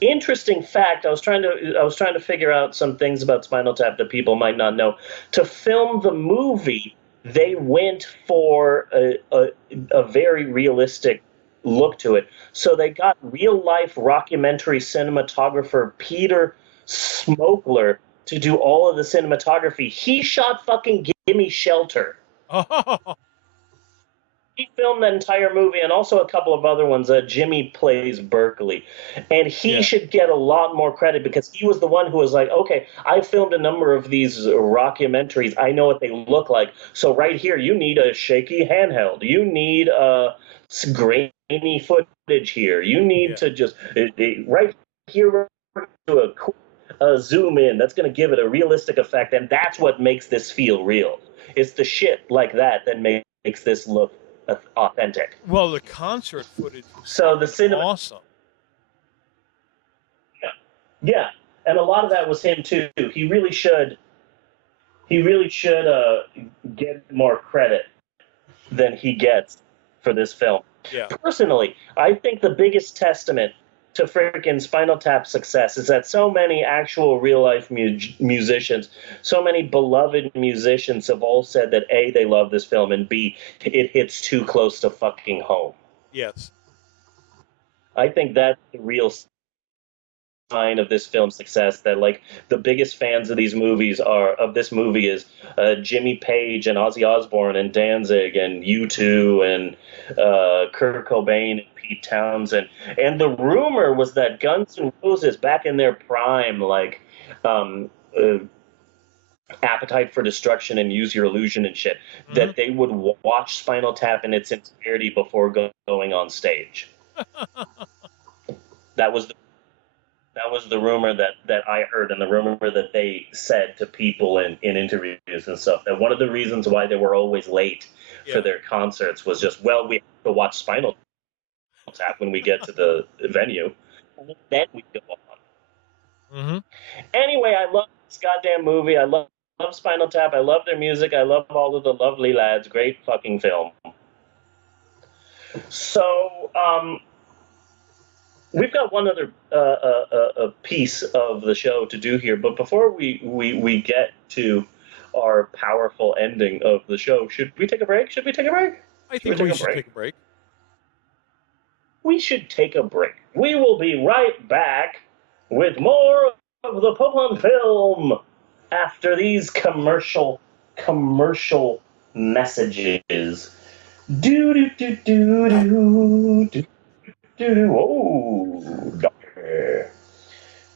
Interesting fact. I was trying to figure out some things about Spinal Tap that people might not know. To film the movie, they went for a very realistic look to it. So they got real life rockumentary cinematographer Peter Smokler to do all of the cinematography. He shot fucking Gimme Shelter. Oh. He filmed that entire movie and also a couple of other ones. Jimmy Plays Berkeley. And he should get a lot more credit because he was the one who was like, okay, I filmed a number of these rockumentaries. I know what they look like. So right here, you need a shaky handheld. You need grainy footage here. You need to just, right here, do a cool zoom in. That's going to give it a realistic effect. And that's what makes this feel real. It's the shit like that makes this look authentic. Well, the concert footage was the cinema awesome. Yeah, and a lot of that was him too. He really should get more credit than he gets for this film. Yeah. Personally, I think the biggest testament to freaking Spinal Tap's success is that so many actual real-life musicians, so many beloved musicians have all said that A, they love this film, and B, it hits too close to fucking home. Yes. I think that's the real sign of this film's success, that like the biggest fans of this movie is Jimmy Page and Ozzy Osbourne and Danzig and U2 and Kurt Cobain and Pete Townsend. And the rumor was that Guns N' Roses, back in their prime, like Appetite for Destruction and Use Your Illusion and shit, that they would watch Spinal Tap in its entirety before going on stage. That was the rumor that I heard, and the rumor that they said to people in interviews and stuff, that one of the reasons why they were always late for their concerts was just, well, we have to watch Spinal Tap when we get to the venue, and then we go on. Mm-hmm. Anyway, I love this goddamn movie. I love Spinal Tap. I love their music. I love all of the lovely lads. Great fucking film. So, we've got one other a piece of the show to do here, but before we get to our powerful ending of the show, should we take a break? Should we take a break? I think we should take a break. We should take a break. We will be right back with more of the Pope on Film after these commercial messages. Do do do do do do. Oh, doctor.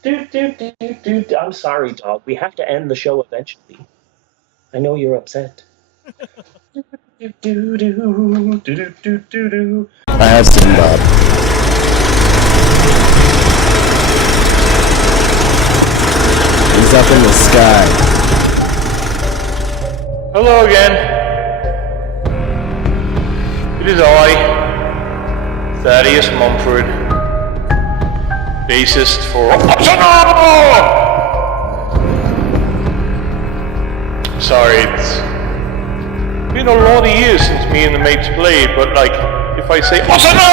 I'm sorry, dog. We have to end the show eventually. I know you're upset. I have seen Bob. He's up in the sky. Hello again. It is I, Thaddeus Mumford, bassist for Arsenal! Sorry, it's been a lot of years since me and the mates played, but like, if I say Arsenal!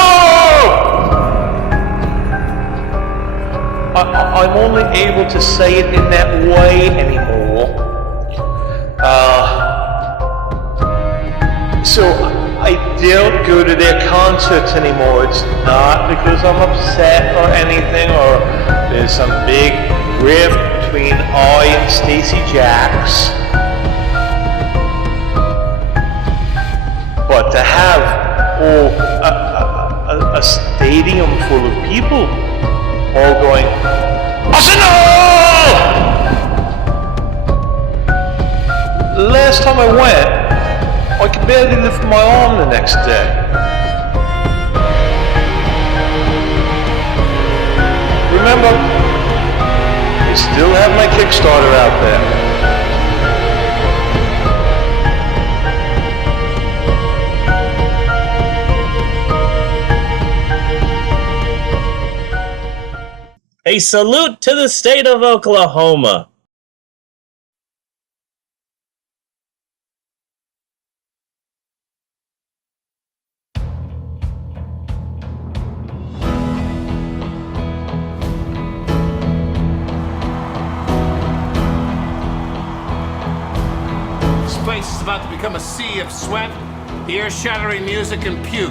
I'm only able to say it in that way anymore. So I don't go to their concerts anymore. It's not because I'm upset or anything, or there's some big rift between I and Stacey Jacks. But to have a stadium full of people all going, Arsenal! Last time I went, I could barely lift my arm the next day. Remember, I still have my Kickstarter out there. A salute to the state of Oklahoma. This place is about to become a sea of sweat, ear-shattering music, and puke.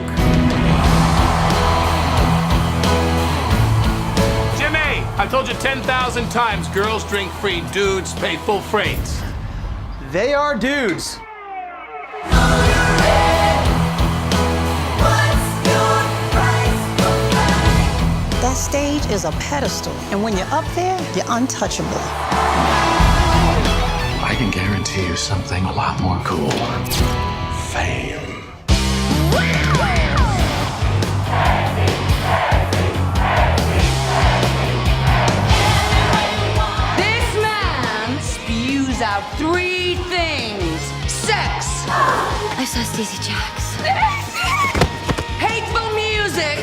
Jimmy, I've told you 10,000 times, girls drink free, dudes pay full freight. They are dudes. That stage is a pedestal, and when you're up there, you're untouchable. I can guarantee you something a lot more cool. Fame. This man spews out 3 things. Sex. I saw Stacey Jacks. Hateful music.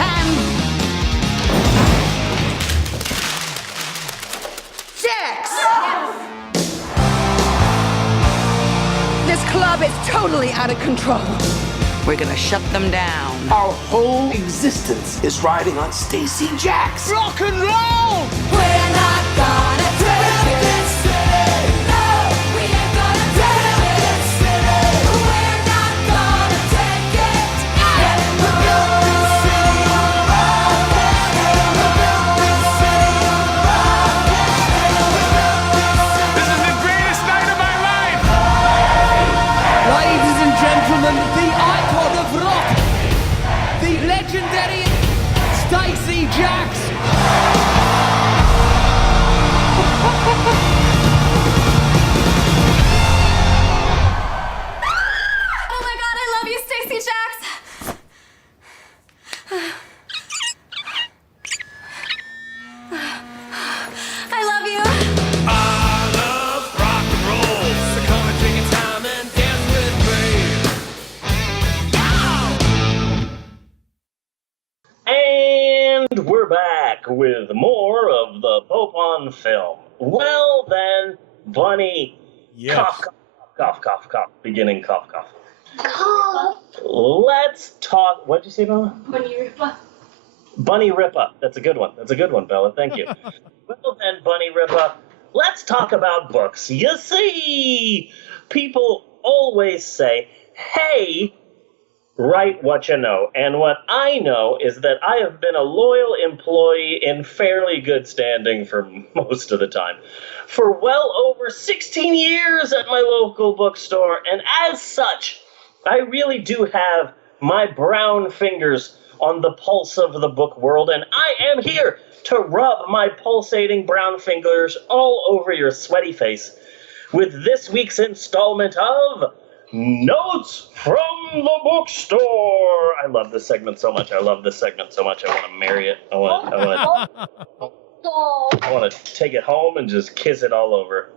And sex. This club is totally out of control. We're gonna shut them down. Our whole existence is riding on Stacey Jacks. Rock and roll! We're not gonna take it. No, we ain't gonna take it. We're not gonna take it anymore. This is the greatest night of my life! Ladies and gentlemen, the icon of rock, the legendary Stacey Jacks. Oh my god, I love you, Stacey Jacks. I love you. I love rock and roll, so come and take your time and dance with me. And we're back with more of the Pope on film. Well then, Bunny, Yes. cough, cough, cough, cough, cough, beginning cough, cough. Cough. Let's talk, what'd you say, Bella? Bunny Ripper. Bunny Ripper. That's a good one. That's a good one, Bella. Thank you. Well then, Bunny Ripper, let's talk about books. You see, people always say, hey, write what you know. And what I know is that I have been a loyal employee in fairly good standing for most of the time. For well over 16 years at my local bookstore, and as such, I really do have my brown fingers on the pulse of the book world, and I am here to rub my pulsating brown fingers all over your sweaty face with this week's installment of Notes from the Bookstore. I love this segment so much. I want to marry it. I want to take it home and just kiss it all over.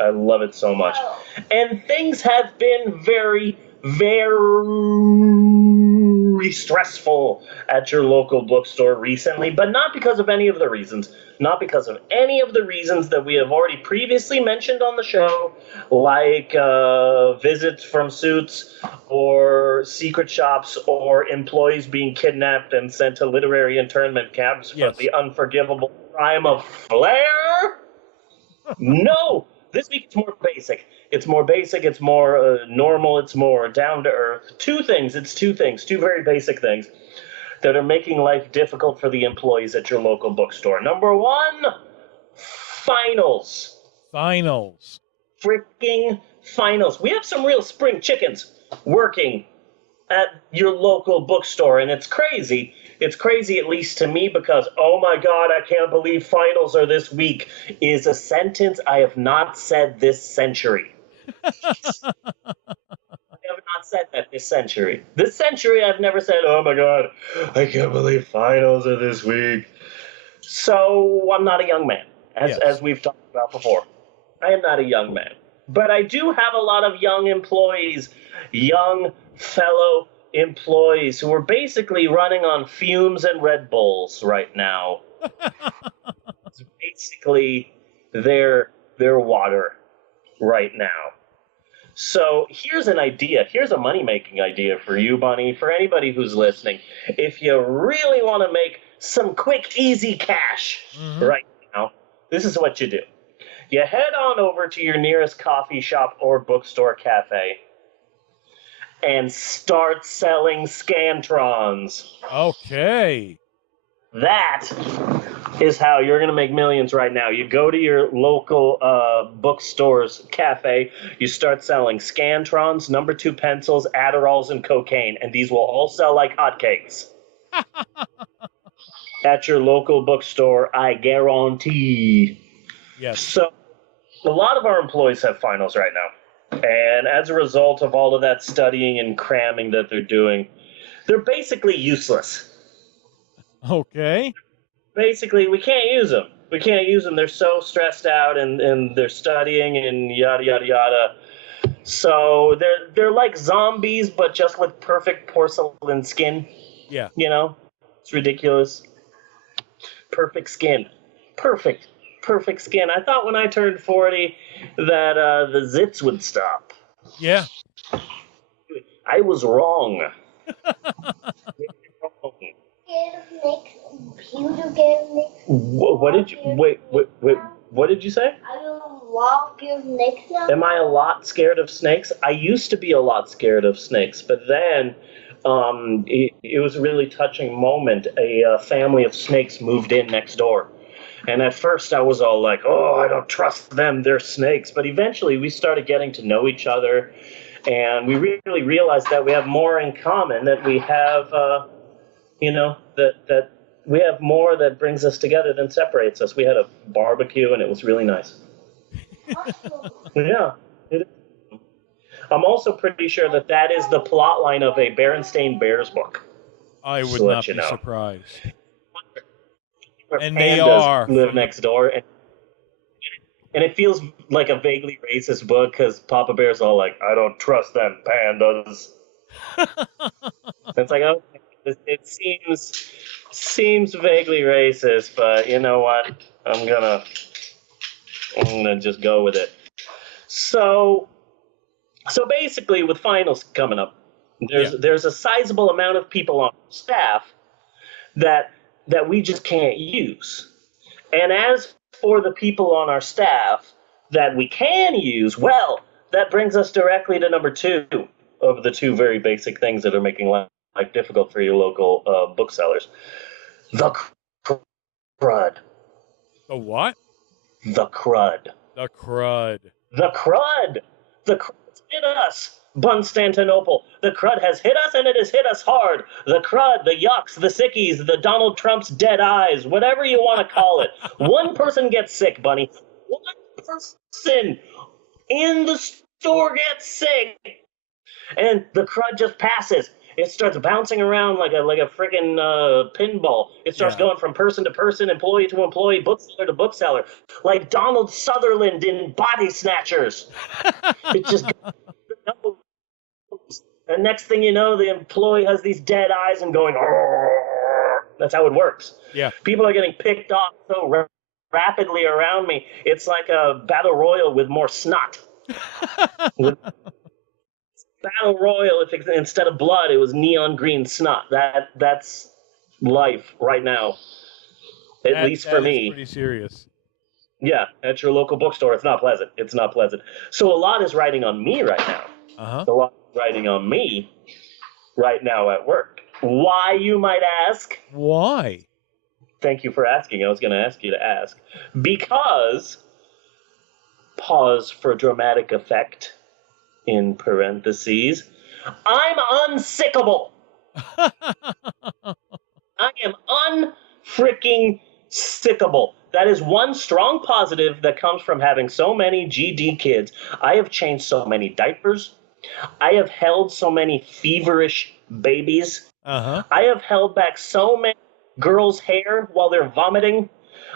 I love it so much. And things have been very, very stressful at your local bookstore recently, but not because of any of the reasons. Not because of any of the reasons that we have already previously mentioned on the show, like visits from Suits or secret shops or employees being kidnapped and sent to literary internment camps for the unforgivable crime of flair. No, this week it's more basic. It's more normal, it's more down to earth. Two very basic things that are making life difficult for the employees at your local bookstore. Number one, finals. Finals. Freaking finals. We have some real spring chickens working at your local bookstore, and it's crazy. It's crazy, at least to me, because, oh my God, I can't believe finals are this week, is a sentence I have not said this century. I have not said that this century. This century, I've never said, oh my God, I can't believe finals are this week. So I'm not a young man, as we've talked about before. I am not a young man. But I do have a lot of young employees, young fellow employees who are basically running on fumes and Red Bulls right now. It's basically their water right now. So here's an idea. Here's a money-making idea for you, Bunny, for anybody who's listening. If you really want to make some quick, easy cash right now, this is what you do. You head on over to your nearest coffee shop or bookstore cafe and start selling Scantrons. Okay. That is how you're going to make millions right now. You go to your local bookstore's cafe, you start selling Scantrons, number 2 pencils, Adderalls, and cocaine, and these will all sell like hotcakes. At your local bookstore, I guarantee. Yes. So, a lot of our employees have finals right now. And as a result of all of that studying and cramming that they're doing, they're basically useless. Okay. Basically, we can't use them. We can't use them. They're so stressed out and they're studying and yada, yada, yada. So they're like zombies, but just with perfect porcelain skin. Yeah. You know? It's ridiculous. Perfect skin. Perfect skin. I thought when I turned 40 that the zits would stop. Yeah. I was wrong. What did you wait? What did you say? Am I a lot scared of snakes? I used to be a lot scared of snakes, but then it was a really touching moment. A family of snakes moved in next door. And at first I was all like, oh, I don't trust them, they're snakes. But eventually we started getting to know each other, and we really realized that we have more in common, that we have, that we have more that brings us together than separates us. We had a barbecue, and it was really nice. Yeah. I'm also pretty sure that is the plot line of a Berenstain Bears book. I would to not let you be know. surprised. Where And they pandas are. live next door, and it feels like a vaguely racist book because Papa Bear's all like, I don't trust them pandas. It's like, oh, it seems vaguely racist, but you know what? I'm gonna just go with it. So basically, with finals coming up, there's a sizable amount of people on staff that we just can't use. And as for the people on our staff that we can use, well, that brings us directly to number 2 of the 2 very basic things that are making life difficult for your local booksellers. The crud. The what? The crud. The crud. The crud. The crud's hit us. Bunstantinopel. The crud has hit us, and it has hit us hard. The crud, the yucks, the sickies, the Donald Trump's dead eyes, whatever you want to call it. One person gets sick, Bunny. One person in the store gets sick. And the crud just passes. It starts bouncing around like a freaking pinball. It starts going from person to person, employee to employee, bookseller to bookseller, like Donald Sutherland in Body Snatchers. It just goes. And next thing you know, the employee has these dead eyes and going, "Arr!" That's how it works. Yeah. People are getting picked off so rapidly around me. It's like a battle royal with more snot. Battle royal, if instead of blood, it was neon green snot. That's life right now. At least for me. Pretty serious. Yeah, at your local bookstore, it's not pleasant. It's not pleasant. So a lot is riding on me right now. Uh-huh. A lot is riding on me right now at work. Why, you might ask? Why? Thank you for asking. I was going to ask you to ask. Because, pause for dramatic effect, in parentheses, I'm unsickable. I am unfreaking sickable. That is one strong positive that comes from having so many GD kids. I have changed so many diapers. I have held so many feverish babies. Uh-huh. I have held back so many girls' hair while they're vomiting.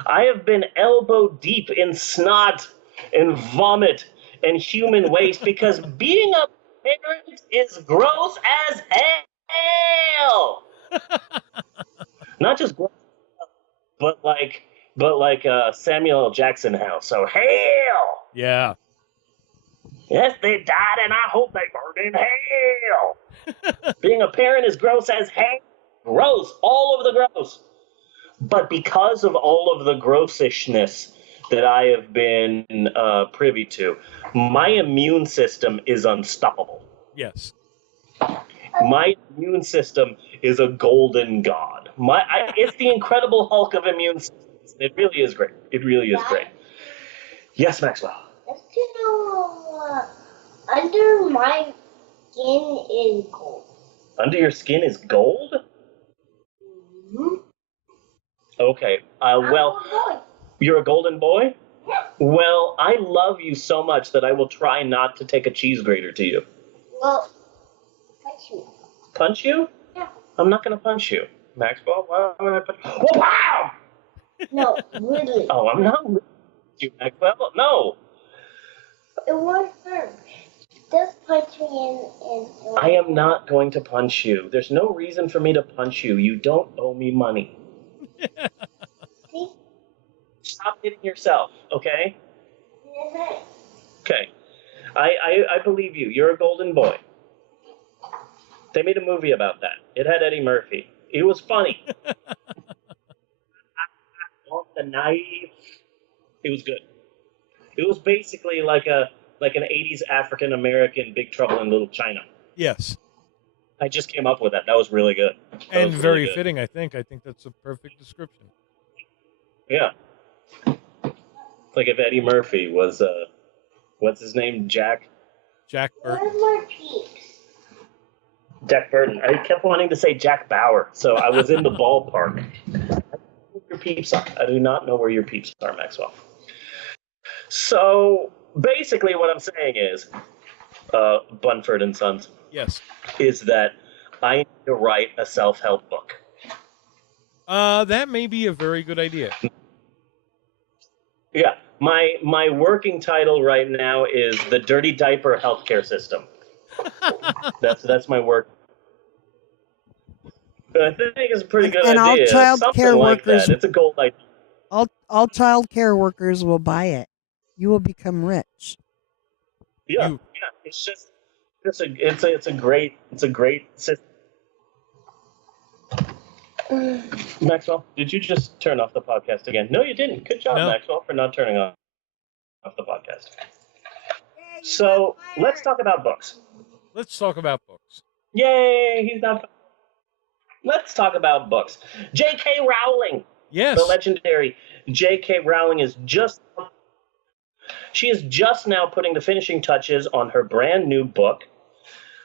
I have been elbow deep in snot and vomit and human waste because being a parent is gross as hail! Not just but like Samuel L. Jackson house. So hail! Yeah. Yes, they died, and I hope they burned in hell. Being a parent is gross as hell. Gross, all of the gross. But because of all of the grossishness that I have been privy to, my immune system is unstoppable. Yes. My immune system is a golden god. It's the Incredible Hulk of immune systems. It really is great. It really is great. Yes, Maxwell. Let's know under my skin is gold. Under your skin is gold? Mm-hmm. Okay. Well, you're a golden boy? Well, I love you so much that I will try not to take a cheese grater to you. Well, punch you. Punch you? Yeah. I'm not going to punch you. Maxwell, why would I punch you? Oh, wow! No, really. Oh, I'm not with you, Maxwell. No. It won't hurt. Just punch me in. I am not going to punch you. There's no reason for me to punch you. You don't owe me money. See? Stop hitting yourself, okay? Never. Okay. I believe you. You're a golden boy. They made a movie about that. It had Eddie Murphy. It was funny. Off the knife. It was good. It was basically like an 80s African American Big Trouble in Little China. Yes. I just came up with that. That was really good. And very fitting, I think. I think that's a perfect description. Yeah. It's like if Eddie Murphy was, what's his name? Jack Where's Burton. my peeps? Jack Burton. I kept wanting to say Jack Bauer, so I was in the ballpark. I don't know where your peeps are. I do not know where your peeps are, Maxwell. So basically, what I'm saying is, Bunford and Sons. Yes. Is that I need to write a self-help book. That may be a very good idea. Yeah, my working title right now is The Dirty Diaper Healthcare System. That's my work. I think it's a pretty good and idea. all child Something care like workers, that. It's a gold idea. all child care workers will buy it. You will become rich. Yeah, it's just it's a great system. Maxwell, did you just turn off the podcast again? No, you didn't. Good job, No. Maxwell, for not turning off the podcast. So let's talk about books. Let's talk about books. Yay, he's not. Let's talk about books. J.K. Rowling. Yes. The legendary J.K. Rowling she is just now putting the finishing touches on her brand new book.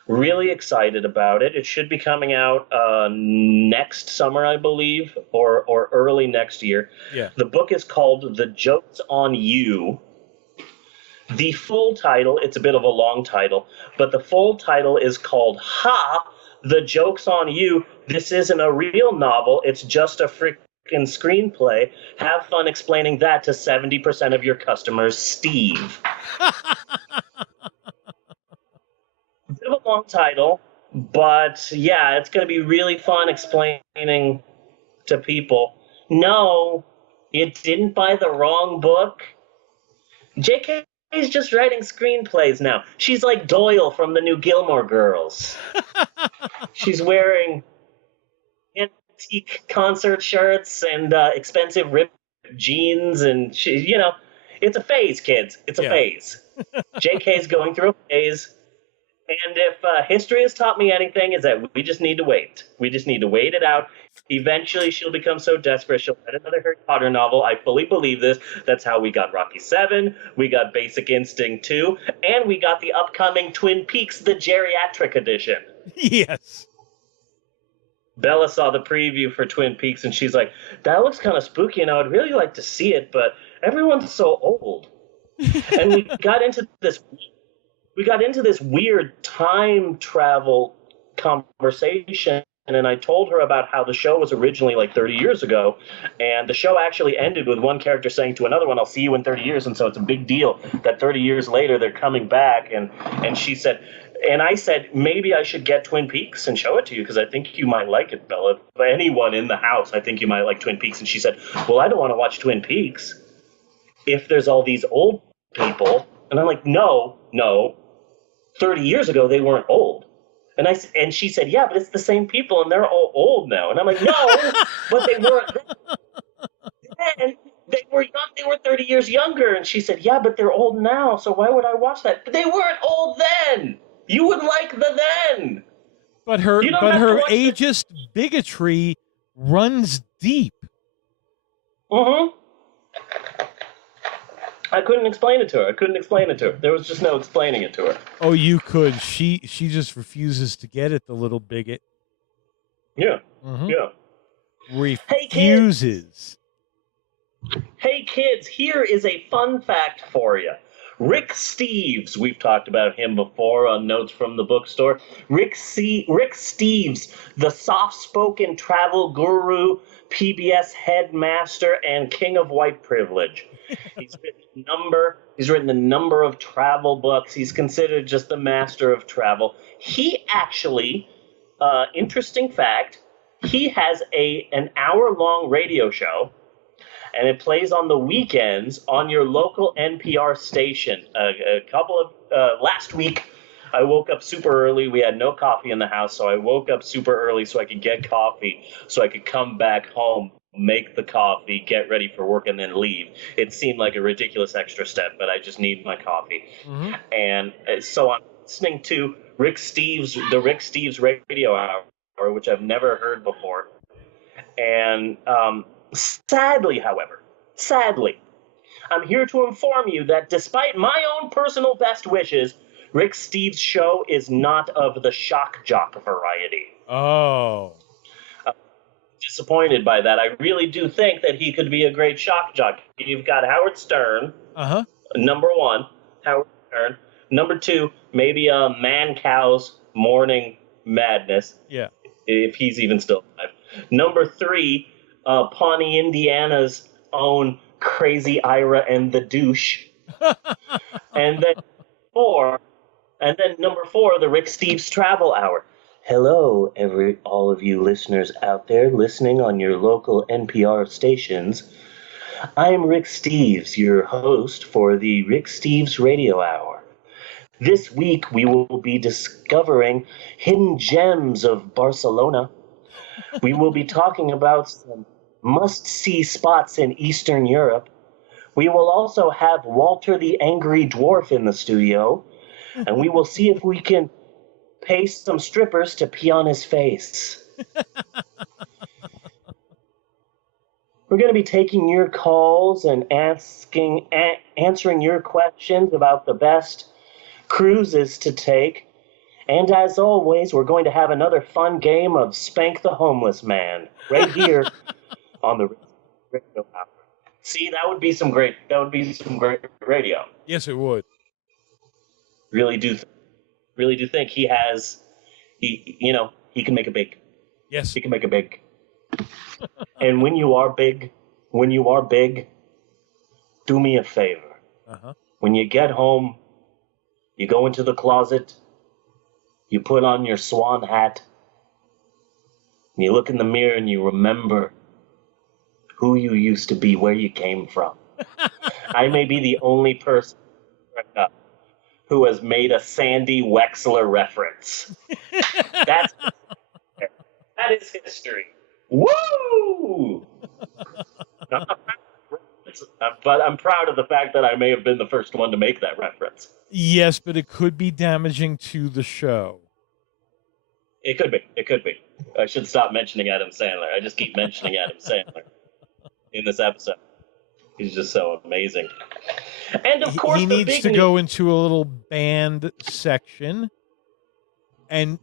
Really excited about it. It should be coming out next summer, I believe, or early next year. Yeah. The book is called The Joke's on You. The full title, it's a bit of a long title, but the full title is called Ha! The Joke's on You. This isn't a real novel. It's just a freaking screenplay. Have fun explaining that to 70% of your customers, Steve. Bit of a long title, but yeah, it's going to be really fun explaining to people. No, you didn't buy the wrong book. JK is just writing screenplays now. She's like Doyle from the new Gilmore Girls. She's wearing antique concert shirts and expensive ripped jeans, and it's a phase, kids. It's a phase. JK's going through a phase. And if history has taught me anything, is that we just need to wait. We just need to wait it out. Eventually, she'll become so desperate, she'll write another Harry Potter novel. I fully believe this. That's how we got Rocky 7, we got Basic Instinct 2, and we got the upcoming Twin Peaks, the geriatric edition. Yes. Bella saw the preview for Twin Peaks, and she's like, that looks kind of spooky, and I would really like to see it, but everyone's so old. And we got into this weird time travel conversation, and I told her about how the show was originally like 30 years ago, and the show actually ended with one character saying to another one, I'll see you in 30 years, and so it's a big deal that 30 years later they're coming back, and she said, And I said, maybe I should get Twin Peaks and show it to you because I think you might like it, Bella. For anyone in the house, I think you might like Twin Peaks. And she said, well, I don't want to watch Twin Peaks if there's all these old people. And I'm like, no. 30 years ago, they weren't old. And she said, yeah, but it's the same people and they're all old now. And I'm like, no, but they weren't then. They were young. They were 30 years younger. And she said, yeah, but they're old now. So why would I watch that? But they weren't old then. You would like the then. But her ageist bigotry runs deep. Mm-hmm. I couldn't explain it to her. There was just no explaining it to her. Oh, you could. She just refuses to get it, the little bigot. Yeah. Mm-hmm. Yeah. Refuses. Hey kids, here is a fun fact for you. Rick Steves, we've talked about him before on Notes from the Bookstore. Rick Steves, the soft-spoken travel guru, PBS headmaster, and king of white privilege. He's written a number of travel books. He's considered just the master of travel. He actually, interesting fact, he has an hour-long radio show, and it plays on the weekends on your local NPR station. Last week, I woke up super early. We had no coffee in the house, so I woke up super early so I could get coffee, so I could come back home, make the coffee, get ready for work, and then leave. It seemed like a ridiculous extra step, but I just need my coffee. Mm-hmm. And so I'm listening to the Rick Steves Radio Hour, which I've never heard before. And sadly, I'm here to inform you that despite my own personal best wishes, Rick Steves' show is not of the shock jock variety. Oh. Disappointed by that. I really do think that he could be a great shock jock. You've got Howard Stern. Uh-huh. Number one, Howard Stern. Number two, maybe Mancow's Morning Madness. Yeah. If he's even still alive. Number three, Pawnee, Indiana's own Crazy Ira and the Douche. and then number four, the Rick Steves Travel Hour. Hello, all of you listeners out there listening on your local NPR stations. I'm Rick Steves, your host for the Rick Steves Radio Hour. This week we will be discovering hidden gems of Barcelona. We will be talking about some must-see spots in Eastern Europe. We will also have Walter the Angry Dwarf in the studio, and we will see if we can pay some strippers to pee on his face. We're going to be taking your calls and answering your questions about the best cruises to take. And as always, we're going to have another fun game of Spank the Homeless Man right here on the radio hour. See, that would be some great radio. Yes, it would. Really do think he can make it big. Yes. He can make it big. And when you are big, do me a favor. Uh-huh. When you get home, you go into the closet, you put on your swan hat, and you look in the mirror and you remember who you used to be, where you came from. I may be the only person who has made a Sandy Wexler reference. That is history. Woo! But I'm proud of the fact that I may have been the first one to make that reference. Yes, but it could be damaging to the show. It could be. I should stop mentioning Adam Sandler. I just keep mentioning Adam Sandler in this episode. He's just so amazing. And of course, he needs to go into a little band section and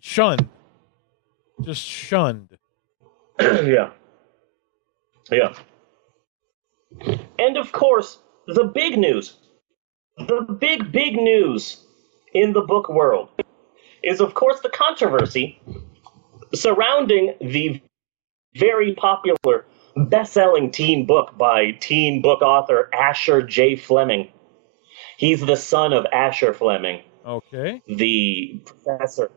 shunned. Just shunned. Yeah. And of course, the big news, the big news in the book world is, of course, the controversy surrounding the very popular best-selling teen book by teen book author Asher J. Fleming. He's the son of Asher Fleming, Okay. the professor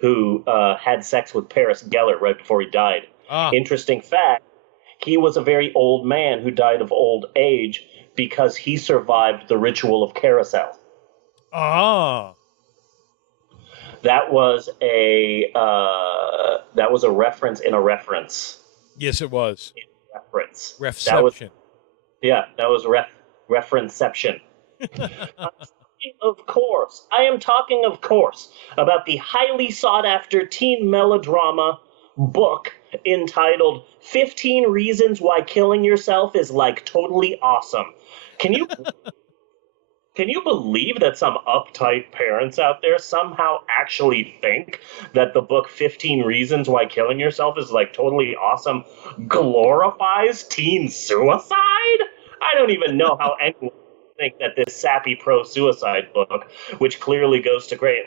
who had sex with Paris Geller right before he died. Interesting fact, he was a very old man who died of old age because he survived the ritual of carousel. That was a reference in a reference. Yes, it was. Reference. Refception. That was referenception. I am talking, of course, about the highly sought after teen melodrama book entitled 15 Reasons Why Killing Yourself is Like Totally Awesome. Can you believe that some uptight parents out there somehow actually think that the book 15 Reasons Why Killing Yourself is Like Totally Awesome glorifies teen suicide? I don't even know how anyone think that this sappy pro-suicide book, which clearly goes to great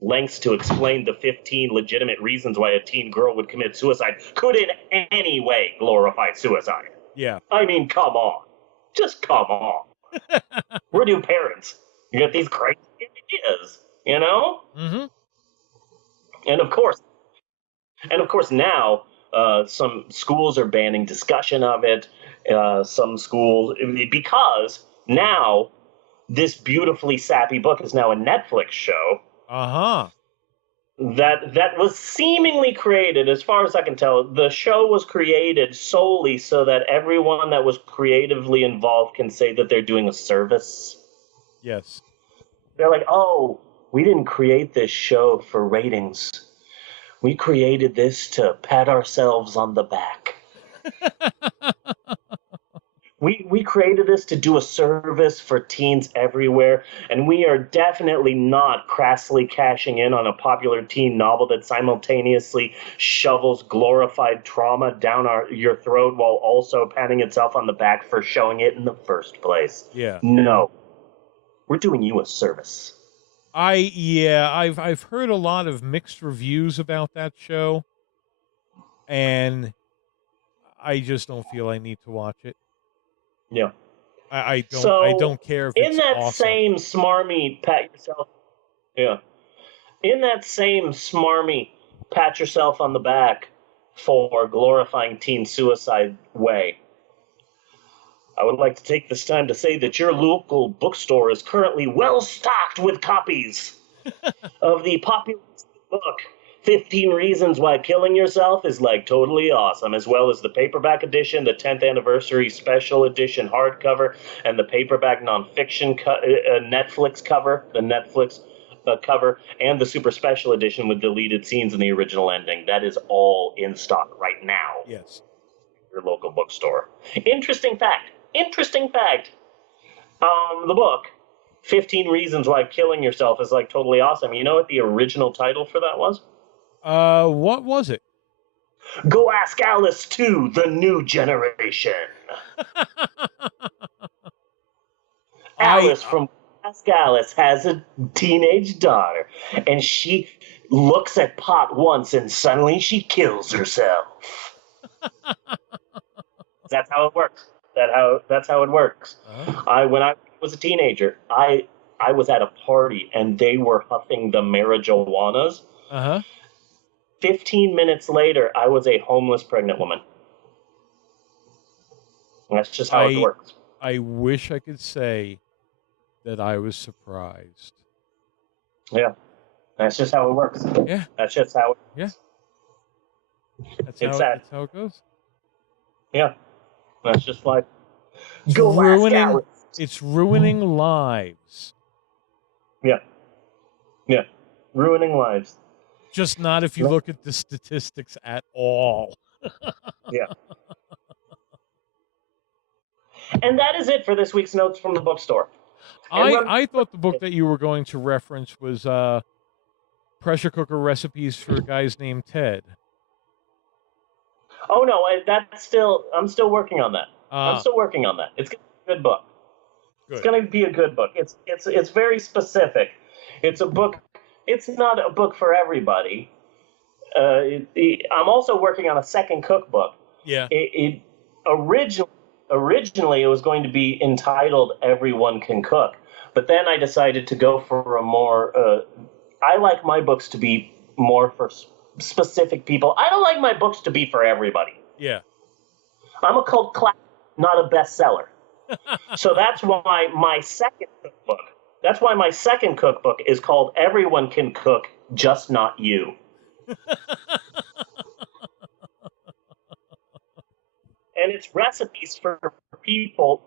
lengths to explain the 15 legitimate reasons why a teen girl would commit suicide, could in any way glorify suicide. Yeah. I mean, come on. Just come on. We're new parents. You got these crazy ideas, you know? Mm-hmm. And of course now, some schools are banning discussion of it. Some schools, because now this beautifully sappy book is now a Netflix show. That was seemingly created, as far as I can tell, the show was created solely so that everyone that was creatively involved can say that they're doing a service. Yes. They're like, oh, we didn't create this show for ratings. We created this to pat ourselves on the back. We created this to do a service for teens everywhere, and we are definitely not crassly cashing in on a popular teen novel that simultaneously shovels glorified trauma down your throat while also patting itself on the back for showing it in the first place. Yeah. No. We're doing you a service. I've heard a lot of mixed reviews about that show, and I just don't feel I need to watch it. Yeah. I don't care if it's in that awesome. same smarmy pat yourself, in that same smarmy pat yourself on the back for glorifying teen suicide way, I would like to take this time to say that your local bookstore is currently well stocked with copies of the popular book 15 Reasons Why Killing Yourself is Like Totally Awesome, as well as the paperback edition, the 10th anniversary special edition hardcover, and the paperback nonfiction Netflix cover, the Netflix cover, and the super special edition with deleted scenes in the original ending. That is all in stock right now. Yes. Your local bookstore. Interesting fact. The book, 15 Reasons Why Killing Yourself is Like Totally Awesome. You know what the original title for that was? What was it? Go Ask Alice 2, The New Generation. Alice from Ask Alice has a teenage daughter, and she looks at pot once and suddenly she kills herself. That's how it works. That's how it works. When I was a teenager, I was at a party and they were huffing the marijuanas. 15 minutes later, I was a homeless pregnant woman. And that's just how it works. I wish I could say that I was surprised. Yeah. That's just how it works. Yeah. That's just how it works. Yeah. That's how it goes. Yeah. That's just like it's ruining lives. Yeah. Yeah. Ruining lives. Just not if you look at the statistics at all. Yeah. And that is it for this week's Notes from the Bookstore. I thought the book that you were going to reference was Pressure Cooker Recipes for Guys Named Ted. Oh no, I'm still working on that. I'm still working on that. It's gonna be a good book. Good. It's gonna be a good book. It's very specific. It's a book. It's not a book for everybody. I'm also working on a second cookbook. Yeah. It originally originally it was going to be entitled Everyone Can Cook, but then I decided to go for a more, I like my books to be more for specific people. I don't like my books to be for everybody. Yeah. I'm a cult classic, not a bestseller. So that's why my second cookbook is called Everyone Can Cook, Just Not You. And it's recipes for people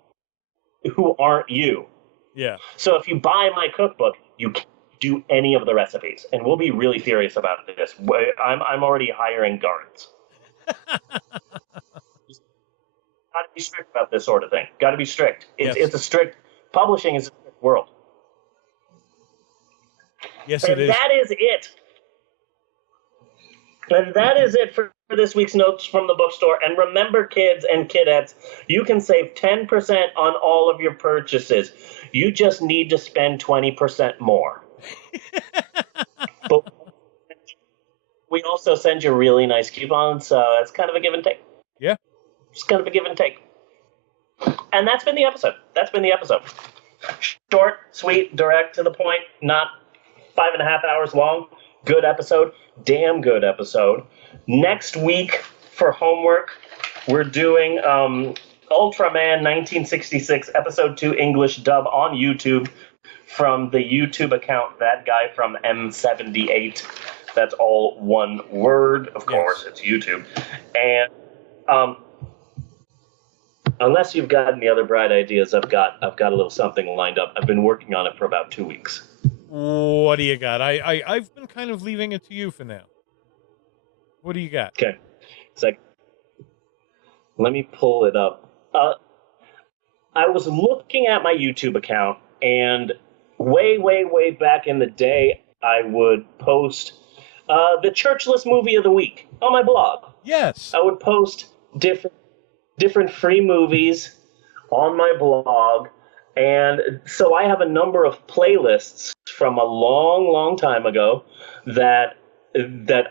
who aren't you. Yeah. So if you buy my cookbook, you can't do any of the recipes. And we'll be really serious about this. I'm already hiring guards. Got to be strict about this sort of thing. Got to be strict. It's a strict, publishing is a strict world. Yes, and it is. That is it. And that is it for this week's Notes from the Bookstore. And remember, kids and kidettes, you can save 10% on all of your purchases. You just need to spend 20% more. But we also send you really nice coupons, so it's kind of a give and take. Yeah. It's kind of a give and take. And that's been the episode. Short, sweet, direct, to the point, not 5.5 hours long. Good episode. Damn good episode. Next week for homework, we're doing Ultraman 1966 episode 2 English dub on YouTube from the YouTube account That Guy from M78. That's all one word. Of course, it's YouTube. And unless you've got any other bright ideas, I've got a little something lined up. I've been working on it for about 2 weeks. What do you got? I've been kind of leaving it to you for now. What do you got? Okay. Let me pull it up. I was looking at my YouTube account, and way back in the day, I would post the Churchless Movie of the Week on my blog. Yes. I would post different free movies on my blog. And so I have a number of playlists from a long time ago that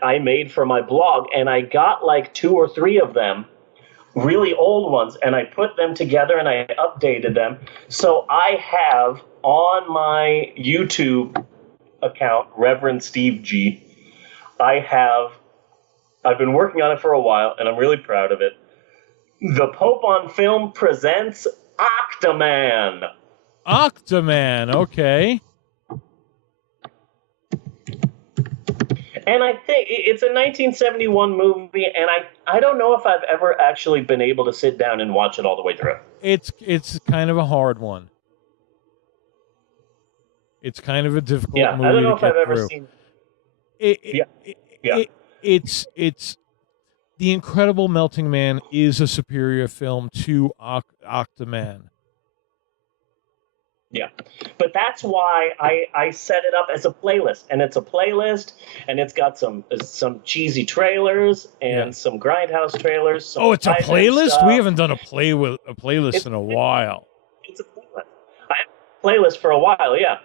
I made for my blog, and I got like 2 or 3 of them, really old ones, and I put them together and I updated them. So I have on my YouTube account, Reverend Steve G, I've been working on it for a while, and I'm really proud of it. The Pope on Film presents Octoman. Octoman, okay. And I think it's a 1971 movie, and I don't know if I've ever actually been able to sit down and watch it all the way through. It's kind of a hard one. It's kind of a difficult movie I don't know to if get I've ever through. seen It's The Incredible Melting Man is a superior film to Octoman. Yeah, but that's why I set it up as a playlist, and it's a playlist, and it's got some cheesy trailers and some Grindhouse trailers. Some It's a Titan playlist? stuff. We haven't done a playlist in a while. It's a playlist. I have a playlist for a while, yeah,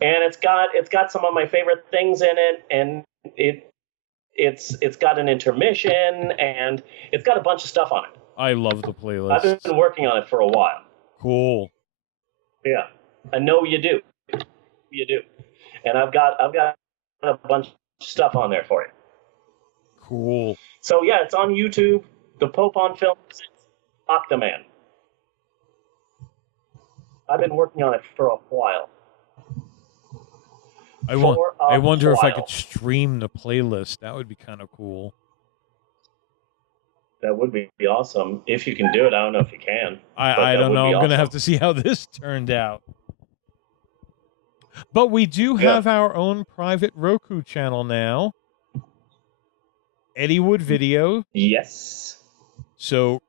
and it's got some of my favorite things in it, and it's got an intermission, and it's got a bunch of stuff on it. I love the playlist. I've been working on it for a while. Cool. Yeah, I know you do. You do, and I've got a bunch of stuff on there for you. Cool. So yeah, it's on YouTube. The Pope on Film presents Octoman. I've been working on it for a while. I wonder if I could stream the playlist. That would be kind of cool. That would be awesome. If you can do it, I don't know if you can. I don't know. I'm going to have to see how this turned out. But we do have our own private Roku channel now. Eddiewood Video. Yes. So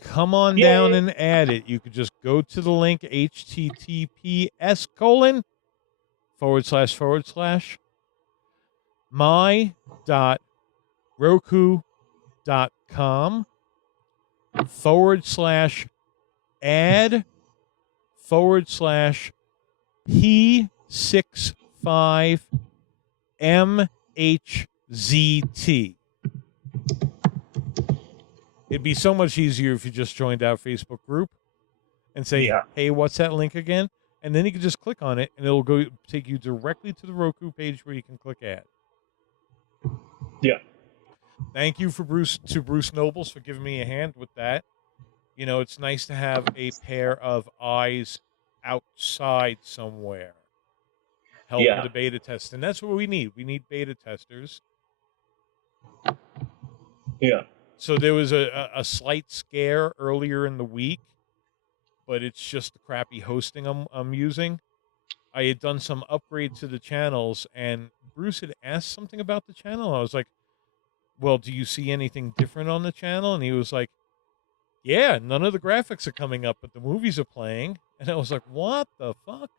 come on down and add it. You could just go to the link https://my.roku.com/P65MHZT. It'd be so much easier if you just joined our Facebook group and say, hey, what's that link again? And then you can just click on it, and it'll go take you directly to the Roku page where you can click add. Yeah. Thank you to Bruce Nobles for giving me a hand with that. You know, it's nice to have a pair of eyes outside somewhere helping the beta test. And that's what we need. We need beta testers. Yeah. So there was a slight scare earlier in the week, but it's just the crappy hosting I'm using. I had done some upgrades to the channels, and Bruce had asked something about the channel. I was like, well, do you see anything different on the channel? And he was like, yeah, none of the graphics are coming up, but the movies are playing. And I was like, what the fuck?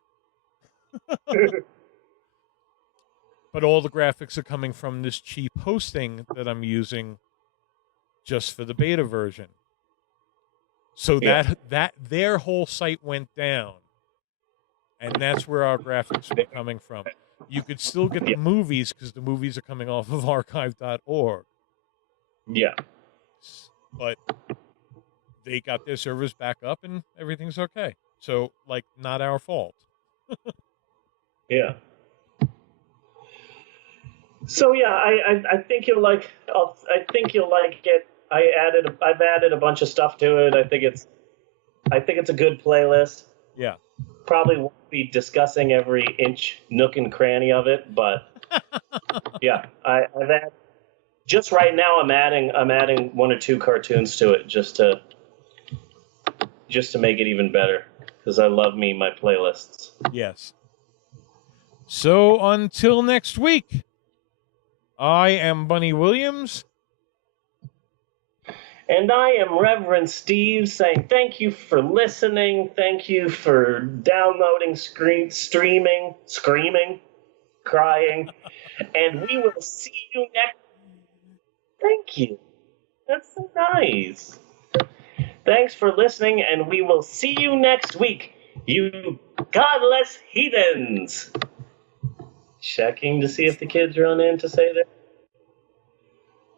But all the graphics are coming from this cheap hosting that I'm using just for the beta version. So that their whole site went down. And that's where our graphics were coming from. You could still get the movies because the movies are coming off of archive.org. Yeah. But they got their servers back up and everything's okay. So, like, not our fault. Yeah. So yeah, I think you'll like. I think you'll like it. I've added a bunch of stuff to it. I think it's a good playlist. Yeah. Probably won't be discussing every inch, nook, and cranny of it, but yeah, I've added. Just right now, I'm adding one or two cartoons to it just to make it even better because I love my playlists. Yes. So until next week, I am Bunny Williams. And I am Reverend Steve saying thank you for listening. Thank you for downloading, streaming, screaming, crying. And we will see you next. Thank you. That's so nice. Thanks for listening, and we will see you next week, you godless heathens. Checking to see if the kids run in to say that.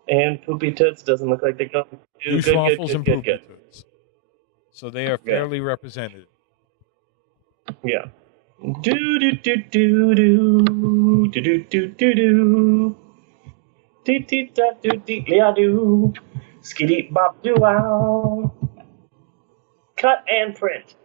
And Poopy Toots doesn't look like they're going to. Goosewaffles and Poopy Toots. So they are fairly represented. Yeah. Do do do do do do do do do do. Dee dee da do dee ya do. Skiddy bop do wow. Cut and print.